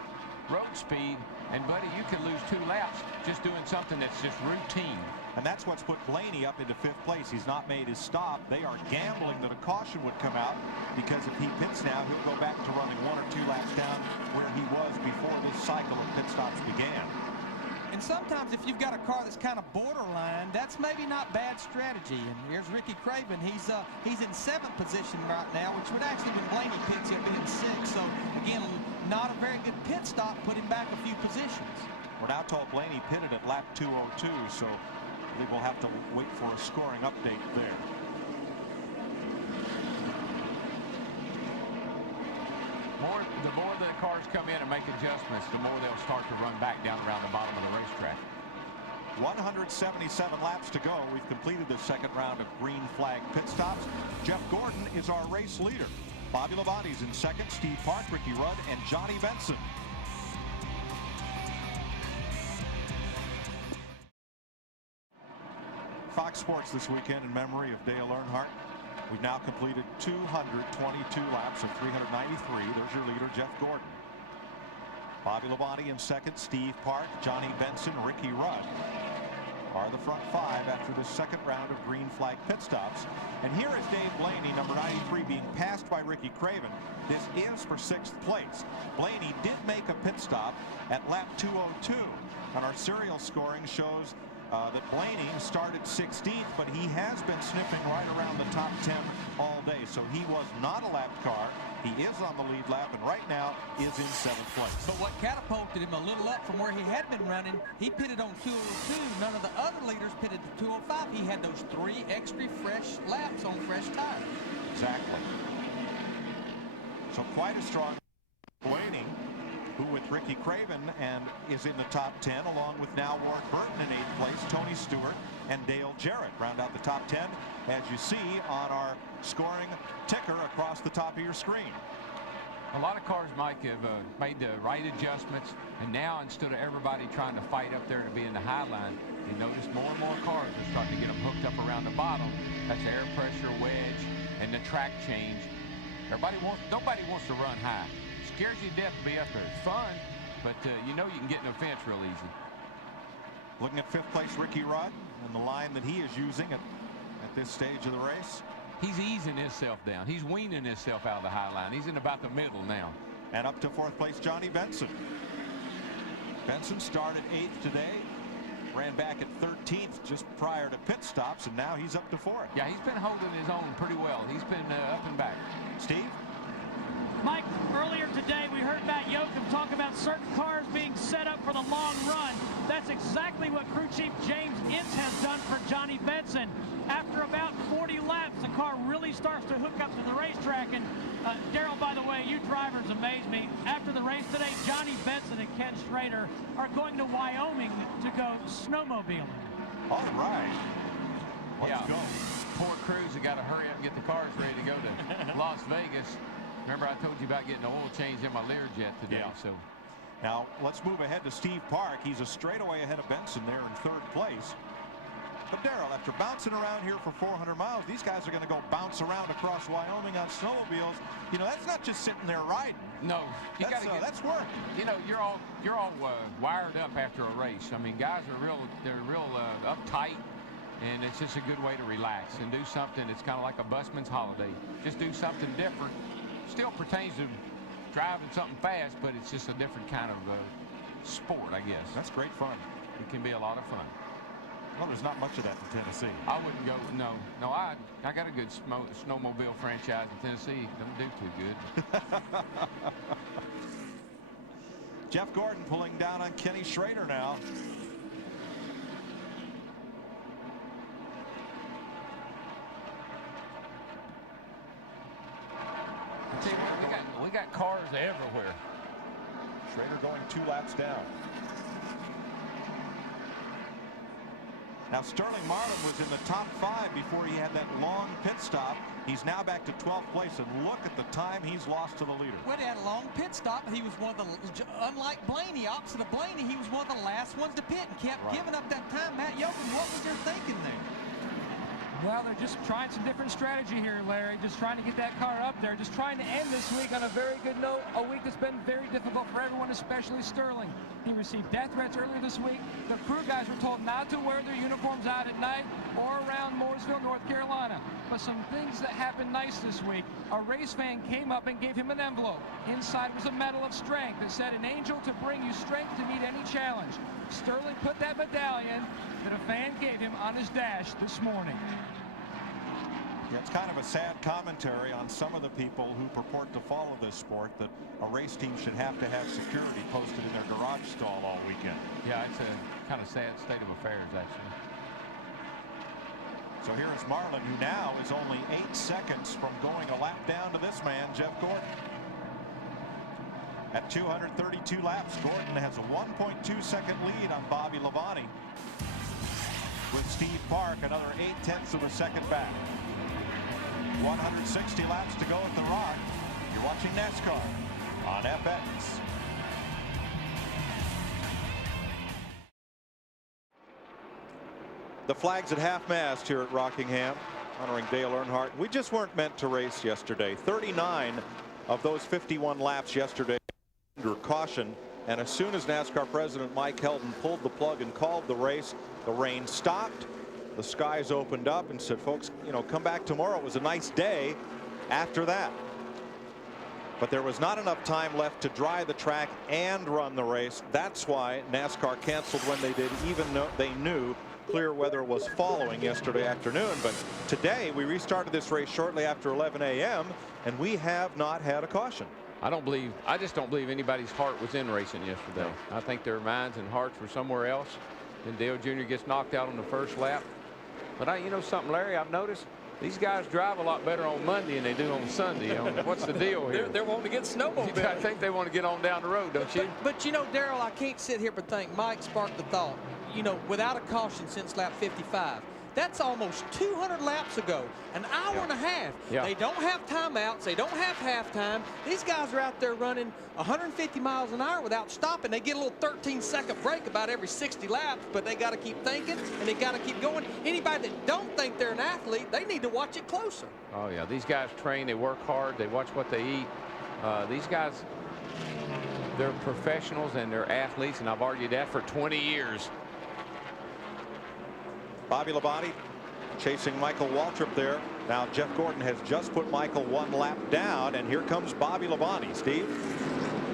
road speed, and buddy, you can lose 2 laps just doing something that's just routine. And that's what's put Blaney up into 5th place. He's not made his stop. They are gambling that a caution would come out, because if he pits now, he'll go back to running 1 or 2 laps down where he was before this cycle of pit stops began. And sometimes if you've got a car that's kind of borderline, that's maybe not bad strategy. And here's Ricky Craven. He's in 7th position right now, which would actually, when Blaney pits, he'll be in 6th. So again, not a very good pit stop, put him back a few positions. We're now told Blaney pitted at lap 202, so I believe we'll have to wait for a scoring update there. The more the cars come in and make adjustments, the more they'll start to run back down around the bottom of the racetrack. 177 laps to go. We've completed the 2nd round of green flag pit stops. Jeff Gordon is our race leader. Bobby Labonte's in 2nd, Steve Park, Ricky Rudd, and Johnny Benson. Fox Sports this weekend in memory of Dale Earnhardt. We've now completed 222 laps of 393. There's your leader, Jeff Gordon. Bobby Labonte in 2nd, Steve Park, Johnny Benson, Ricky Rudd are the front 5 after the 2nd round of green flag pit stops. And here is Dave Blaney, number 93, being passed by Ricky Craven. This is for 6th place. Blaney did make a pit stop at lap 202, and our serial scoring shows that Blaney started 16th, but he has been sniffing right around the top 10 all day. So he was not a lapped car. He is on the lead lap, and right now is in 7th place. But what catapulted him a little up from where he had been running, he pitted on 202. None of the other leaders pitted to 205. He had those 3 extra fresh laps on fresh tires. Exactly. So quite a strong Blaney, who with Ricky Craven and is in the top 10, along with now Warren Burton in 8th place, Tony Stewart and Dale Jarrett round out the top 10, as you see on our scoring ticker across the top of your screen. A lot of cars, Mike, have made the right adjustments, and now instead of everybody trying to fight up there to be in the high line, you notice more and more cars are starting to get them hooked up around the bottom. That's air pressure wedge and the track change. Nobody wants to run high. Scares you to death to be up there. It's fun, but you know you can get in the fence real easy. Looking at 5th place Ricky Rudd and the line that he is using at this stage of the race. He's easing himself down. He's weaning himself out of the high line. He's in about the middle now. And up to 4th place Johnny Benson. Benson started 8th today, ran back at 13th just prior to pit stops, and now he's up to 4th. Yeah, he's been holding his own pretty well. He's been up and back. Steve? Mike, earlier today we heard Matt Yoakum talk about certain cars being set up for the long run. That's exactly what crew chief James Ince has done for Johnny Benson. After about 40 laps, the car really starts to hook up to the racetrack. And Darrell, by the way, you drivers amaze me. After the race today, Johnny Benson and Ken Schrader are going to Wyoming to go snowmobiling. All right. Let's go. Poor crews have got to hurry up and get the cars ready to go to Las Vegas. Remember, I told you about getting the oil changed in my Learjet today. Yeah. So now let's move ahead to Steve Park. He's a straightaway ahead of Benson there in 3rd place. But Darrell, after bouncing around here for 400 miles, these guys are going to go bounce around across Wyoming on snowmobiles. You know, that's not just sitting there riding. No, that's work. You know, you're all wired up after a race. I mean, guys are real uptight, and it's just a good way to relax and do something. It's kind of like a busman's holiday. Just do something different. Still pertains to driving something fast, but it's just a different kind of sport, I guess. That's great fun. It can be a lot of fun. Well, there's not much of that in Tennessee. I wouldn't go. No. I got a good snowmobile franchise in Tennessee. Don't do too good. Jeff Gordon pulling down on Kenny Schrader now. We got cars everywhere. Schrader going 2 laps down. Now, Sterling Marlin was in the top 5 before he had that long pit stop. He's now back to 12th place, and look at the time he's lost to the leader. Well, he had a long pit stop, but he was one of the, unlike Blaney, opposite of Blaney, he was one of the last ones to pit and kept giving up that time. Matt Yoakum, what was your thinking there? Well, they're just trying some different strategy here, Larry. Just trying to get that car up there. Just trying to end this week on a very good note. A week that's been very difficult for everyone, especially Sterling. He received death threats earlier this week. The crew guys were told not to wear their uniforms out at night or around Mooresville, North Carolina. But some things that happened nice this week. A race fan came up and gave him an envelope. Inside was a medal of strength that said, "An angel to bring you strength to meet any challenge." Sterling put that medallion that a fan gave him on his dash this morning. It's kind of a sad commentary on some of the people who purport to follow this sport, that a race team should have to have security posted in their garage stall all weekend. Yeah, it's a kind of sad state of affairs, actually. So here is Marlin, who now is only 8 seconds from going a lap down to this man, Jeff Gordon. At 232 laps, Gordon has a 1.2-second lead on Bobby Labonte, with Steve Park another 0.8 of a second back. 160 laps to go at the Rock. You're watching NASCAR on FX. The flags at half-mast here at Rockingham, honoring Dale Earnhardt. We just weren't meant to race yesterday. 39 of those 51 laps yesterday under caution, and as soon as NASCAR President Mike Heldon pulled the plug and called the race, the rain stopped. The skies opened up and said, folks, come back tomorrow. It was a nice day after that. But there was not enough time left to dry the track and run the race. That's why NASCAR canceled when they did, even though they knew clear weather was following yesterday afternoon. But today we restarted this race shortly after 11 a.m. and we have not had a caution. I just don't believe anybody's heart was in racing yesterday. I think their minds and hearts were somewhere else. And Dale Jr. gets knocked out on the first lap. But you know something, Larry, I've noticed these guys drive a lot better on Monday than they do on Sunday. What's the deal here? They're wanting to get snowmobile. I think they want to get on down the road, don't you? But Darrell, I can't sit here but think Mike sparked the thought. Without a caution since lap 55. That's almost 200 laps ago, an hour and a half. Yeah. They don't have timeouts. They don't have halftime. These guys are out there running 150 miles an hour without stopping. They get a little 13-second break about every 60 laps, but they got to keep thinking and they got to keep going. Anybody that don't think they're an athlete, they need to watch it closer. Oh yeah, these guys train, they work hard, they watch what they eat. These guys, they're professionals and they're athletes, and I've argued that for 20 years. Bobby Labonte chasing Michael Waltrip there. Now Jeff Gordon has just put Michael 1 lap down, and here comes Bobby Labonte. Steve?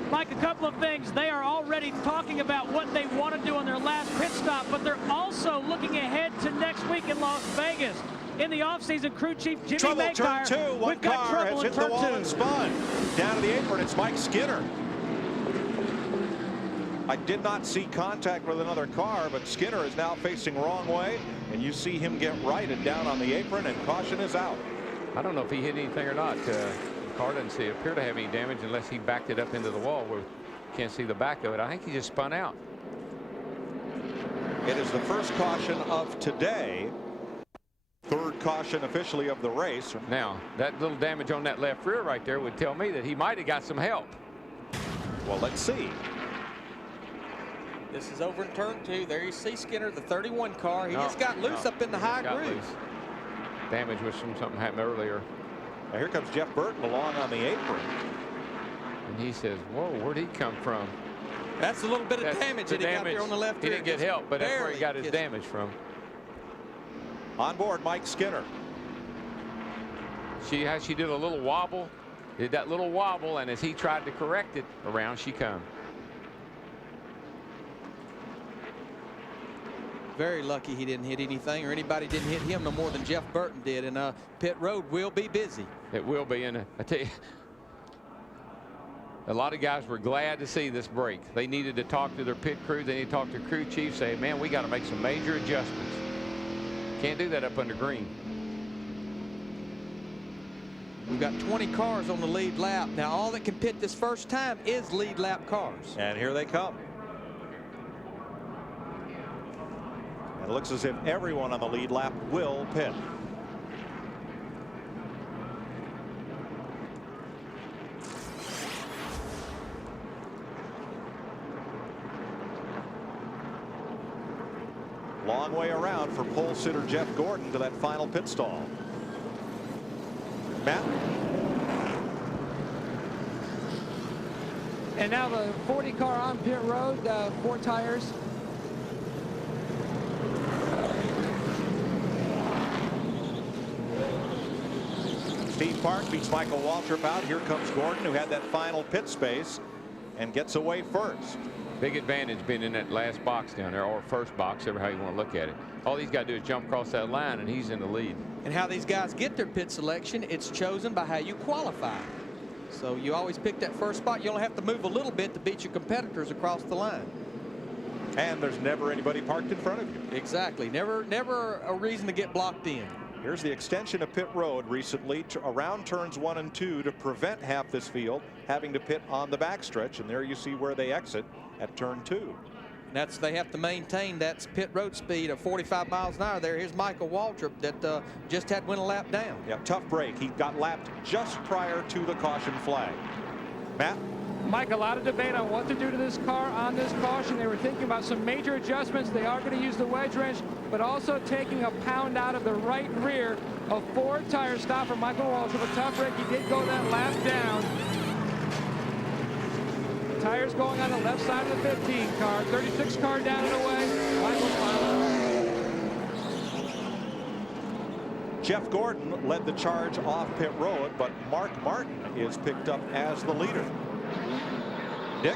Mike, a couple of things. They are already talking about what they want to do on their last pit stop, but they're also looking ahead to next week in Las Vegas. In the offseason, crew chief Jimmy Trouble, Maycar. turn 2. One car has hit the wall and spun. Down to the apron, it's Mike Skinner. I did not see contact with another car, but Skinner is now facing wrong way, and you see him get righted down on the apron, and caution is out. I don't know if he hit anything or not. The car doesn't appear to have any damage unless he backed it up into the wall where you can't see the back of it. I think he just spun out. It is the first caution of today. Third caution officially of the race. Now, that little damage on that left rear right there would tell me that he might have got some help. Well, let's see. This is over in turn 2. There you see Skinner, the 31 car. He just got loose up in the high groove. Damage was from something happened earlier. Now here comes Jeff Burton along on the apron. And he says, whoa, where'd he come from? That's a little bit of damage that he got there on the left rear. He didn't get help, but that's where he got his damage from. On board, Mike Skinner. She did a little wobble. Did that little wobble, and as he tried to correct it, around she come. Very lucky he didn't hit anything, or anybody didn't hit him no more than Jeff Burton did. And pit road will be busy. It will be. And I tell you, a lot of guys were glad to see this break. They needed to talk to their pit crew. They need to talk to crew chief, say, man, we got to make some major adjustments. Can't do that up under green. We've got 20 cars on the lead lap. Now, all that can pit this first time is lead lap cars. And here they come. It looks as if everyone on the lead lap will pit. Long way around for pole sitter Jeff Gordon to that final pit stall. Matt. And now the 40 car on pit road, 4 tires. Steve Park beats Michael Waltrip out. Here comes Gordon, who had that final pit space and gets away first. Big advantage being in that last box down there, or first box, ever how you want to look at it. All he's got to do is jump across that line, and he's in the lead. And how these guys get their pit selection, it's chosen by how you qualify. So you always pick that first spot. You only have to move a little bit to beat your competitors across the line. And there's never anybody parked in front of you. Exactly. Never a reason to get blocked in. Here's the extension of pit road recently around turns 1 and 2 to prevent half this field having to pit on the backstretch. And there you see where they exit at turn 2. They have to maintain that pit road speed of 45 miles an hour there. Here's Michael Waltrip that just had went a lap down. Yeah, tough break. He got lapped just prior to the caution flag. Matt? Mike, a lot of debate on what to do to this car on this caution. They were thinking about some major adjustments. They are going to use the wedge wrench, but also taking a pound out of the right rear. A 4-tire stop for Michael Waltrip. A tough break. He did go that lap down. Tires going on the left side of the 15 car. 36 car down and away. Michael's final. Jeff Gordon led the charge off pit road, but Mark Martin is picked up as the leader. Dick?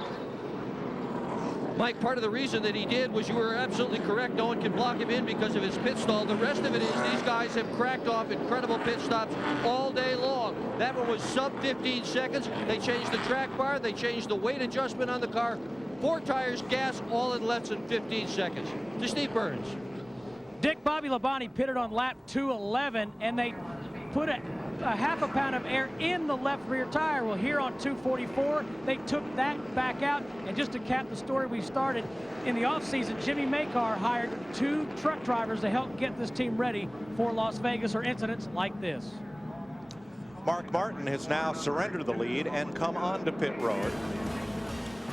Mike, part of the reason that he did was you were absolutely correct. No one can block him in because of his pit stall. The rest of it is these guys have cracked off incredible pit stops all day long. That one was sub 15 seconds. They changed the track bar. They changed the weight adjustment on the car. 4 tires, gas, all in less than 15 seconds. To Steve Burns. Dick, Bobby Labonte pitted on lap 211, and they put a half a pound of air in the left rear tire. Well, here on 244, they took that back out. And just to cap the story we started, in the offseason, Jimmy Makar hired 2 truck drivers to help get this team ready for Las Vegas or incidents like this. Mark Martin has now surrendered the lead and come on to pit road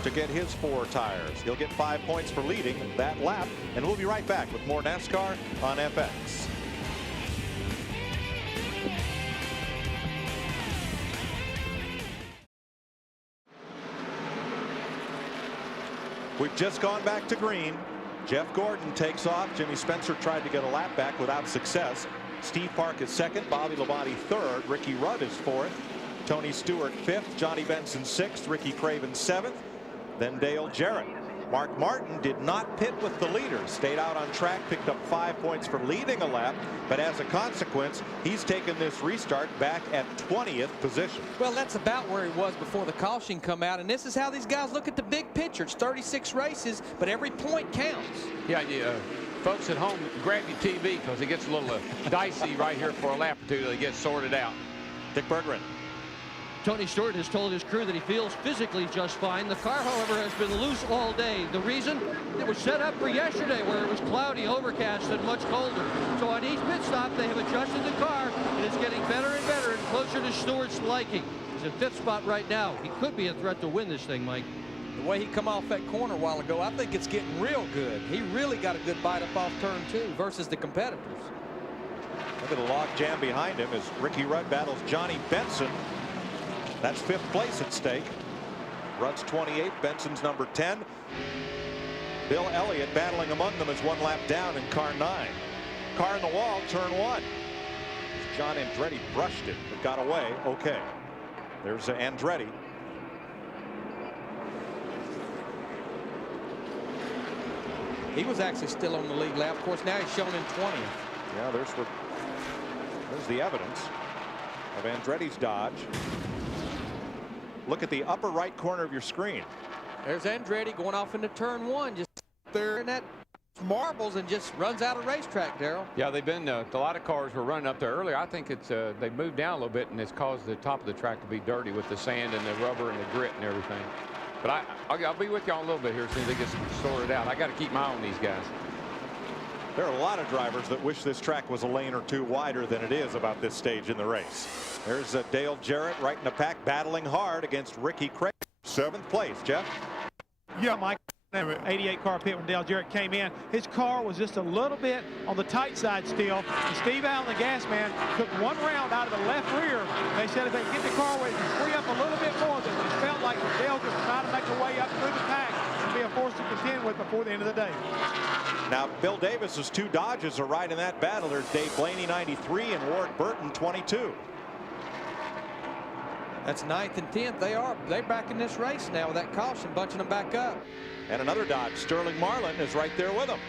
to get his 4 tires. He'll get 5 points for leading that lap, and we'll be right back with more NASCAR on FX. We've just gone back to green. Jeff Gordon takes off. Jimmy Spencer tried to get a lap back without success. Steve Park is second. Bobby Labonte third. Ricky Rudd is fourth. Tony Stewart fifth. Johnny Benson sixth. Ricky Craven seventh. Then Dale Jarrett. Mark Martin did not pit with the leaders. Stayed out on track, picked up 5 points for leading a lap, but as a consequence, he's taken this restart back at 20th position. Well, that's about where he was before the caution come out, and this is how these guys look at the big picture. It's 36 races, but every point counts. Yeah, folks at home, grab your TV because it gets a little dicey right here for a lap or two till it gets sorted out. Dick Berggren. Tony Stewart has told his crew that he feels physically just fine. The car, however, has been loose all day. The reason? It was set up for yesterday where it was cloudy, overcast, and much colder. So on each pit stop, they have adjusted the car, and it's getting better and better and closer to Stewart's liking. He's in 5th spot right now. He could be a threat to win this thing, Mike. The way he come off that corner a while ago, I think it's getting real good. He really got a good bite up off turn 2 versus the competitors. Look at the log jam behind him as Ricky Rudd battles Johnny Benson. That's 5th place at stake. Rudd's 28, Benson's number 10. Bill Elliott battling among them is 1 lap down in car 9. Car in the wall, turn 1. John Andretti brushed it, but got away. Okay. There's Andretti. He was actually still on the lead lap. Of course, now he's shown in 20th. Yeah, there's the evidence of Andretti's dodge. Look at the upper right corner of your screen. There's Andretti going off into turn 1, just there in that marbles and just runs out of racetrack, Darrell. Yeah, they've been a lot of cars were running up there earlier. I think it's they've moved down a little bit, and it's caused the top of the track to be dirty with the sand and the rubber and the grit and everything. But I'll be with y'all a little bit here as soon as they get sorted out. I got to keep my eye on these guys. There are a lot of drivers that wish this track was a lane or two wider than it is about this stage in the race. There's Dale Jarrett right in the pack, battling hard against Ricky Craven. 7th place, Jeff. Yeah, Mike. 88 car pit when Dale Jarrett came in. His car was just a little bit on the tight side still. And Steve Allen, the gas man, took one round out of the left rear. They said if they could get the car away, free up a little bit more, that it felt like Dale could try to make a way up through the pack and be a force to contend with before the end of the day. Now, Bill Davis's 2 Dodges are right in that battle. There's Dave Blaney, 93, and Ward Burton, 22. That's 9th and 10th. They're back in this race now with that caution, bunching them back up. And another Dodge, Sterling Marlin, is right there with them.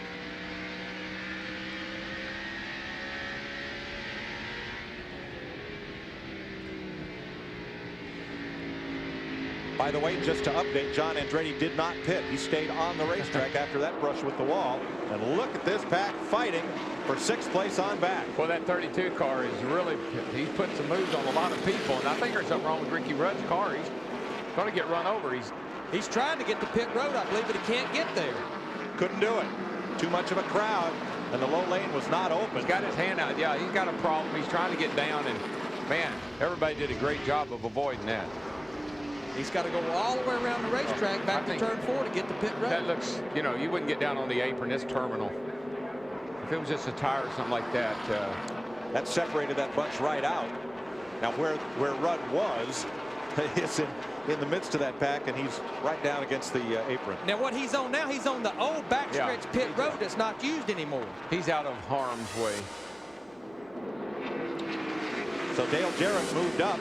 By the way, just to update, John Andretti did not pit. He stayed on the racetrack after that brush with the wall. And look at this pack fighting for 6th place on back. Well, that 32 car is really, he's put some moves on a lot of people. And I think there's something wrong with Ricky Rudd's car. He's going to get run over. He's trying to get to pit road, I believe, but he can't get there. Couldn't do it. Too much of a crowd, and the low lane was not open. He's got his hand out. Yeah, he's got a problem. He's trying to get down, and man, everybody did a great job of avoiding that. He's got to go all the way around the racetrack back to turn 4 to get to pit road. That looks, you know, you wouldn't get down on the apron this terminal. If it was just a tire or something like that. That separated that bunch right out. Now where Rudd was is in the midst of that pack, and he's right down against the apron. Now what he's on now, he's on the old backstretch pit road that's not used anymore. He's out of harm's way. So Dale Jarrett moved up.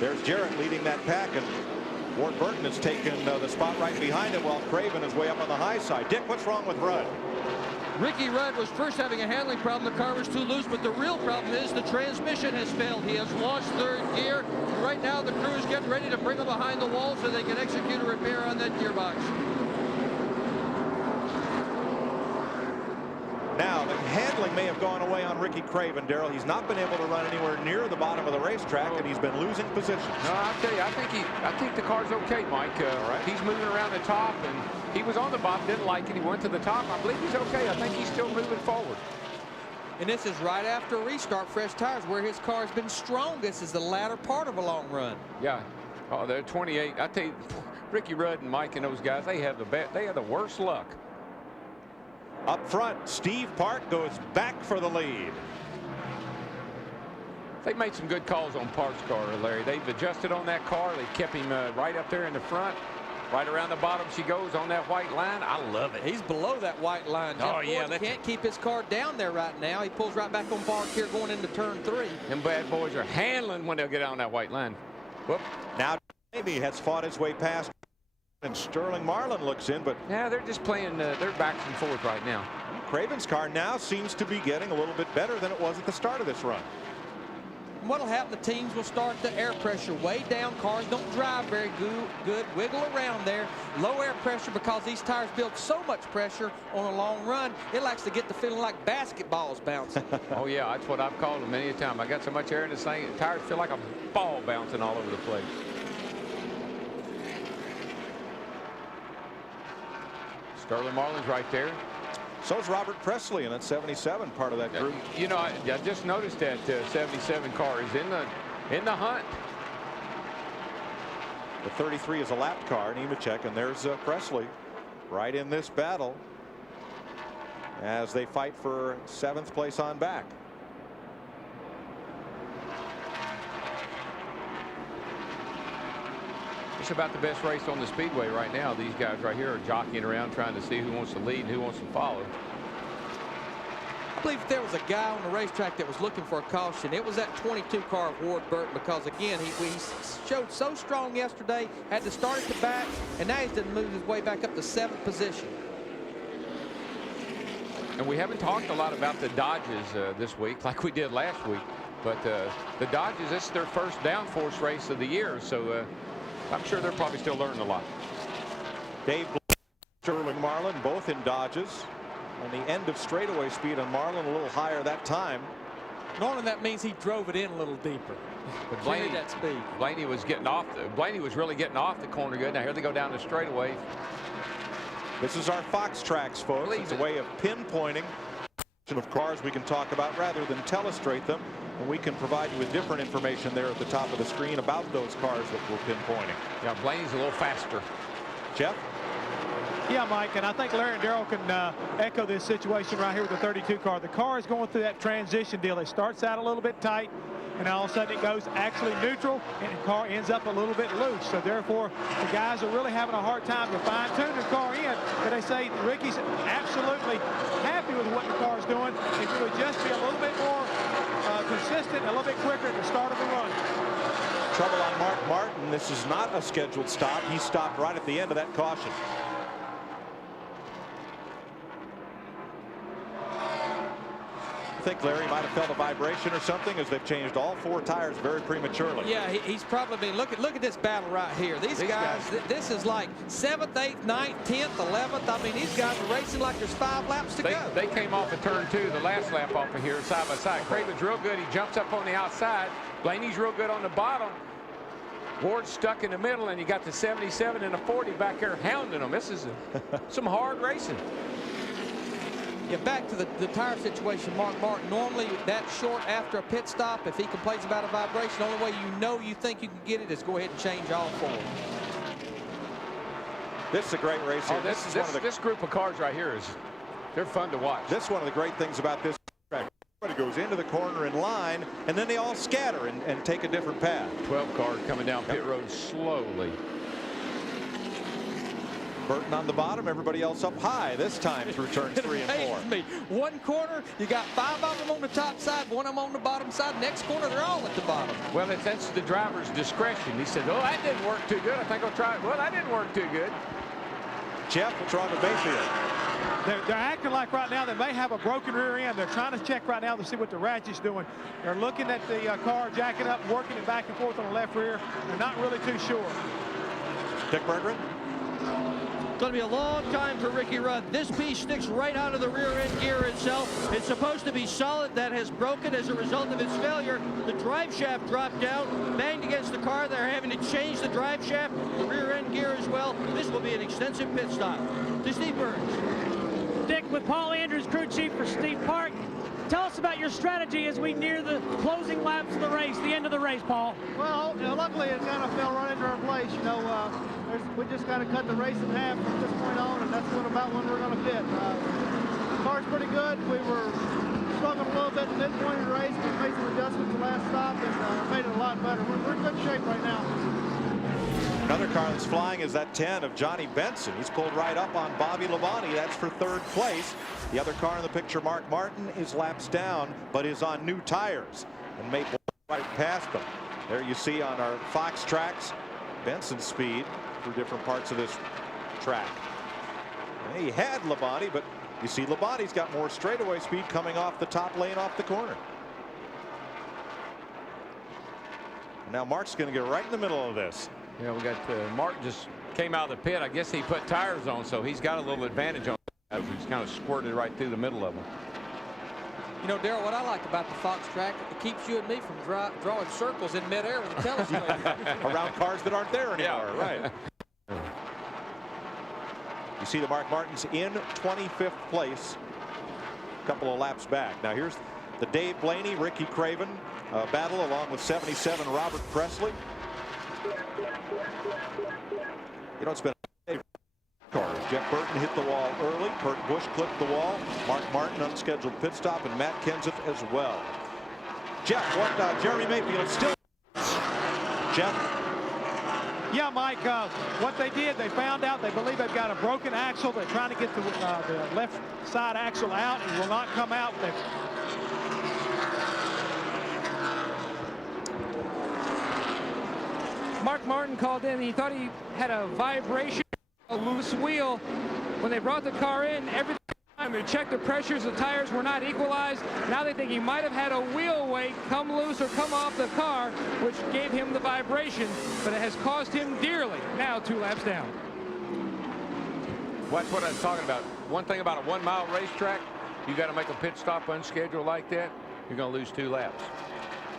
There's Jarrett leading that pack, and Ward Burton has taken the spot right behind him while Craven is way up on the high side. Dick, what's wrong with Rudd? Ricky Rudd was first having a handling problem. The car was too loose, but the real problem is the transmission has failed. He has lost 3rd gear. Right now, the crew is getting ready to bring him behind the wall so they can execute a repair on that gearbox. Now, the handling may have gone away on Ricky Craven, Darrell. He's not been able to run anywhere near the bottom of the racetrack, and he's been losing positions. No, I'll tell you, I think the car's okay, Mike. Right. He's moving around the top, and he was on the bottom, didn't like it. He went to the top. I believe he's okay. I think he's still moving forward. And this is right after a restart, fresh tires, where his car has been strongest is the latter part of a long run. Yeah. Oh, they're 28. I tell you, Ricky Rudd and Mike and those guys, they have the worst luck. Up front, Steve Park goes back for the lead. They made some good calls on Park's car, Larry. They've adjusted on that car. They kept him right up there in the front. Right around the bottom she goes on that white line. I love it. He's below that white line. Oh, Jeff yeah. Gordon can't keep his car down there right now. He pulls right back on Park here going into turn 3. Them bad boys are handling when they'll get on that white line. Whoop. Now, Davey has fought his way past, and Sterling Marlin looks in, but yeah, they're just playing their backs and forth right now. Craven's car now seems to be getting a little bit better than it was at the start of this run. What'll happen, the teams will start the air pressure way down. Cars don't drive very good. Wiggle around there. Low air pressure because these tires build so much pressure on a long run. It likes to get the feeling like basketballs bouncing. Oh, yeah, that's what I've called them many a time. I got so much air in this thing, the tires feel like a ball bouncing all over the place. Sterling Marlin's right there. So is Robert Presley in that 77 part of that group. You know, I just noticed that 77 car is in the hunt. The 33 is a lapped car, Nemechek, and there's Presley right in this battle as they fight for 7th place on back. It's about the best race on the speedway right now. These guys right here are jockeying around trying to see who wants to lead and who wants to follow. I believe if there was a guy on the racetrack that was looking for a caution, it was that 22 car of Ward Burton, because again he showed so strong yesterday, had to start at the back, and now he's done moved his way back up to 7th position. And we haven't talked a lot about the Dodges this week like we did last week, but the Dodges, this is their first downforce race of the year, so I'm sure they're probably still learning a lot. Dave, Sterling Marlin, both in Dodges. On the end of straightaway speed on Marlin, a little higher that time. Normally that means he drove it in a little deeper. But Blaney, that speed. Blaney was getting off. Blaney was really getting off the corner good. Now here they go down the straightaway. This is our Fox Tracks, folks. It's a way of pinpointing of cars we can talk about rather than telestrate them. And we can provide you with different information there at the top of the screen about those cars that we're pinpointing. Yeah, Blaney's a little faster. Jeff? Yeah, Mike, and I think Larry and Darrell can echo this situation right here with the 32 car. The car is going through that transition deal. It starts out a little bit tight, and all of a sudden it goes actually neutral, and the car ends up a little bit loose. So therefore, the guys are really having a hard time to fine-tune the car in. But they say Ricky's absolutely happy with what the car is doing. If it would just be a little bit more consistent, a little bit quicker at the start of the run. Trouble on Mark Martin. This is not a scheduled stop. He stopped right at the end of that caution. I think Larry might have felt a vibration or something as they've changed all 4 tires very prematurely. Yeah, he's probably been. Look at this battle right here. These guys, this is like 7th, 8th, 9th, 10th, 11th. I mean, these guys are racing like there's 5 laps to go. They came off of turn 2, the last lap off of here, side by side. Craven's real good. He jumps up on the outside. Blaney's real good on the bottom. Ward's stuck in the middle, and you got the 77 and the 40 back there hounding them. This is some hard racing. Yeah, back to the tire situation, Mark Martin. Normally, that short after a pit stop, if he complains about a vibration, the only way you think you can get it is go ahead and change all 4. This is a great race here. Oh, this group of cars right here they're fun to watch. This is one of the great things about this track. Everybody goes into the corner in line, and then they all scatter and take a different path. 12 cars coming down pit road slowly. Burton on the bottom, everybody else up high this time through turns 3 and 4. Me. One corner, you got 5 of them on the top side, 1 of them on the bottom side. Next corner, they're all at the bottom. Well, that's the driver's discretion. He said, oh, that didn't work too good. I think I'll try it. Well, that didn't work too good. Jeff, what's wrong with Mayfield? They're acting like right now they may have a broken rear end. They're trying to check right now to see what the ratchet's doing. They're looking at the car, jacking up, working it back and forth on the left rear. They're not really too sure. Dick Berggren? It's going to be a long time for Ricky Rudd. This piece sticks right out of the rear end gear itself. It's supposed to be solid. That has broken as a result of its failure. The drive shaft dropped down, banged against the car. They're having to change the drive shaft, the rear end gear as well. This will be an extensive pit stop. To Steve Burns. Dick, with Paul Andrews, crew chief for Steve Park. Tell us about your strategy as we near the closing laps of the race, the end of the race, Paul. Well, luckily it kind of fell right into our place. We just got to cut the race in half from this point on, and that's about when we're going to pit. The car's pretty good. We were struggling a little bit at the midpoint of the race. We made some adjustments the last stop and made it a lot better. We're in good shape right now. Another car that's flying is that 10 of Johnny Benson. He's pulled right up on Bobby Labonte. That's for 3rd place. The other car in the picture, Mark Martin, is laps down, but is on new tires and made right past them. There you see on our Fox Tracks Benson's speed through different parts of this track. He had Labonte, but you see Labonte's got more straightaway speed coming off the top lane off the corner. And now Mark's going to get right in the middle of this. Yeah, we got Mark just came out of the pit. I guess he put tires on, so he's got a little advantage on that. He's kind of squirted right through the middle of them. You know, Darrell, what I like about the Fox track, it keeps you and me from drawing circles in midair with the telescope. Around cars that aren't there anymore. Yeah, right. You see the Mark Martins in 25th place, a couple of laps back. Now here's the Dave Blaney, Ricky Craven battle along with 77 Robert Presley. You know, it's been a cars. Jeff Burton hit the wall early. Kurt Busch clipped the wall. Mark Martin unscheduled pit stop, and Matt Kenseth as well. Jeff, what Jeremy Mayfield still. Jeff. Yeah, Mike, what they did, they found out, they believe they've got a broken axle. They're trying to get the left side axle out. It will not come out. Mark Martin called in. He thought he had a vibration, a loose wheel. When they brought the car in, every time they checked the pressures, the tires were not equalized. Now they think he might have had a wheel weight come loose or come off the car, which gave him the vibration, but it has cost him dearly. Now 2 laps down. That's what I was talking about. One thing about a 1-mile racetrack, you got to make a pit stop unscheduled like that, you're going to lose 2 laps.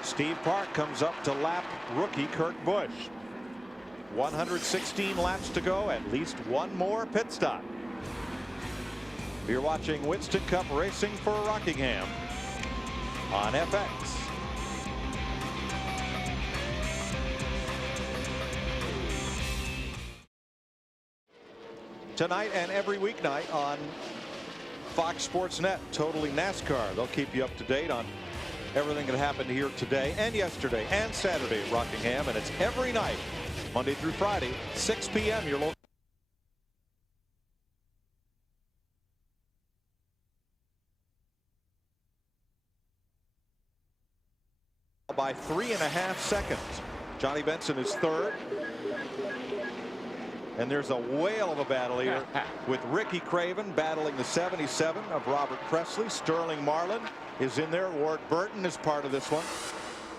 Steve Park comes up to lap rookie Kurt Busch. 116 laps to go, at least one more pit stop. You're watching Winston Cup Racing for Rockingham on FX. Tonight and every weeknight on Fox Sports Net, Totally NASCAR. They'll keep you up to date on everything that happened here today and yesterday and Saturday at Rockingham, and it's every night, Monday through Friday, 6 p.m. Your local. By 3.5 seconds. Johnny Benson is third. And there's a whale of a battle here with Ricky Craven battling the 77 of Robert Presley. Sterling Marlin is in there. Ward Burton is part of this one.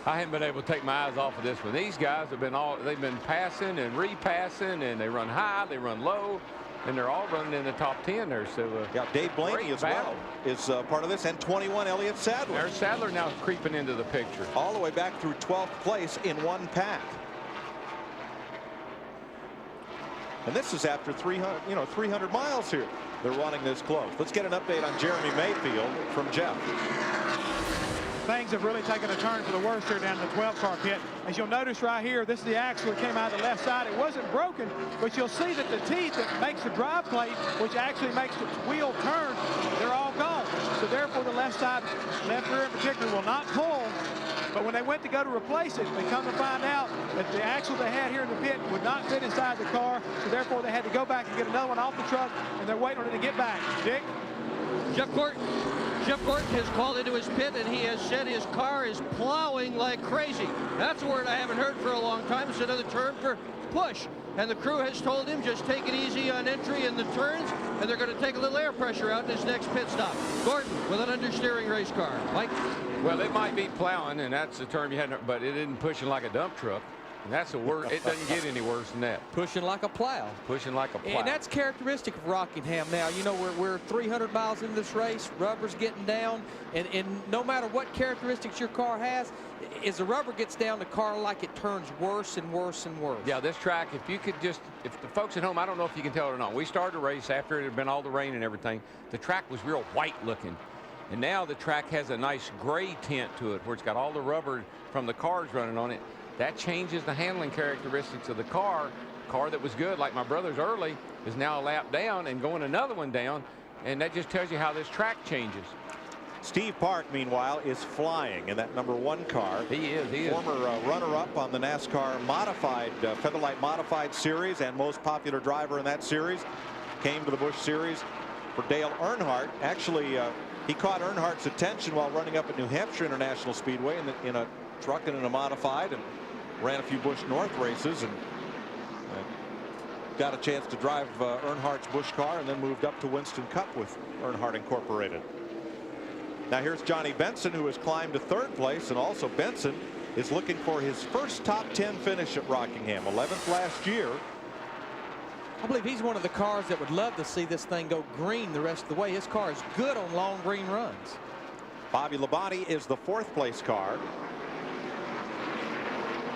I haven't been able to take my eyes off of this one. These guys have been they've been passing and repassing, and they run high, they run low, and they're all running in the top 10 there. So yeah, Dave Blaney as well is part of this, and 21 Elliott Sadler. There's Sadler now creeping into the picture. All the way back through 12th place in one pack. And this is after 300 miles here. They're running this close. Let's get an update on Jeremy Mayfield from Jeff. Things have really taken a turn for the worse here down in the 12 car pit. As you'll notice right here, this is the axle that came out of the left side. It wasn't broken, but you'll see that the teeth that makes the drive plate, which actually makes the wheel turn, they're all gone. So therefore the left side, left rear in particular, will not pull. But when they went to go to replace it, they come to find out that the axle they had here in the pit would not fit inside the car. So therefore they had to go back and get another one off the truck, and they're waiting on it to get back. Dick? Jeff Gordon has called into his pit, and he has said his car is plowing like crazy. That's a word I haven't heard for a long time. It's another term for push. And the crew has told him just take it easy on entry in the turns, and they're going to take a little air pressure out in his next pit stop. Gordon with an understeering race car. Mike? Well, it might be plowing, and that's the term you had, but it isn't pushing like a dump truck. And that's a word. It doesn't get any worse than that. Pushing like a plow. Pushing like a plow. And that's characteristic of Rockingham now. You know, we're 300 miles into this race. Rubber's getting down. And no matter what characteristics your car has, as the rubber gets down, the car like it turns worse and worse and worse. Yeah, this track, if the folks at home, I don't know if you can tell it or not. We started a race after it had been all the rain and everything. The track was real white looking. And now the track has a nice gray tint to it where it's got all the rubber from the cars running on it. That changes the handling characteristics of the car. Car that was good, like my brother's early, is now a lap down and going another one down. And that just tells you how this track changes. Steve Park, meanwhile, is flying in that #1 car. He is. Former runner-up on the NASCAR modified, Featherlight Modified Series, and most popular driver in that series. Came to the Busch Series for Dale Earnhardt. Actually, he caught Earnhardt's attention while running up at New Hampshire International Speedway in a truck and in a modified, and ran a few Busch North races, and got a chance to drive Earnhardt's Busch car, and then moved up to Winston Cup with Earnhardt Incorporated. Now here's Johnny Benson, who has climbed to 3rd place, and also Benson is looking for his first top 10 finish at Rockingham. 11th last year. I believe he's one of the cars that would love to see this thing go green the rest of the way. His car is good on long green runs. Bobby Labonte is the 4th place car.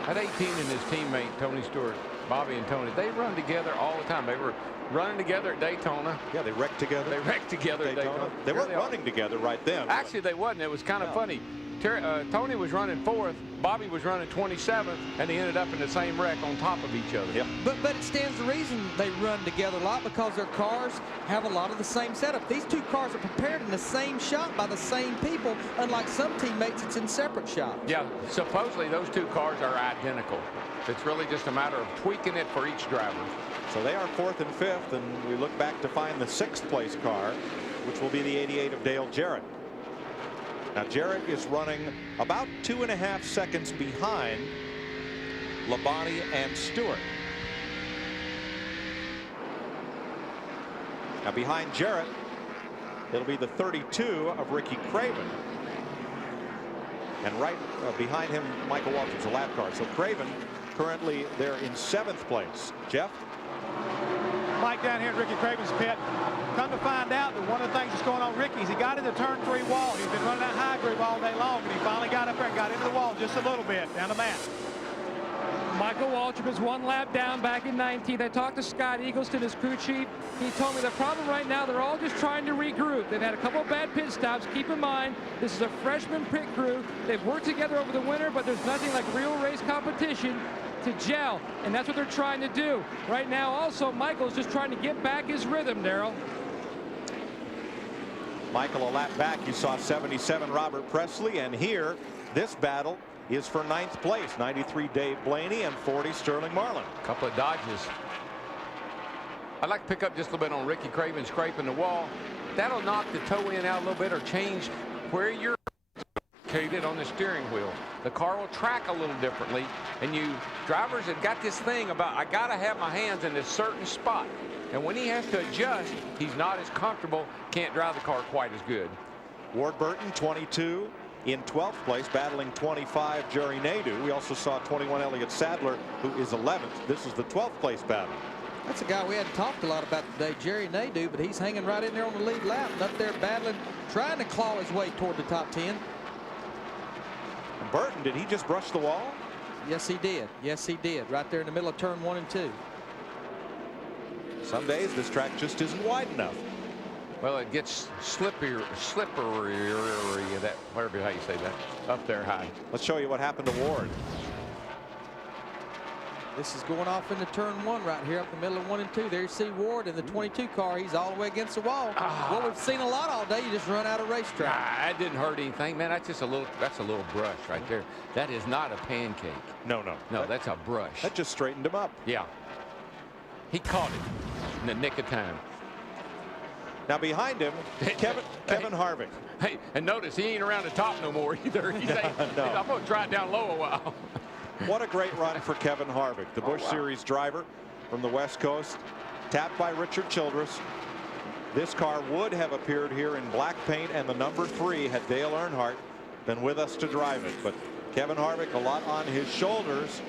At 18 and his teammate Tony Stewart, Bobby and Tony, they run together all the time. They were running together at Daytona. Yeah, they wrecked together. They wrecked together at Daytona. They weren't running together right then. Actually, they wasn't. It was kind of funny. Tony was running 4th, Bobby was running 27th, and they ended up in the same wreck on top of each other. Yep. But it stands to reason they run together a lot because their cars have a lot of the same setup. These two cars are prepared in the same shop by the same people, unlike some teammates, it's in separate shops. Yeah, supposedly those two cars are identical. It's really just a matter of tweaking it for each driver. So they are 4th and 5th, and we look back to find the 6th place car, which will be the 88 of Dale Jarrett. Now Jarrett is running about 2.5 seconds behind Labonte and Stewart. Now behind Jarrett, it'll be the 32 of Ricky Craven. And right behind him, Michael Waltrip's a lap car. So Craven currently there in 7th place. Jeff? Mike down here at Ricky Craven's pit. Come to find out that one of the things that's going on Ricky is he got in the turn 3 wall. He's been running that high groove all day long, and he finally got up there and got into the wall just a little bit down the mat. Michael Waltrip is 1 lap down back in 19th. I talked to Scott Eagleston, his crew chief. He told me the problem right now, they're all just trying to regroup. They've had a couple of bad pit stops. Keep in mind, this is a freshman pit crew. They've worked together over the winter, but there's nothing like real race competition to gel, and that's what they're trying to do. Right now, also, Michael's just trying to get back his rhythm, Darrell. Michael, a lap back, you saw 77 Robert Presley, and here, this battle is for 9th place. 93 Dave Blaney and 40 Sterling Marlin. A couple of dodges. I'd like to pick up just a little bit on Ricky Craven scraping the wall. That'll knock the toe in out a little bit or change where you're located on the steering wheel. The car will track a little differently, and you drivers have got this thing about, I gotta have my hands in a certain spot. And when he has to adjust, he's not as comfortable, can't drive the car quite as good. Ward Burton, 22. In 12th place, battling 25 Jerry Nadeau. We also saw 21 Elliott Sadler, who is 11th. This is the 12th place battle. That's a guy we hadn't talked a lot about today, Jerry Nadeau, but he's hanging right in there on the lead lap and up there battling, trying to claw his way toward the top 10. And Burton, did he just brush the wall? Yes, he did. Yes, he did. Right there in the middle of turn 1 and 2. Some days this track just isn't wide enough. Well, it gets slippery, that, whatever how you say that, up there high. Let's show you what happened to Ward. This is going off into turn 1 right here up the middle of 1 and 2. There you see Ward in the 22 car. He's all the way against the wall. What we've seen a lot all day, you just run out of racetrack. That didn't hurt anything, man. That's just a little, that's a little brush right there. That is not a pancake. No, no. No, that's a brush. That just straightened him up. Yeah. He caught it in the nick of time. Now behind him, Kevin Harvick. Hey, and notice he ain't around the top no more either. He's no. I'm going to try it down low a while. What a great run for Kevin Harvick, the Busch Series driver from the West Coast, tapped by Richard Childress. This car would have appeared here in black paint and the number 3 had Dale Earnhardt been with us to drive it. But Kevin Harvick, a lot on his shoulders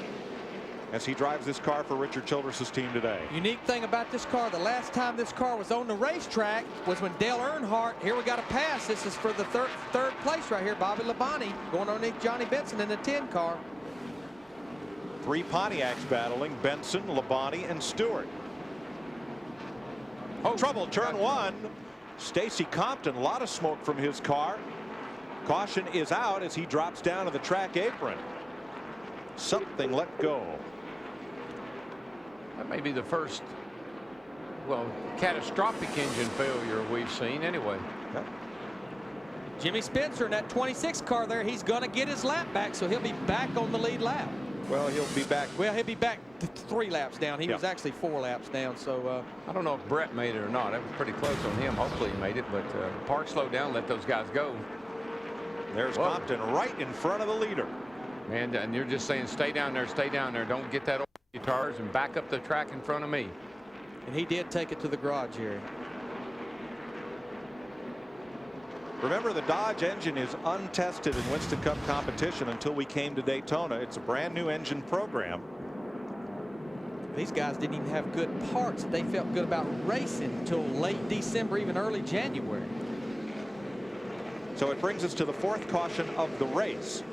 as he drives this car for Richard Childress's team today. Unique thing about this car, the last time this car was on the racetrack was when Dale Earnhardt, here we got a pass. This is for the third place right here. Bobby Labonte going underneath Johnny Benson in the 10 car. 3 Pontiacs battling, Benson, Labonte, and Stewart. Trouble, turn 1. Stacy Compton, a lot of smoke from his car. Caution is out as he drops down to the track apron. Something let go. That may be the first, well, catastrophic engine failure we've seen anyway. Okay. Jimmy Spencer in that 26 car there, he's going to get his lap back, so he'll be back on the lead lap. Well, he'll be back. Well, he'll be back 3 laps down. He was actually 4 laps down. So I don't know if Brett made it or not. That was pretty close on him. Hopefully he made it, but Park slowed down, let those guys go. There's Compton right in front of the leader. Man, and you're just saying, stay down there, stay down there. Don't get that old guitars and back up the track in front of me. And he did take it to the garage here. Remember, the Dodge engine is untested in Winston Cup competition until we came to Daytona. It's a brand new engine program. These guys didn't even have good parts that they felt good about racing until late December, even early January. So it brings us to the 4th caution of the race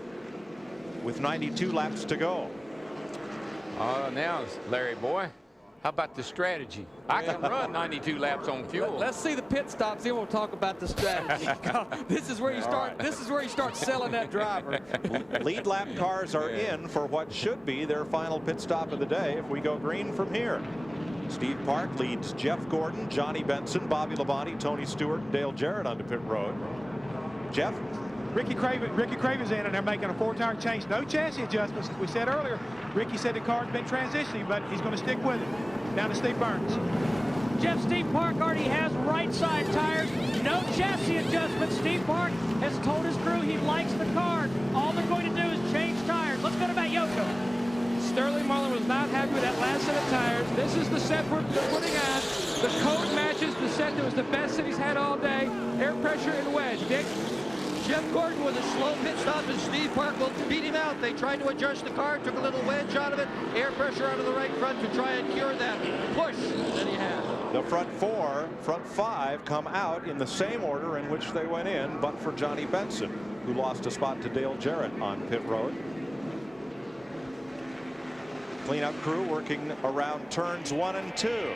with 92 laps to go. Now, Larry boy, how about the strategy? I can run 92 laps on fuel. Let's see the pit stops, then we'll talk about the strategy. This is where you start. This is where you start selling that driver. Lead lap cars are in for what should be their final pit stop of the day if we go green from here. Steve Park leads Jeff Gordon, Johnny Benson, Bobby Labonte, Tony Stewart, and Dale Jarrett onto pit road. Jeff? Ricky Craven's in, and they're making a 4-tire change. No chassis adjustments, as we said earlier. Ricky said the car's been transitioning, but he's going to stick with it. Down to Steve Burns. Jeff, Steve Park already has right side tires. No chassis adjustments. Steve Park has told his crew he likes the car. All they're going to do is change tires. Let's go to Yoko. Sterling Marlin was not happy with that last set of tires. This is the set we're putting on. The code matches the set that was the best that he's had all day. Air pressure and wedge. Dick? Jeff Gordon with a slow pit stop, and Steve Park will beat him out. They tried to adjust the car, took a little wedge out of it, air pressure out of the right front to try and cure that push that he had. The front 4, front 5 come out in the same order in which they went in, but for Johnny Benson, who lost a spot to Dale Jarrett on pit road. Cleanup crew working around turns 1 and 2.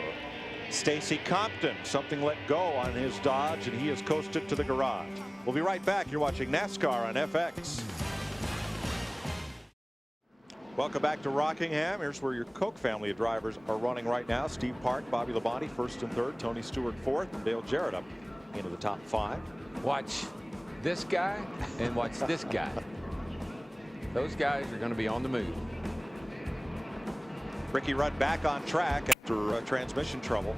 Stacy Compton, something let go on his Dodge, and he has coasted to the garage. We'll be right back. You're watching NASCAR on FX. Welcome back to Rockingham. Here's where your Koch family of drivers are running right now. Steve Park, Bobby Labonte, 1st and 3rd, Tony Stewart 4th, and Dale Jarrett up into the top 5. Watch this guy and watch this guy. Those guys are going to be on the move. Ricky Rudd back on track after transmission trouble.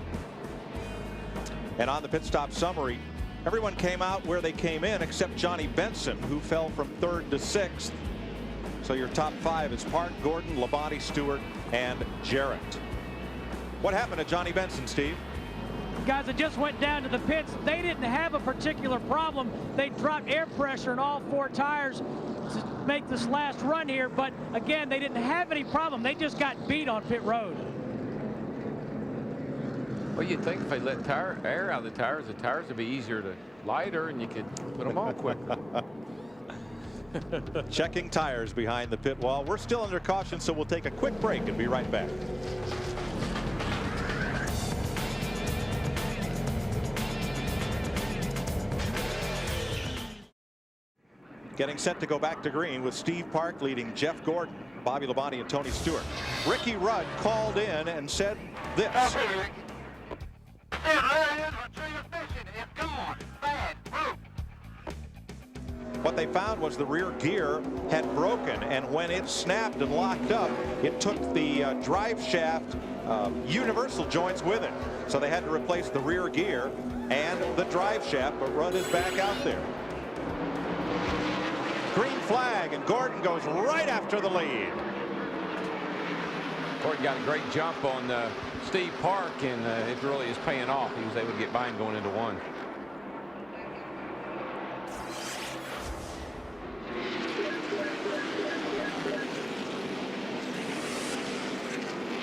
And on the pit stop summary, everyone came out where they came in except Johnny Benson, who fell from 3rd to 6th. So your top 5 is Park, Gordon, Labonte, Stewart, and Jarrett. What happened to Johnny Benson, Steve? Guys, it just went down to the pits. They didn't have a particular problem. They dropped air pressure in all 4 tires to make this last run here, but again, they didn't have any problem. They just got beat on pit road. Well, you'd think if they let air out of the tires would be easier to lighter and you could put them on quicker. Checking tires behind the pit wall. We're still under caution, so we'll take a quick break and be right back. Getting set to go back to green with Steve Park leading Jeff Gordon, Bobby Labonte, and Tony Stewart. Ricky Rudd called in and said this. What they found was the rear gear had broken, and when it snapped and locked up, it took the drive shaft universal joints with it. So they had to replace the rear gear and the drive shaft, but Rudd is back out there. Green flag, and Gordon goes right after the lead. Gordon got a great jump on Steve Park, and it really is paying off. He was able to get by and going into 1.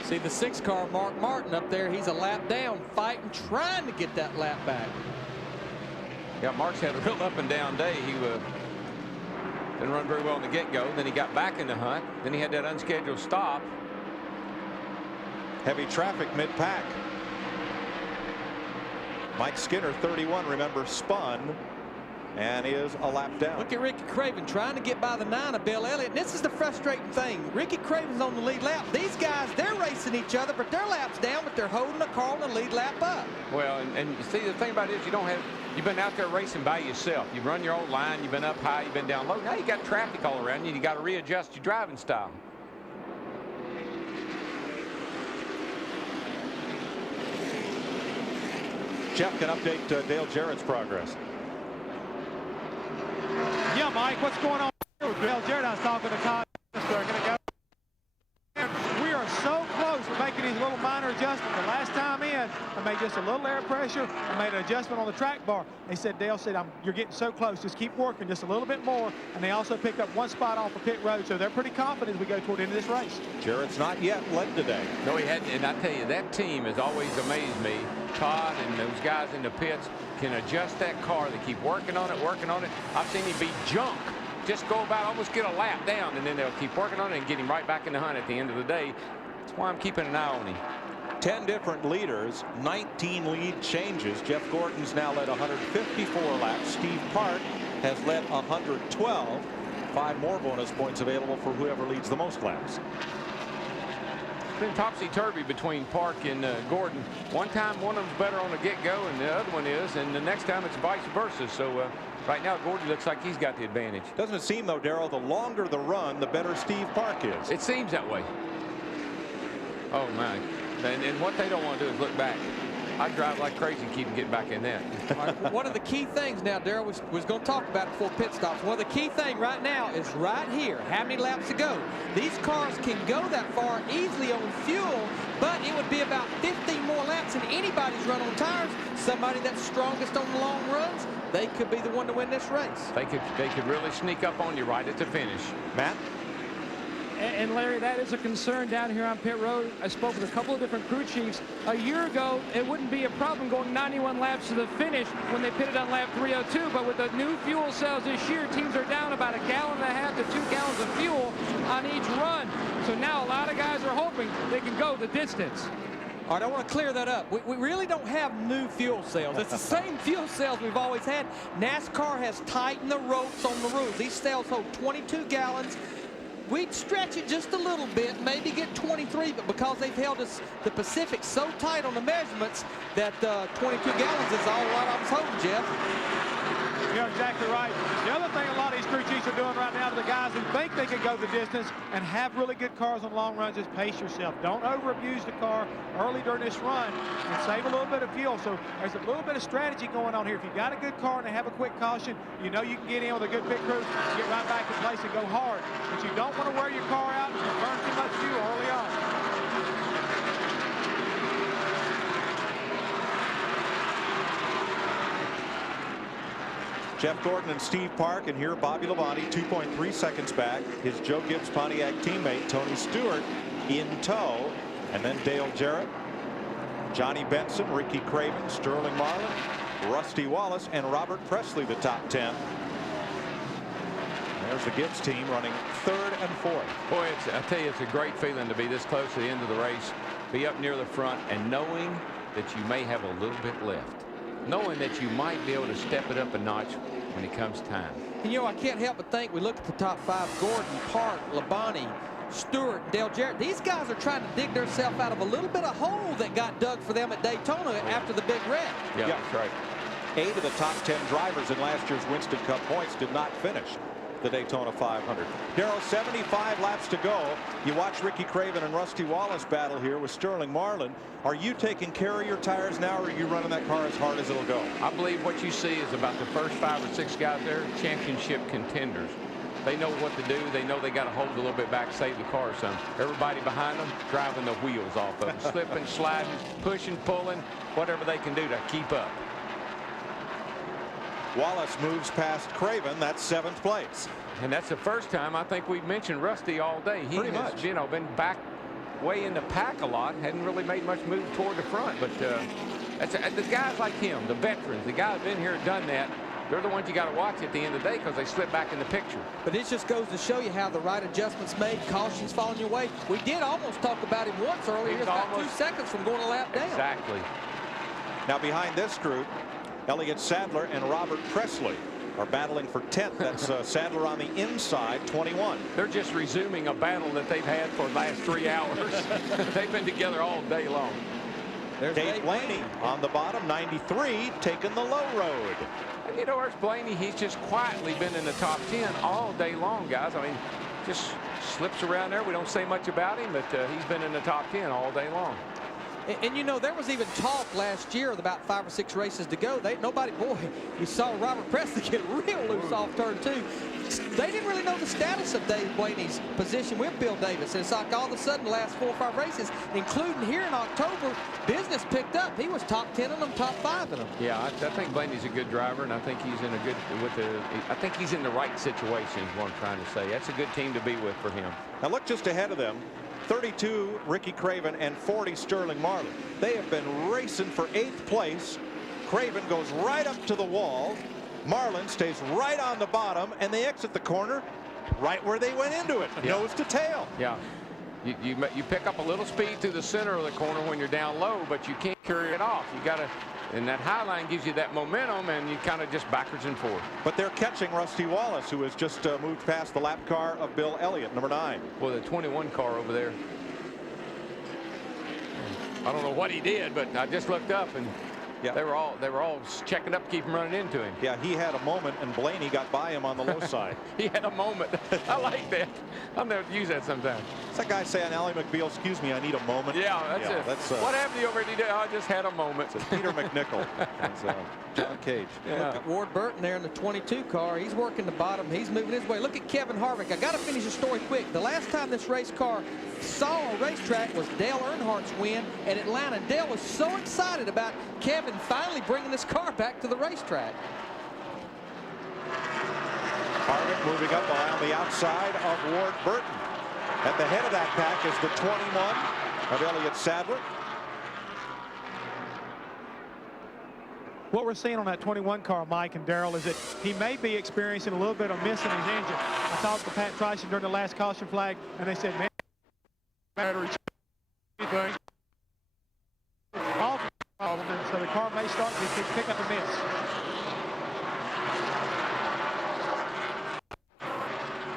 See the 6 car, Mark Martin up there. He's a lap down, fighting, trying to get that lap back. Yeah, Mark's had a real up and down day. He didn't run very well in the get-go. Then he got back in the hunt. Then he had that unscheduled stop. Heavy traffic mid-pack. Mike Skinner, 31, remember, spun and is a lap down. Look at Ricky Craven trying to get by the 9 of Bill Elliott. And this is the frustrating thing. Ricky Craven's on the lead lap. These guys, they're racing each other, but their lap's down, but they're holding the car on the lead lap up. Well, and you see, the thing about it is you've been out there racing by yourself. You've run your own line. You've been up high. You've been down low. Now you got traffic all around you. You got to readjust your driving style. Jeff can update Dale Jarrett's progress. Yeah, Mike, what's going on here with Dale Jarrett? I was talking to Todd. They're going to go. We are so close to making these little minor adjustments. The last time in, I made just a little air pressure. I made an adjustment on the track bar. Dale said, you're getting so close. Just keep working just a little bit more. And they also picked up 1 spot off of pit road, so they're pretty confident as we go toward the end of this race. Jarrett's not yet led today. No, he hadn't. And I tell you, that team has always amazed me. Todd and those guys in the pits can adjust that car. They keep working on it, working on it. I've seen him be junk. Just go about, almost get a lap down, and then they'll keep working on it and get him right back in the hunt at the end of the day. That's why I'm keeping an eye on him. 10 different leaders, 19 lead changes. Jeff Gordon's now led 154 laps. Steve Park has led 112. 5 more bonus points available for whoever leads the most laps. It's been topsy-turvy between Park and Gordon. One time one of them's better on the get-go and the other one is, and the next time it's vice versa. So right now Gordon looks like he's got the advantage. Doesn't it seem, though, Darrell, the longer the run, the better Steve Park is? It seems that way. Oh, my. And what they don't want to do is look back. I drive like crazy and keep getting back in that. Right, one of the key things now, Darrell was going to talk about before pit stops. One of the key thing right now is right here. How many laps to go? These cars can go that far easily on fuel, but it would be about 15 more laps than anybody's run on tires. Somebody that's strongest on the long runs, they could be the one to win this race. They could really sneak up on you right at the finish. Matt? And Larry, that is a concern down here on pit road. I spoke with a couple of different crew chiefs. A year ago, it wouldn't be a problem going 91 laps to the finish when they pitted on lap 302. But with the new fuel cells this year, teams are down about 1.5 gallons to 2 gallons of fuel on each run. So now a lot of guys are hoping they can go the distance. All right, I want to clear that up. We really don't have new fuel cells. It's the same fuel cells we've always had. NASCAR has tightened the ropes on the rules. These cells hold 22 gallons. We'd stretch it just a little bit, maybe get 23, but because they've held us, the Pacific, so tight on the measurements that 22 gallons is all a lot of us holding, Jeff. You're exactly right. The other thing a lot of these crew chiefs are doing right now to the guys who think they can go the distance and have really good cars on long runs is pace yourself. Don't over-abuse the car early during this run and save a little bit of fuel. So there's a little bit of strategy going on here. If you've got a good car and they have a quick caution, you know you can get in with a good pit crew, get right back in place and go hard. But you don't want to wear your car out and burn too much fuel early on. Jeff Gordon and Steve Park, and here Bobby Labonte 2.3 seconds back. His Joe Gibbs Pontiac teammate Tony Stewart in tow, and then Dale Jarrett, Johnny Benson, Ricky Craven, Sterling Marlin, Rusty Wallace, and Robert Presley, the top 10. There's the Gibbs team running third and fourth. Boy, I tell you, it's a great feeling to be this close to the end of the race, be up near the front, and knowing that you may have a little bit left. Knowing that you might be able to step it up a notch when it comes time. And you know, I can't help but think, we look at the top 5, Gordon, Park, Labonte, Stewart, Dale Jarrett. These guys are trying to dig themselves out of a little bit of hole that got dug for them at Daytona after the big wreck. Yeah, that's right. 8 of the top 10 drivers in last year's Winston Cup points did not finish the Daytona 500. Darrell, 75 laps to go. You watch Ricky Craven and Rusty Wallace battle here with Sterling Marlin. Are you taking care of your tires now, or are you running that car as hard as it'll go? I believe what you see is about the first 5 or 6 guys there, championship contenders. They know what to do. They know they got to hold a little bit back, save the car some. Everybody behind them driving the wheels off of them, slipping, sliding, pushing, pulling, whatever they can do to keep up. Wallace moves past Craven. That's 7th place. And that's the first time I think we've mentioned Rusty all day. He Pretty has, much. you know, been back way in the pack a lot. Hadn't really made much move toward the front. But the guys like him, the veterans, the guys been here, done that. They're the ones you got to watch at the end of the day because they slip back in the picture. But it just goes to show you how the right adjustments made, cautions falling your way. We did almost talk about him once earlier. He was about 2 seconds from going a lap down. Exactly. Now behind this group, Elliott Sadler and Robert Presley are battling for 10th. That's Sadler on the inside, 21. They're just resuming a battle that they've had for the last 3 hours. They've been together all day long. There's Dave Blaney on the bottom, 93, taking the low road. And you know, where's Blaney? He's just quietly been in the top 10 all day long, guys. I mean, just slips around there. We don't say much about him, but he's been in the top 10 all day long. And you know, there was even talk last year with about 5 or 6 races to go. Nobody, boy, you saw Robert Presley get real loose off turn 2. They didn't really know the status of Dave Blaney's position with Bill Davis. And it's like all of a sudden the last 4 or 5 races, including here in October, business picked up. He was top 10 in them, top 5 in them. Yeah, I think Blaney's a good driver, and I think he's in a good I think he's in the right situation is what I'm trying to say. That's a good team to be with for him. Now look just ahead of them. 32 Ricky Craven and 40 Sterling Marlin. They have been racing for 8th place. Craven goes right up to the wall. Marlin stays right on the bottom, and they exit the corner right where they went into it, nose to tail. Yeah. You pick up a little speed through the center of the corner when you're down low, but you can't carry it off. You got to, and that high line gives you that momentum, and you kind of just backwards and forth. But they're catching Rusty Wallace, who has just moved past the lap car of Bill Elliott, number 9. Well, the 21 car over there. I don't know what he did, but I just looked up, and they were all checking up, keep him running into him. Yeah, he had a moment, and Blaney got by him on the low side. He had a moment. I like that. I'll never use that sometime. It's that guy saying, Ally McBeal, excuse me, I need a moment. Yeah, that's it. That's, what happened to you over there? I just had a moment. It's Peter McNichol. That's John Cage. Yeah. Look at Ward Burton there in the 22 car. He's working the bottom. He's moving his way. Look at Kevin Harvick. I got to finish the story quick. The last time this race car saw a racetrack was Dale Earnhardt's win at Atlanta. Dale was so excited about Kevin finally bringing this car back to the racetrack. Harvick moving up around the outside of Ward Burton. At the head of that pack is the 21 of Elliott Sadler. What we're seeing on that 21 car, Mike and Darrell, is that he may be experiencing a little bit of missing his engine. I talked to Pat Trice during the last caution flag, and they said, man, battery anything. All problem, and so the car may start to pick up a miss.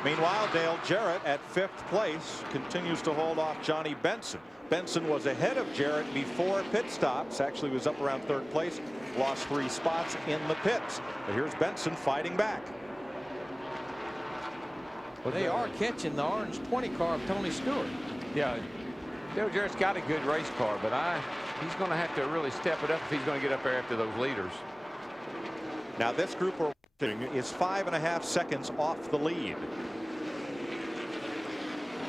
Meanwhile, Dale Jarrett at 5th place continues to hold off Johnny Benson. Benson was ahead of Jarrett before pit stops, actually was up around 3rd place, lost 3 spots in the pits. But here's Benson fighting back. Well, they are catching the orange 20 car of Tony Stewart. Yeah, Dale Jarrett's got a good race car, but he's going to have to really step it up if he's going to get up there after those leaders. Now this group we're watching is 5.5 seconds off the lead.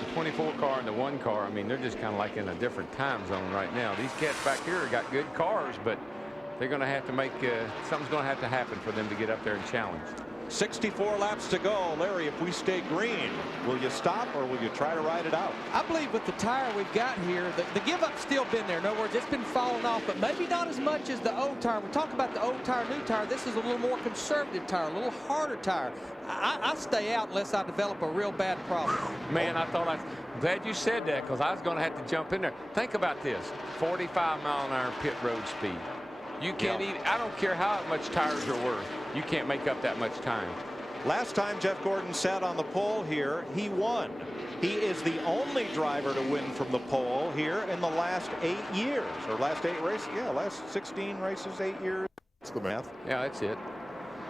The 24 car and the 1 car, I mean, they're just kind of like in a different time zone right now. These cats back here got good cars, but they're going to have to make something's going to have to happen for them to get up there and challenge. 64 laps to go. Larry, if we stay green, will you stop or will you try to ride it out? I believe with the tire we've got here, the give up's still been there. In other words, it's been falling off, but maybe not as much as the old tire. We talk about the old tire, new tire. This is a little more conservative tire, a little harder tire. I stay out unless I develop a real bad problem. Man, I'm glad you said that, because I was going to have to jump in there. Think about this, 45-mile-an-hour pit road speed. You can't eat. I don't care how much tires are worth. You can't make up that much time. Last time Jeff Gordon sat on the pole here, he won. He is the only driver to win from the pole here in the last 8 years, or last 8 races. Yeah, last 16 races, 8 years. That's the math. Yeah, that's it.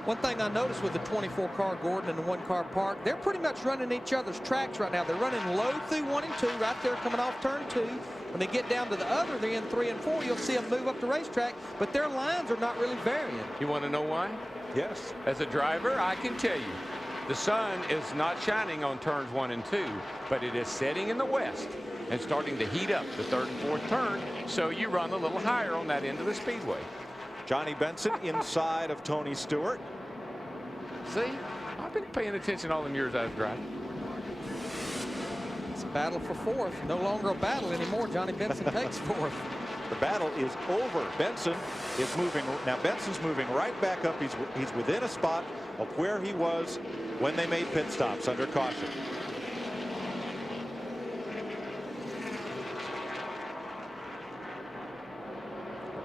One thing I noticed with the 24 car Gordon and the 1 car Park, they're pretty much running each other's tracks right now. They're running low through 1 and 2 right there coming off turn 2. When they get down to the other, they're in 3 and 4, you'll see them move up the racetrack, but their lines are not really varying. You want to know why? Yes. As a driver, I can tell you, the sun is not shining on turns 1 and 2, but it is setting in the west and starting to heat up the 3rd and 4th turn, so you run a little higher on that end of the speedway. Johnny Benson inside of Tony Stewart. See, I've been paying attention all the years I was driving. It's a battle for 4th. No longer a battle anymore. Johnny Benson takes 4th. The battle is over. Benson is moving. Now Benson's moving right back up. He's within a spot of where he was when they made pit stops under caution.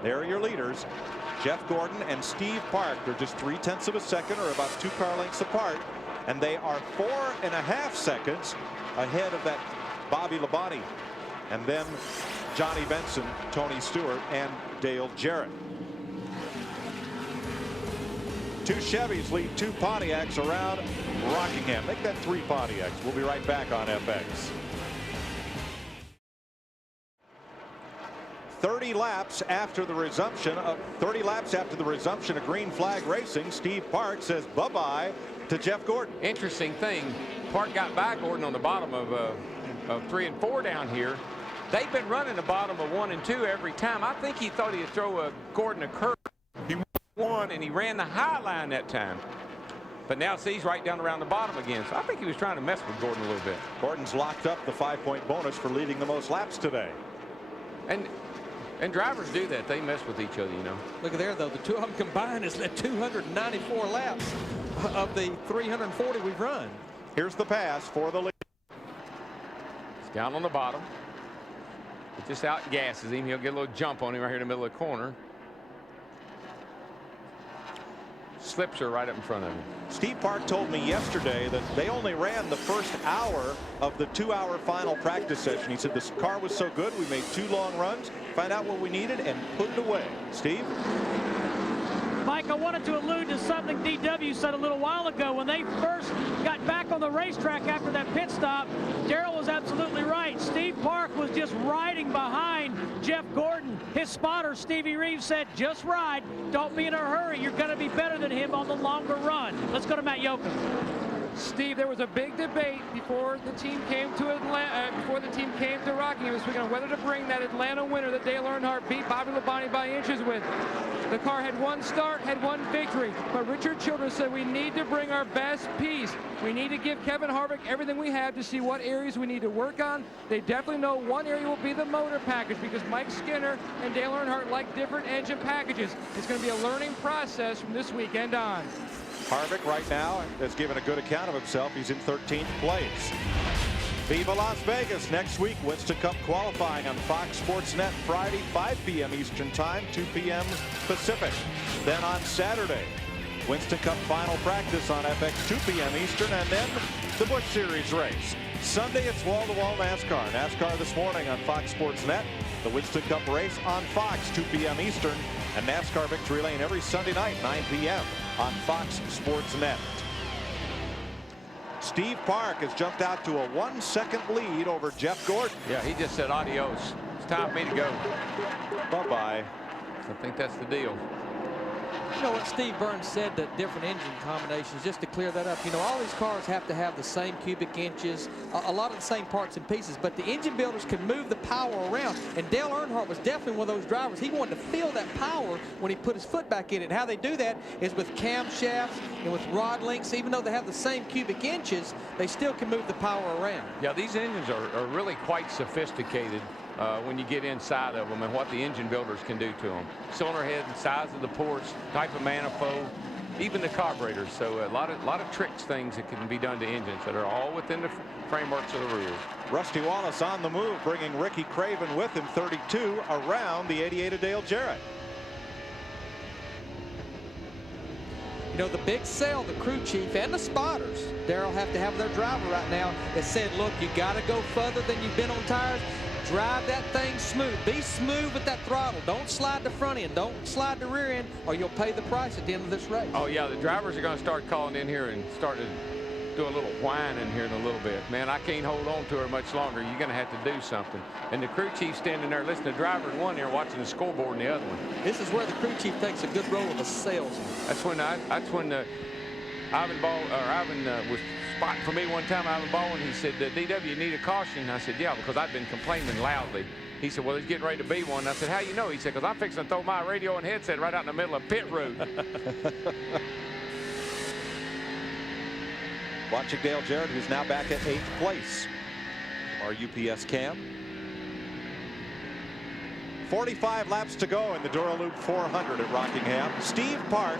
There are your leaders. Jeff Gordon and Steve Park. They're just 0.3 of a second, or about 2 car lengths apart, and they are 4.5 seconds ahead of that Bobby Labonte, and then Johnny Benson, Tony Stewart, and Dale Jarrett. 2 Chevys lead 2 Pontiacs around Rockingham. Make that 3 Pontiacs. We'll be right back on FX. 30 laps after the resumption of green flag racing, Steve Park says bye-bye to Jeff Gordon. Interesting thing, Park got by Gordon on the bottom of 3 and 4 down here. They've been running the bottom of 1 and 2 every time. I think he thought he'd throw Gordon a curve. He won, and he ran the high line that time. But now see, he's right down around the bottom again. So I think he was trying to mess with Gordon a little bit. Gordon's locked up the 5-point bonus for leading the most laps today. And drivers do that. They mess with each other, you know. Look at there, though. The 2 of them combined has led 294 laps of the 340 we've run. Here's the pass for the lead. He's down on the bottom. It just out gasses him. He'll get a little jump on him right here in the middle of the corner. Slips her right up in front of him. Steve Park told me yesterday that they only ran the first hour of the 2-hour final practice session. He said this car was so good, we made 2 long runs, find out what we needed, and put it away. Steve? Mike, I wanted to allude to something DW said a little while ago. When they first got back on the racetrack after that pit stop, Darrell was absolutely right. Steve Park was just riding behind Jeff Gordon. His spotter, Stevie Reeves, said, just ride. Don't be in a hurry. You're going to be better than him on the longer run. Let's go to Matt Yoakum. Steve, there was a big debate before the team came to Rockingham this weekend on whether to bring that Atlanta winner that Dale Earnhardt beat Bobby Labonte by inches with. The car had one start, had one victory, but Richard Childress said we need to bring our best piece. We need to give Kevin Harvick everything we have to see what areas we need to work on. They definitely know one area will be the motor package because Mike Skinner and Dale Earnhardt like different engine packages. It's going to be a learning process from this weekend on. Harvick right now has given a good account of himself. He's in 13th place. Viva Las Vegas next week. Winston Cup qualifying on Fox Sports Net Friday, 5 p.m. Eastern Time, 2 p.m. Pacific. Then on Saturday, Winston Cup final practice on FX, 2 p.m. Eastern, and then the Busch Series race. Sunday, it's wall-to-wall NASCAR. NASCAR this morning on Fox Sports Net. The Winston Cup race on Fox, 2 p.m. Eastern, and NASCAR Victory Lane every Sunday night, 9 p.m. on Fox Sports Net. Steve Park has jumped out to a 1-second lead over Jeff Gordon. Yeah, he just said adios. It's time for me to go. Bye-bye. I think that's the deal. You know what Steve Burns said, that different engine combinations, just to clear that up. You know, all these cars have to have the same cubic inches, a lot of the same parts and pieces, but the engine builders can move the power around. And Dale Earnhardt was definitely one of those drivers. He wanted to feel that power when he put his foot back in it. And how they do that is with camshafts and with rod links. Even though they have the same cubic inches, they still can move the power around. Yeah, these engines are really quite sophisticated. When you get inside of them and what the engine builders can do to them. Cylinder head and size of the ports, type of manifold, even the carburetors. So a lot of tricks, things that can be done to engines that are all within the frameworks of the rules. Rusty Wallace on the move, bringing Ricky Craven with him, 32, around the 88 of Dale Jarrett. You know, the big sale, the crew chief and the spotters, Darrell, have to have their driver right now that said, look, you got to go further than you've been on tires. Drive that thing smooth. Be smooth with that throttle. Don't slide the front end. Don't slide the rear end, or you'll pay the price at the end of this race. Oh, yeah, the drivers are going to start calling in here and start to do a little whine in here in a little bit. Man, I can't hold on to her much longer. You're going to have to do something. And the crew chief standing there listening to driver in one ear, watching the scoreboard in the other one. This is where the crew chief takes a good role of a salesman. That's when Ivan was spotting for me one time, Ivan Baldwin. He said, DW, you need a caution. I said, yeah, because I've been complaining loudly. He said, well, he's getting ready to be one. I said, how you know? He said, because I'm fixing to throw my radio and headset right out in the middle of pit road. Watching Dale Jarrett, who's now back at 8th place. Our UPS cam. 45 laps to go in the Dura Lube 400 at Rockingham. Steve Park,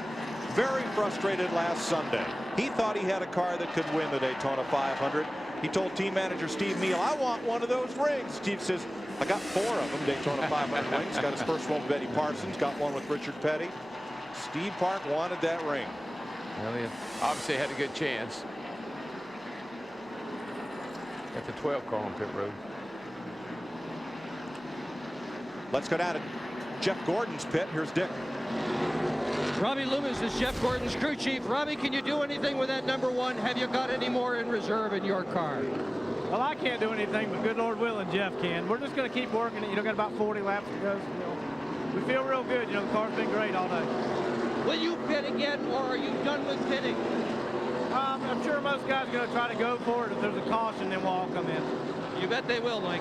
very frustrated last Sunday. He thought he had a car that could win the Daytona 500. He told team manager Steve Neal, I want one of those rings. Steve says, I got 4 of them, Daytona 500 rings. Got his first one with Betty Parsons, got one with Richard Petty. Steve Park wanted that ring. Well, he obviously had a good chance. Got the 12 car on pit road. Let's go down to Jeff Gordon's pit. Here's Dick. Robbie Loomis is Jeff Gordon's crew chief. Robbie, can you do anything with that number 1? Have you got any more in reserve in your car? Well, I can't do anything, but good Lord willing, Jeff can. We're just going to keep working it. You know, got about 40 laps to go. You know, we feel real good. You know, the car's been great all day. Will you pit again, or are you done with pitting? I'm sure most guys are going to try to go for it. If there's a caution, then we'll all come in. You bet they will, Mike.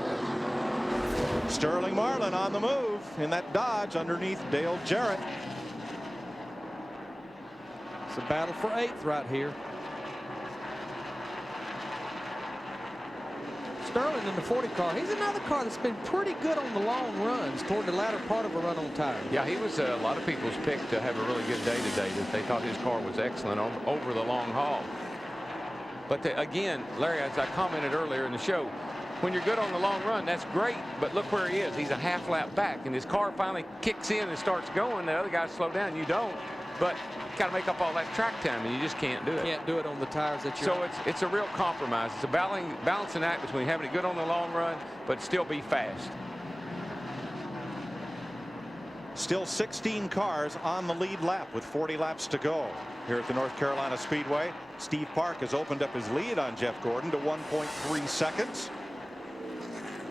Sterling Marlin on the move in that Dodge underneath Dale Jarrett. It's a battle for 8th right here. Sterling in the 40 car. He's another car that's been pretty good on the long runs toward the latter part of a run on tires. Yeah, he was a lot of people's pick to have a really good day today, that they thought his car was excellent over the long haul. But again, Larry, as I commented earlier in the show, when you're good on the long run, that's great, but look where he is. He's a half lap back, and his car finally kicks in and starts going. The other guys slow down. You don't. But you got to make up all that track time, and you just can't do it. Can't do it on the tires that you're. So it's a real compromise. It's a balancing act between having it good on the long run, but still be fast. Still 16 cars on the lead lap with 40 laps to go here at the North Carolina Speedway. Steve Park has opened up his lead on Jeff Gordon to 1.3 seconds.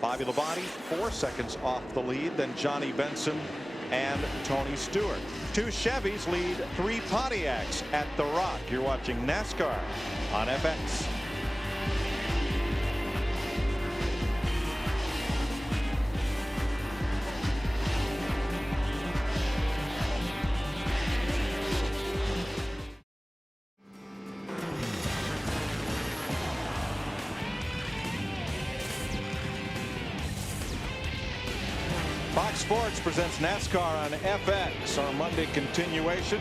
Bobby Labonte 4 seconds off the lead, then Johnny Benson and Tony Stewart. 2 Chevys lead 3 Pontiacs at The Rock. You're watching NASCAR on FX. Fox Sports presents NASCAR on FX, our Monday continuation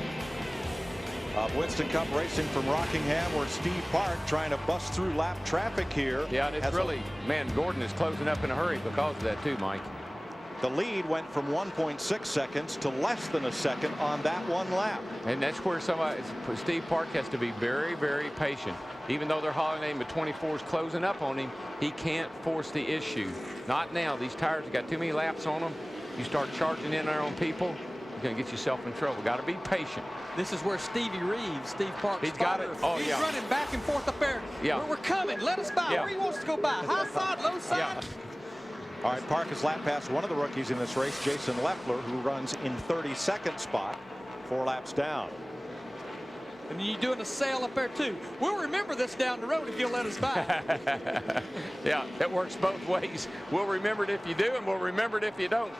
of Winston Cup racing from Rockingham, where Steve Park trying to bust through lap traffic here. Yeah, and it's really, man, Gordon is closing up in a hurry because of that too, Mike. The lead went from 1.6 seconds to less than a second on that one lap. And that's where Steve Park has to be very, very patient. Even though they're hollering at him, but 24 is closing up on him, he can't force the issue. Not now. These tires have got too many laps on them. You start charging in there on people, you're going to get yourself in trouble. Got to be patient. This is where Stevie Reeves, Steve Park's He's got it. Oh, he's yeah. running back and forth up there. Yeah. We're coming. Let us by. Yeah. Where he wants to go by. High side, low side. Yeah. All right, Park has lap passed one of the rookies in this race, Jason Leffler, who runs in 32nd spot, 4 laps down. And you're doing a sail up there too. We'll remember this down the road if you'll let us by. Yeah, it works both ways. We'll remember it if you do, and we'll remember it if you don't.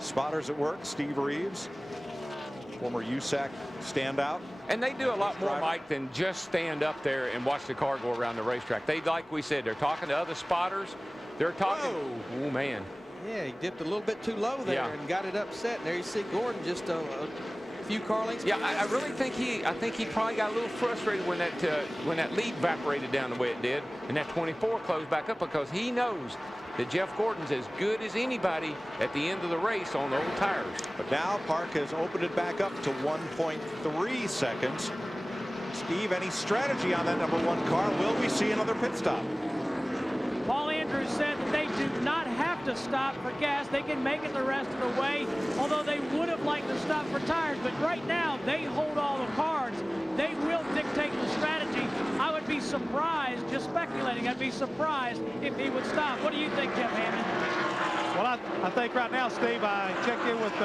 Spotters at work, Steve Reeves, former USAC standout. And they do a lot more, Mike, than just stand up there and watch the car go around the racetrack. They, like we said, they're talking to other spotters. They're talking. Whoa. Oh, man. Yeah, he dipped a little bit too low there and got it upset. And there you see Gordon just a few car lengths. Yeah, I really think he probably got a little frustrated when that lead evaporated down the way it did, and that 24 closed back up, because he knows that Jeff Gordon's as good as anybody at the end of the race on the old tires. But now Park has opened it back up to 1.3 seconds. Steve, any strategy on that number 1 car? Will we see another pit stop? Paul Andrews said that they do not have to stop for gas. They can make it the rest of the way, although they would have liked to stop for tires. But right now, they hold all the cards. They will dictate the strategy. I would be surprised, just speculating, I'd be surprised if he would stop. What do you think, Jeff Hammond? Well, I think right now, Steve, I checked in with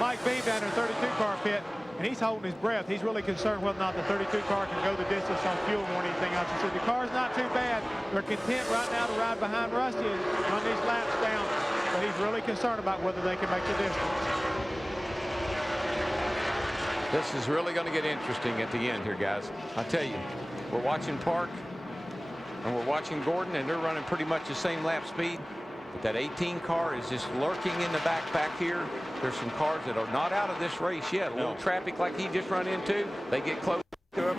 Mike Beam down in the 32-car pit, and he's holding his breath. He's really concerned whether or not the 32 car can go the distance on fuel more than anything else. He said the car's not too bad. They're content right now to ride behind Rusty and run these laps down, but he's really concerned about whether they can make the distance. This is really going to get interesting at the end here, guys. I tell you, we're watching Park and we're watching Gordon, and they're running pretty much the same lap speed. But that 18 car is just lurking in the back here. There's some cars that are not out of this race yet. A little traffic like he just run into. They get close to him.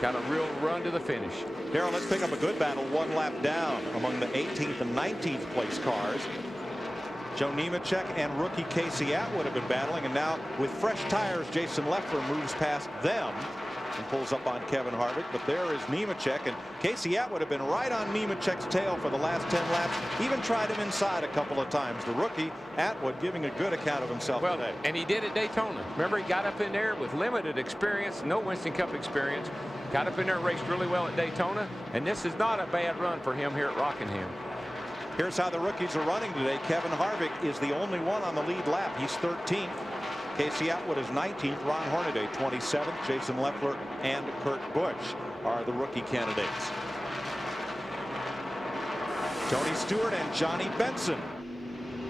Got a real run to the finish. Darrell, let's pick up a good battle 1 lap down among the 18th and 19th place cars. Joe Nemechek and rookie Casey Atwood have been battling, and now with fresh tires, Jason Leffler moves past them and pulls up on Kevin Harvick. But there is Nemechek, and Casey Atwood have been right on Nemechek's tail for the last 10 laps. Even tried him inside a couple of times. The rookie Atwood giving a good account of himself today. And he did at Daytona. Remember, he got up in there with limited experience, no Winston Cup experience. Got up in there and raced really well at Daytona, and this is not a bad run for him here at Rockingham. Here's how the rookies are running today. Kevin Harvick is the only one on the lead lap. He's 13th. Casey Atwood is 19th. Ron Hornaday 27th. Jason Leffler and Kurt Busch are the rookie candidates. Tony Stewart and Johnny Benson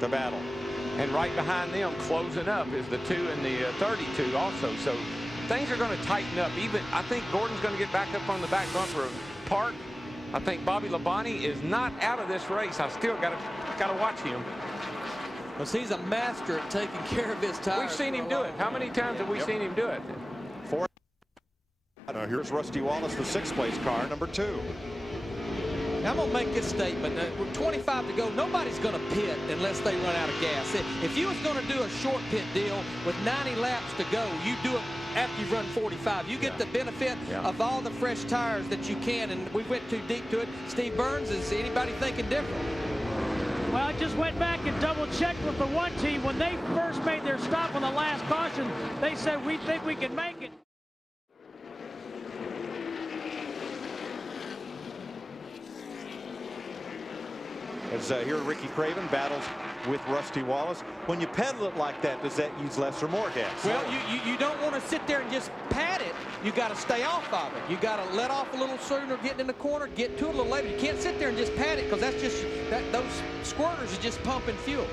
to battle. And right behind them, closing up, is the 2 and the 32 also. So things are going to tighten up. Even I think Gordon's going to get back up on the back bumper of Park. I think Bobby Labonte is not out of this race. I still got to watch him. Because he's a master at taking care of his tires. We've seen him do it. How many times have we seen him do it? 4. Here's Rusty Wallace, the 6th place car, number 2. I'm going to make this statement. With 25 to go, nobody's going to pit unless they run out of gas. If you was going to do a short pit deal with 90 laps to go, you do it after you've run 45. You get the benefit of all the fresh tires that you can, and we went too deep to it. Steve Burns, is anybody thinking different? Well, I just went back and double-checked with the 1 team. When they first made their stop on the last caution, they said, we think we can make it. As here Ricky Craven battles with Rusty Wallace. When you pedal it like that, does that use less or more gas? Well, you don't want to sit there and just pat it. You got to stay off of it. You got to let off a little sooner, getting in the corner, get to it a little later. You can't sit there and just pat it, because that's just those squirters are just pumping fuel.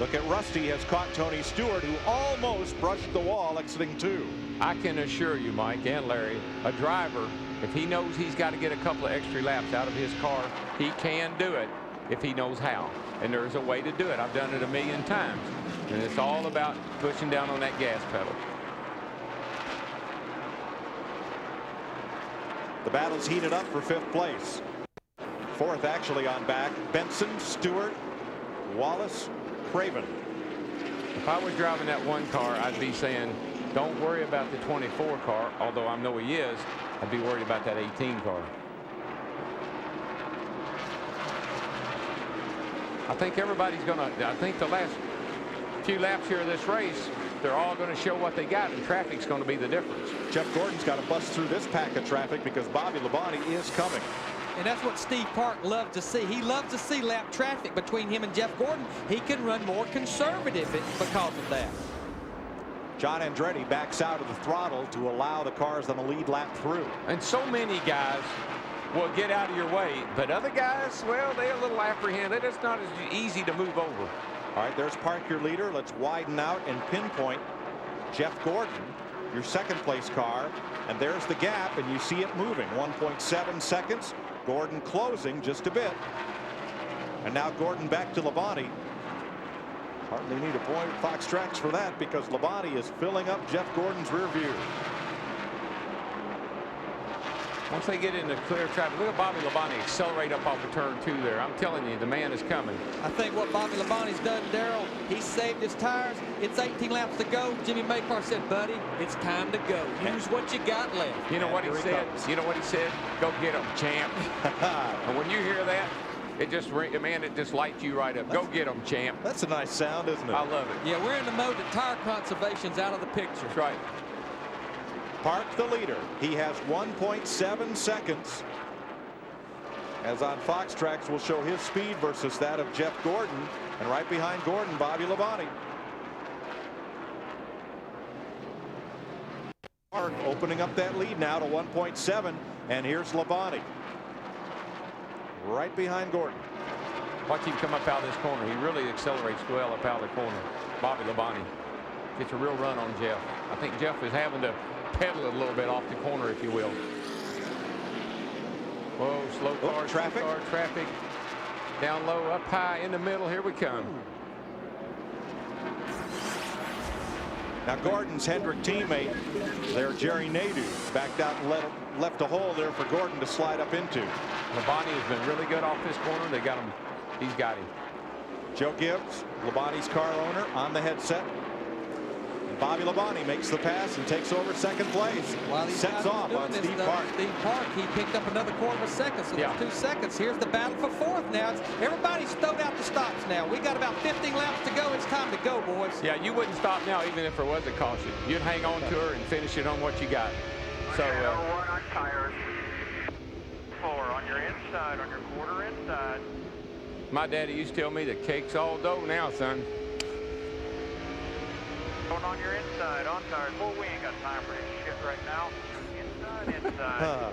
Look at Rusty has caught Tony Stewart, who almost brushed the wall exiting 2. I can assure you, Mike and Larry, a driver, if he knows he's got to get a couple of extra laps out of his car, he can do it if he knows how. And there's a way to do it. I've done it a million times. And it's all about pushing down on that gas pedal. The battle's heated up for 5th place. 4th actually on back. Benson, Stewart, Wallace, Craven. If I was driving that 1 car, I'd be saying, don't worry about the 24 car, although I know he is. I'd be worried about that 18 car. I think everybody's going to, I think the last few laps here of this race, they're all going to show what they got, and traffic's going to be the difference. Jeff Gordon's got to bust through this pack of traffic because Bobby Labonte is coming. And that's what Steve Park loves to see. He loves to see lap traffic between him and Jeff Gordon. He can run more conservative because of that. John Andretti backs out of the throttle to allow the cars on the lead lap through. And so many guys will get out of your way, but other guys, well, they're a little apprehensive. It's not as easy to move over. All right, there's Park, your leader. Let's widen out and pinpoint Jeff Gordon, your 2nd place car. And there's the gap, and you see it moving. 1.7 seconds. Gordon closing just a bit. And now Gordon back to Labonte. Hardly need a point at Fox Tracks for that, because Labonte is filling up Jeff Gordon's rear view. Once they get into clear traffic, look at Bobby Labonte accelerate up off of turn 2 there. I'm telling you, the man is coming. I think what Bobby Labonte's done, Darrell, he saved his tires. It's 18 laps to go. Jimmy Maycar said, buddy, it's time to go. Use what you got left. You know what he said? You know what he said? Go get him, champ. And when you hear that, it just, man, it just lights you right up. Go get him, champ. That's a nice sound, isn't it? I love it. Yeah, we're in the mode that tire conservation's out of the picture. That's right. Park, the leader. He has 1.7 seconds. As on Fox Tracks, will show his speed versus that of Jeff Gordon. And right behind Gordon, Bobby Labonte. Park opening up that lead now to 1.7. And here's Labonte. Right behind Gordon. Watch him come up out of this corner. He really accelerates well up out of the corner. Bobby Labonte gets a real run on Jeff. I think Jeff is having to pedal it a little bit off the corner, if you will. Whoa, slow car, traffic. Slow car, traffic. Down low, up high, in the middle. Here we come. Now Gordon's Hendrick teammate there, Jerry Nadeau, backed out and left a hole there for Gordon to slide up into. Labonte has been really good off this corner. They got him. He's got him. Joe Gibbs, Labonte's car owner, on the headset. And Bobby Labonte makes the pass and takes over 2nd place. While he's sets off on Steve Park. Steve Park, he picked up another 1/4 second, so there's 2 seconds. Here's the battle for 4th now. Everybody's stowed out the stops now. We got about 15 laps to go. It's time to go, boys. Yeah, you wouldn't stop now even if there was a caution. You'd hang on to her and finish it on what you got. So, one on tires. 4 on your inside, on your quarter inside. my daddy used to tell me the cake's all dough now, son. Going on your inside, on tires. Well, we ain't got time for this shit right now. Inside.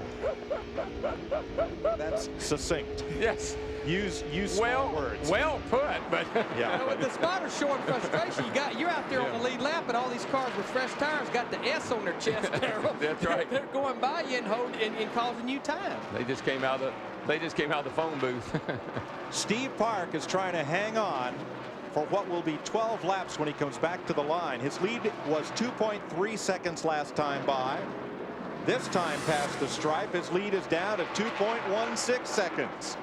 That's succinct. Yes. Use small words. Well put, but yeah. You know, with the spotters showing frustration, you're out there on the lead lap, and all these cars with fresh tires got the S on their chest. That's right. They're going by you and causing you time. They just came out of the phone booth. Steve Park is trying to hang on for what will be 12 laps when he comes back to the line. His lead was 2.3 seconds last time by. This time past the stripe, his lead is down to 2.16 seconds.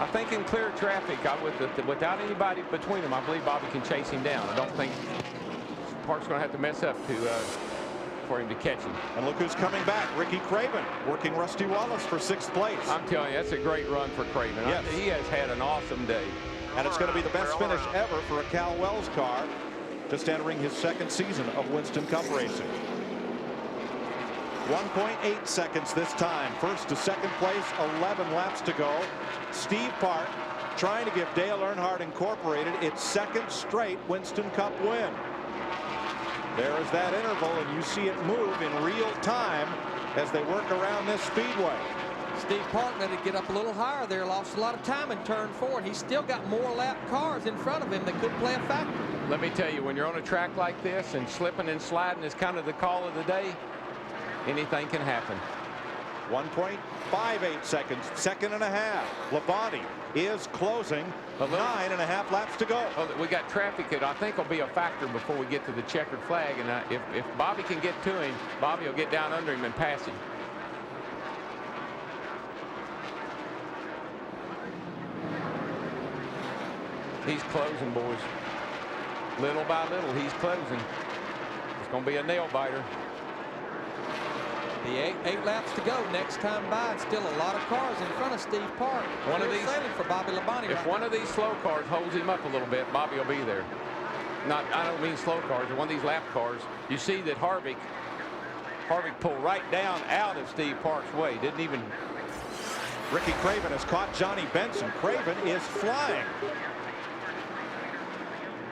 I think in clear traffic, without anybody between them, I believe Bobby can chase him down. I don't think Park's going to have to mess up for him to catch him. And look who's coming back. Ricky Craven working Rusty Wallace for 6th place. I'm telling you, that's a great run for Craven. Yes. He has had an awesome day. And it's going to be the best finish ever for a Cal Wells car, just entering his 2nd season of Winston Cup racing. 1.8 seconds this time. 1st to 2nd place, 11 laps to go. Steve Park trying to give Dale Earnhardt Incorporated its second straight Winston Cup win. There is that interval, and you see it move in real time as they work around this speedway. Steve Park had to get up a little higher there, lost a lot of time in turn 4, and he's still got more lap cars in front of him that could play a factor. Let me tell you, when you're on a track like this and slipping and sliding is kind of the call of the day, anything can happen. 1.58 seconds, second and a half. Labonte is closing. 9.5 laps to go. Well, we got traffic that I think will be a factor before we get to the checkered flag. And if Bobby can get to him, Bobby will get down under him and pass him. He's closing, boys. Little by little, he's closing. It's going to be a nail biter. The eight laps to go. Next time by, it's still a lot of cars in front of Steve Park. One of these sailing for Bobby Labonte. If one of these slow cars holds him up a little bit, Bobby will be there. I don't mean slow cars, but one of these lap cars. You see that Harvick pulled right down out of Steve Park's way. Didn't even. Ricky Craven has caught Johnny Benson. Craven is flying.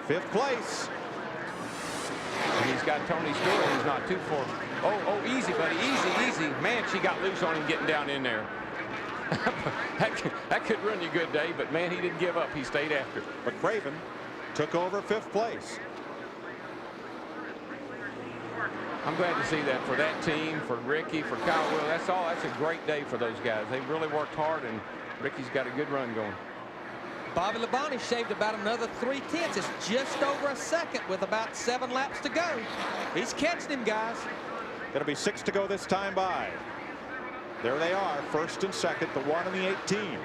5th place. And he's got Tony Stewart, who's not too far. Oh, easy, buddy, easy. Man, she got loose on him getting down in there. that could ruin your good day, but man, he didn't give up. He stayed after. But Craven took over 5th place. I'm glad to see that for that team, for Ricky, for Kyle Will. That's a great day for those guys. They've really worked hard, and Ricky's got a good run going. Bobby Labonte shaved about another 3/10. It's just over a second with about 7 laps to go. He's catching him, guys. It'll be 6 to go this time by. There they are, 1st and 2nd, the 1 and the 18.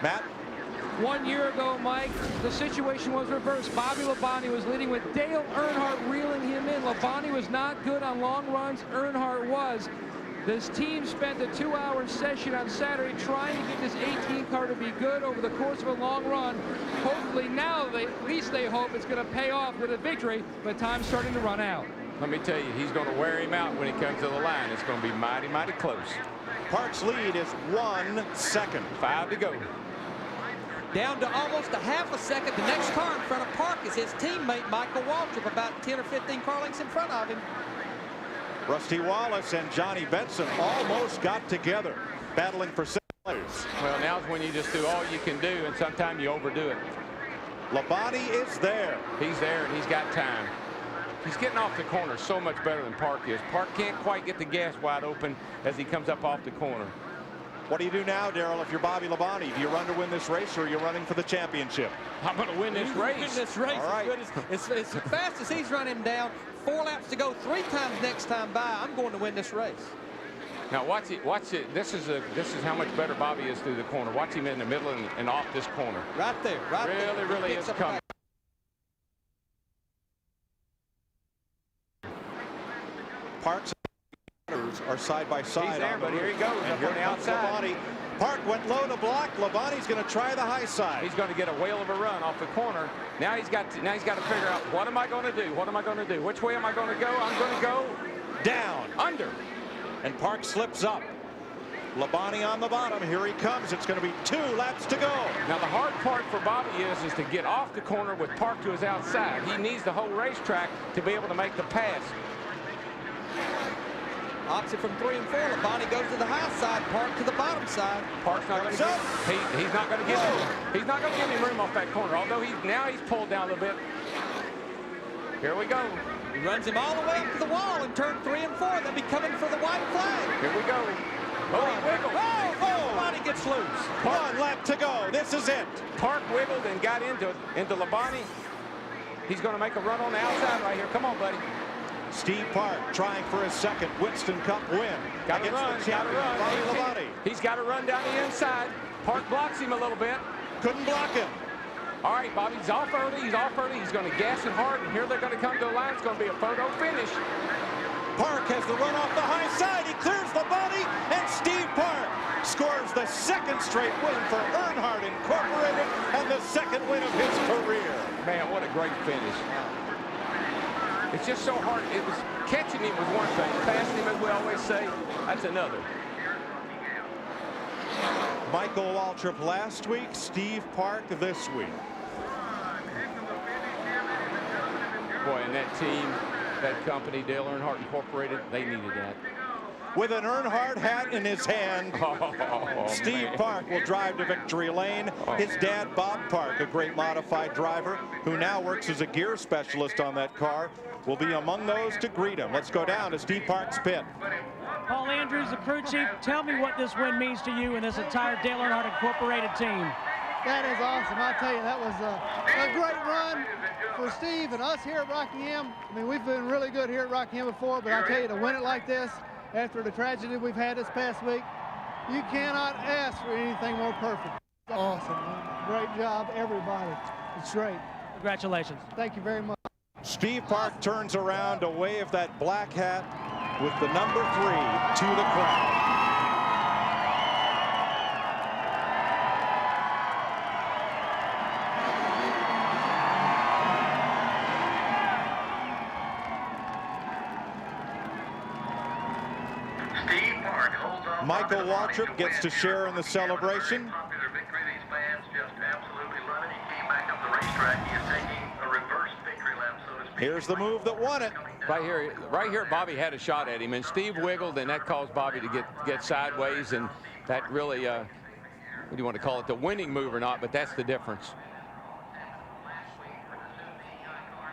Matt? 1 year ago, Mike, the situation was reversed. Bobby Labonte was leading with Dale Earnhardt reeling him in. Labonte was not good on long runs. Earnhardt was. This team spent a 2-hour session on Saturday trying to get this 18 car to be good over the course of a long run. Hopefully now, at least they hope it's going to pay off with a victory, but time's starting to run out. Let me tell you, he's going to wear him out when he comes to the line. It's going to be mighty, mighty close. Park's lead is 1 second. 5 to go. Down to almost a half a second. The next car in front of Park is his teammate, Michael Waltrip, about 10 or 15 car lengths in front of him. Rusty Wallace and Johnny Benson almost got together, battling for 6th place. Well, now's when you just do all you can do, and sometimes you overdo it. Labonte is there. He's there, and he's got time. He's getting off the corner so much better than Park is. Park can't quite get the gas wide open as he comes up off the corner. What do you do now, Darrell, if you're Bobby Labonte? Do you run to win this race, or are you running for the championship? I'm going to win this race. Win this race. All right. As fast as he's running down, 4 laps to go, 3 times next time by. I'm going to win this race. Now watch it. This is how much better Bobby is through the corner. Watch him in the middle and off this corner. Right there. Right there. Really is coming. Parks are side by side. He's there, but here he goes up on the outside. Labonte. Park went low to block. Labonte's going to try the high side. He's going to get a whale of a run off the corner. Now he's got to figure out, what am I going to do? What am I going to do? Which way am I going to go? I'm going to go down, under, and Park slips up. Labonte on the bottom. Here he comes. It's going to be 2 laps to go. Now the hard part for Bobby is to get off the corner with Park to his outside. He needs the whole racetrack to be able to make the pass. Opposite from 3 and 4. Labonte goes to the high side, Park to the bottom side. Park's not going to get. He's not going to give him. He's not going to give him room off that corner. Although now he's pulled down a little bit. Here we go. He runs him all the way up to the wall in turn 3 and 4. They'll be coming for the white flag. Here we go. Oh, he wiggled. Labonte gets loose. 1 lap to go. This is it. Park wiggled and got into Labonte. He's going to make a run on the outside right here. Come on, buddy. Steve Park trying for his 2nd Winston Cup win. Got to run. Bobby Labonte. He's got to run down the inside. Park blocks him a little bit. Couldn't block him. All right, Bobby's off early. He's off early. He's going to gas it hard, and here they're going to come to the line. It's going to be a photo finish. Park has the run off the high side. He clears Labonte, and Steve Park scores the 2nd straight win for Earnhardt Incorporated and the 2nd win of his career. Man, what a great finish. It's just so hard. It was catching him was one thing. Passing him, as we always say, that's another. Michael Waltrip last week, Steve Park this week. Boy, and that team, that company, Dale Earnhardt Incorporated, they needed that. With an Earnhardt hat in his hand, Steve Park will drive to victory lane. His dad, Bob Park, a great modified driver who now works as a gear specialist on that car, will be among those to greet him. Let's go down to Steve Park's pit. Paul Andrews, the crew chief, tell me what this win means to you and this entire Dale Earnhardt Incorporated team. That is awesome. I'll tell you, that was a great run for Steve and us here at Rockingham. I mean, we've been really good here at Rockingham before, but I'll tell you, to win it like this, after the tragedy we've had this past week, you cannot ask for anything more perfect. Awesome. Great job, everybody. It's great. Congratulations. Thank you very much. Steve Park turns around to wave that black hat with the number 3 to the crowd. Michael Waltrip gets to share in the celebration. Popular victory. These fans just absolutely love it. He came back up the racetrack. He is taking a reverse victory lap, so to speak. Here's the move that won it. Right here, Bobby had a shot at him, and Steve wiggled, and that caused Bobby to get sideways, and that really, what do you want to call it, the winning move or not, but that's the difference.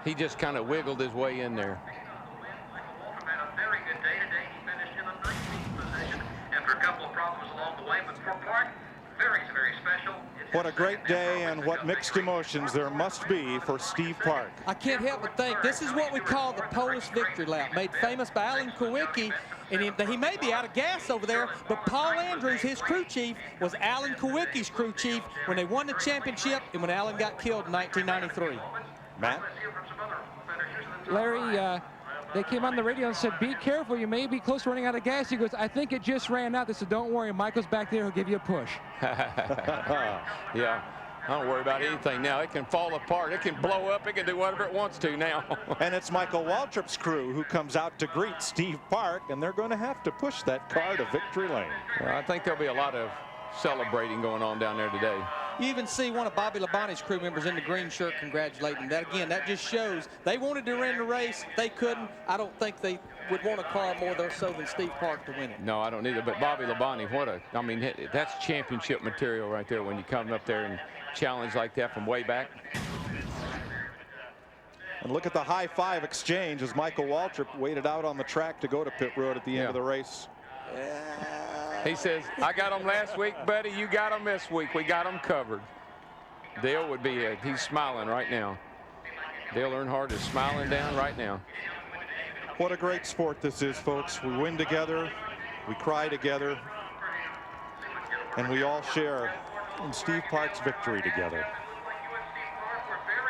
He just kind of wiggled his way in there. Had a very good day today. He finished in the 19th position after a couple of problems along the way, but for Park, very, very special. What a great day and what mixed emotions there must be for Steve Park. I can't help but think this is what we call the Polish victory lap, made famous by Alan Kowicki. And he may be out of gas over there, but Paul Andrews, his crew chief, was Alan Kowicki's crew chief when they won the championship and when Alan got killed in 1993. Matt? Larry, they came on the radio and said, be careful, you may be close to running out of gas. He goes, I think it just ran out. They said, don't worry, Michael's back there, he'll give you a push. Yeah, I don't worry about anything now. It can fall apart, it can blow up, it can do whatever it wants to now. And it's Michael Waltrip's crew who comes out to greet Steve Park, and they're going to have to push that car to victory lane. I think there'll be a lot of celebrating going on down there today. You even see one of Bobby Labonte's crew members in the green shirt congratulating. That again, that just shows they wanted to win the race. They couldn't. I don't think they would want a car more so than Steve Park to win it. No, I don't either. But Bobby Labonte, I mean, that's championship material right there when you come up there and challenge like that from way back. And look at the high five exchange as Michael Waltrip waited out on the track to go to pit road at the end of the race. He says, I got them last week, buddy. You got them this week. We got them covered. Dale would be, he's smiling right now. Dale Earnhardt is smiling down right now. What a great sport this is, folks. We win together, we cry together, and we all share in Steve Park's victory together.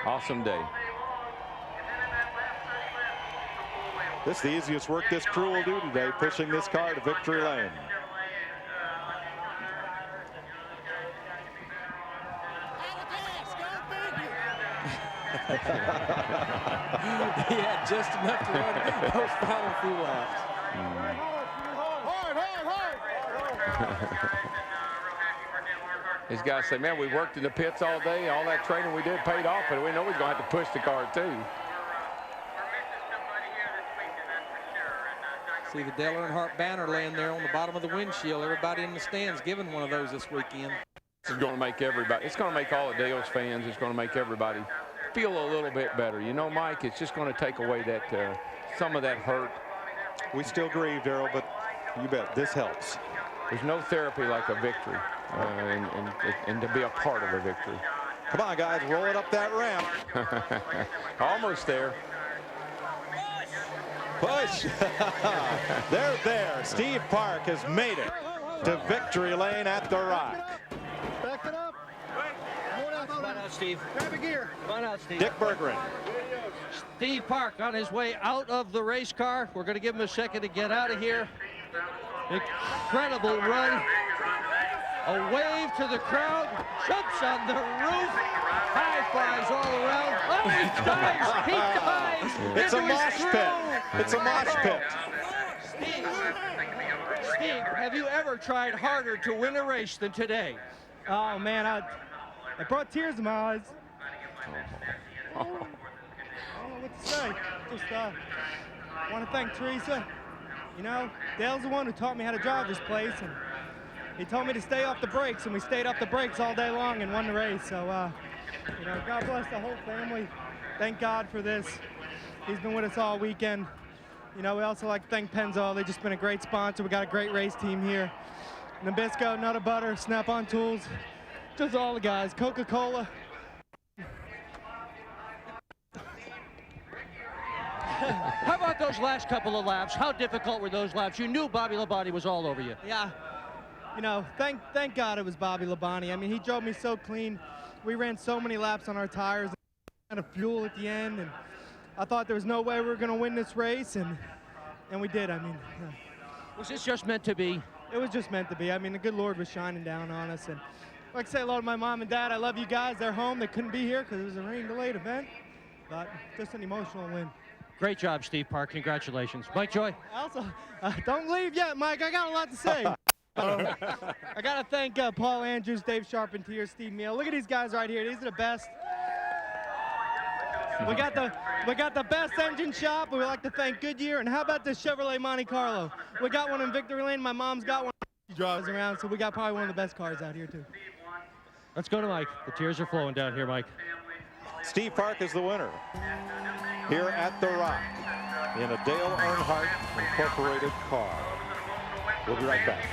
Awesome day. This is the easiest work this crew will do today, pushing this car to victory lane. He had just enough to run those final few laps. These guys say, man, we worked in the pits all day. All that training we did paid off, but we know we're going to have to push the car, too. See the Dale Earnhardt banner laying there on the bottom of the windshield. Everybody in the stands giving one of those this weekend. This is going to make everybody, it's going to make all of Dale's fans, it's going to make everybody feel a little bit better. You know, Mike, it's just going to take away that some of that hurt. We still grieve, Darrell, but you bet this helps. There's no therapy like a victory, and to be a part of a victory. Come on, guys, roll it up that ramp. Almost there. Push. They're there. Steve Park has made it to victory lane at the Rock. Back it up. Come on out, Steve. Grab a gear. Come on out, Steve. Dick Berggren. Steve Park on his way out of the race car. We're going to give him a second to get out of here. Incredible run. A wave to the crowd. Jumps on the roof. High fives all around. Oh, he dives. He dives. It's a mosh pit. It's a mosh pit. Steve, have you ever tried harder to win a race than today? Oh, man, it brought tears to my eyes. I don't know what to say. Just want to thank Teresa. You know, Dale's the one who taught me how to drive this place, and he told me to stay off the brakes, and we stayed off the brakes all day long and won the race. So, you know, God bless the whole family. Thank God for this. He's been with us all weekend. You know, we also like to thank Pennzoil. They've just been a great sponsor. We got a great race team here. Nabisco, Nutter Butter, Snap-on Tools, just all the guys. Coca-Cola. How about those last couple of laps? How difficult were those laps? You knew Bobby Labonte was all over you. Yeah. You know, thank God it was Bobby Labonte. I mean, he drove me so clean. We ran so many laps on our tires, and fuel at the end, and I thought there was no way we were going to win this race, and we did. I mean, yeah. Was this just meant to be? It was just meant to be. I mean, the good Lord was shining down on us, and I'd like to say hello to my mom and dad. I love you guys. They're home. They couldn't be here because it was a rain-delayed event, but just an emotional win. Great job, Steve Park. Congratulations. Mike Joy. Also, don't leave yet, Mike. I got a lot to say. I got to thank Paul Andrews, Dave Charpentier, Steve Meal. Look at these guys right here. These are the best. We got the best engine shop. We like to thank Goodyear. And how about this Chevrolet Monte Carlo? We got one in Victory Lane. My mom's got one. She drives around, so we got probably one of the best cars out here, too. Let's go to Mike. The tears are flowing down here, Mike. Steve Park is the winner here at The Rock in a Dale Earnhardt Incorporated car. We'll be right back.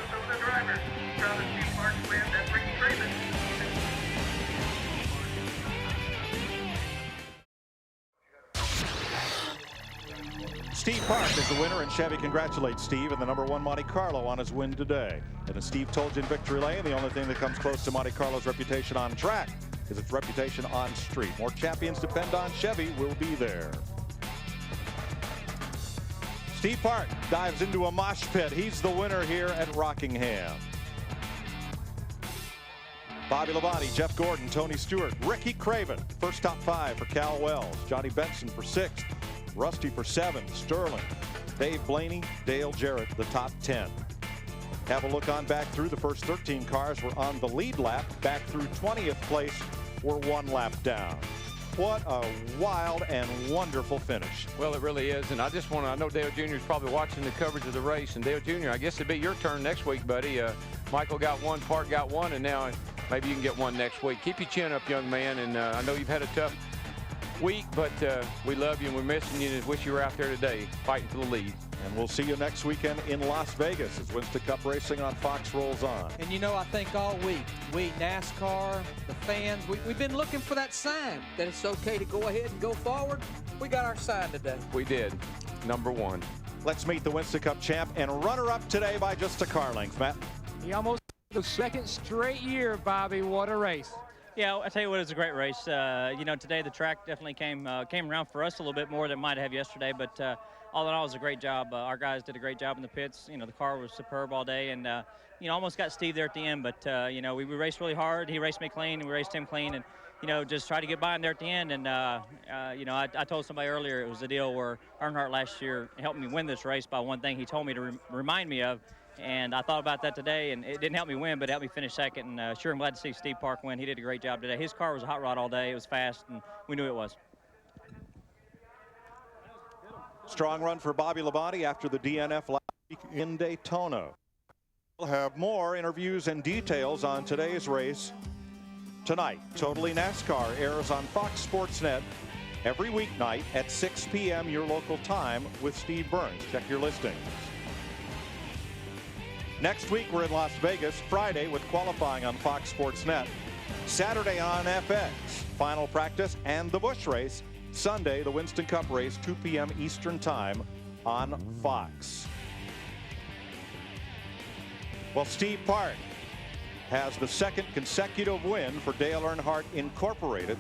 Steve Park is the winner, and Chevy congratulates Steve in the #1 Monte Carlo on his win today. And as Steve told you in Victory Lane, the only thing that comes close to Monte Carlo's reputation on track is its reputation on street. More champions depend on Chevy. Will be there. Steve Park dives into a mosh pit. He's the winner here at Rockingham. Bobby Labonte, Jeff Gordon, Tony Stewart, Ricky Craven, first top 5 for Cal Wells, Johnny Benson for 6th, Rusty for 7th, Sterling, Dave Blaney, Dale Jarrett, the top 10. Have a look on back through. The first 13 cars were on the lead lap. Back through 20th place were 1 lap down. What a wild and wonderful finish. Well, it really is, and I just want to, I know Dale Jr. is probably watching the coverage of the race, and Dale Jr., I guess it'd be your turn next week, buddy. Michael got 1, Park got 1, and now maybe you can get 1 next week. Keep your chin up, young man, and I know you've had a tough week, but we love you and we're missing you and wish you were out there today fighting for the lead. And we'll see you next weekend in Las Vegas as Winston Cup racing on Fox rolls on. And you know, I think all week, we, NASCAR, the fans, we've been looking for that sign that it's okay to go ahead and go forward. We got our sign today. We did. #1. Let's meet the Winston Cup champ and runner-up today by just a car length, Matt. He almost the 2nd straight year, Bobby. What a race. Yeah, I tell you what, it was a great race. You know, today the track definitely came around for us a little bit more than it might have yesterday, but all in all, it was a great job. Our guys did a great job in the pits. You know, the car was superb all day, and you know, almost got Steve there at the end, but you know, we raced really hard. He raced me clean, and we raced him clean, and you know, just tried to get by him there at the end. And you know, I told somebody earlier it was a deal where Earnhardt last year helped me win this race by one thing he told me to remind me of. And I thought about that today, and it didn't help me win, but it helped me finish 2nd. And sure, I'm glad to see Steve Park win. He did a great job today. His car was a hot rod all day. It was fast, and we knew it was. Strong run for Bobby Labonte after the DNF last week in Daytona. We'll have more interviews and details on today's race tonight. Totally NASCAR airs on Fox Sports Net every weeknight at 6 p.m. your local time with Steve Burns. Check your listings. Next week, we're in Las Vegas. Friday with qualifying on Fox Sports Net. Saturday on FX, final practice and the Busch race. Sunday, the Winston Cup race, 2 p.m. Eastern Time on Fox. Well, Steve Park has the 2nd consecutive win for Dale Earnhardt Incorporated.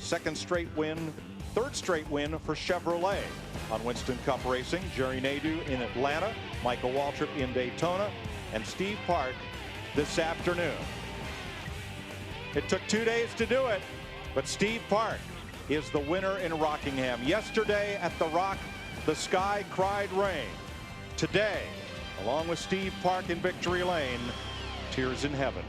2nd straight win, 3rd straight win for Chevrolet on Winston Cup racing. Jerry Nadeau in Atlanta, Michael Waltrip in Daytona, and Steve Park this afternoon. It took 2 days to do it, but Steve Park is the winner in Rockingham. Yesterday at the Rock, the sky cried rain. Today, along with Steve Park in victory lane. Tears in heaven.